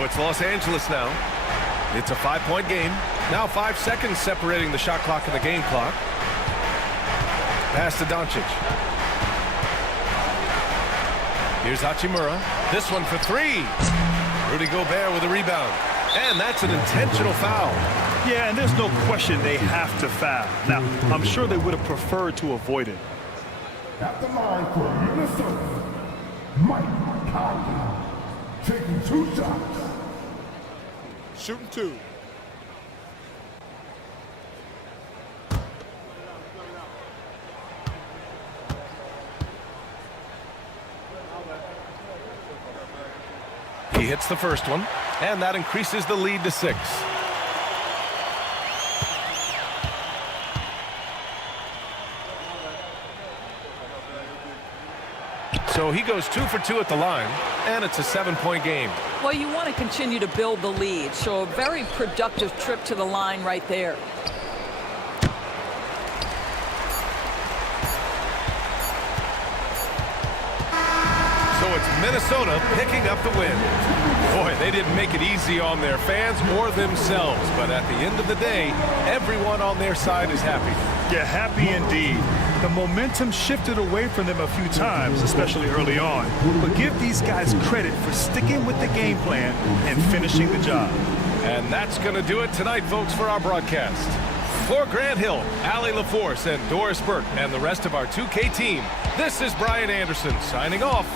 So it's Los Angeles now. It's a 5-point game. Now 5 seconds separating the shot clock and the game clock. Pass to Doncic. Here's Hachimura. This one for 3. Rudy Gobert with a rebound. And that's an intentional foul. Yeah, and there's no question they have to foul. Now, I'm sure they would have preferred to avoid it. At the line for Minnesota, Mike Conley, taking 2 shots. Shooting 2. He hits the first one, and that increases the lead to 6. So he goes 2 for 2 at the line, and it's a 7-point game. Well, you want to continue to build the lead, so a very productive trip to the line right there. So it's Minnesota picking up the win. Boy, they didn't make it easy on their fans or themselves, but at the end of the day, everyone on their side is happy. Yeah, happy indeed. The momentum shifted away from them a few times, especially early on. But give these guys credit for sticking with the game plan and finishing the job. And that's going to do it tonight, folks, for our broadcast. For Grant Hill, Allie LaForce, and Doris Burke, and the rest of our 2K team, this is Brian Anderson signing off.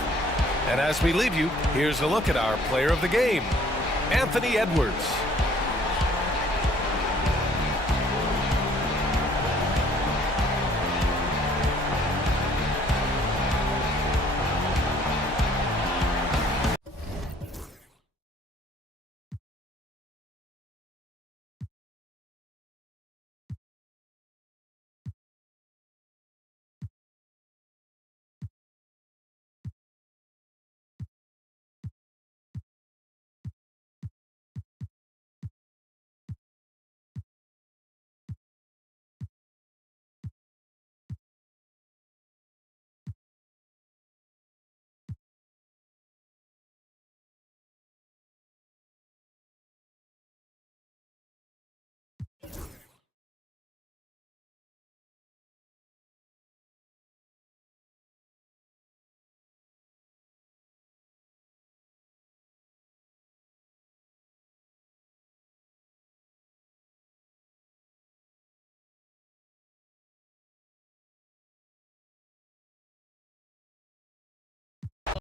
And as we leave you, here's a look at our player of the game, Anthony Edwards.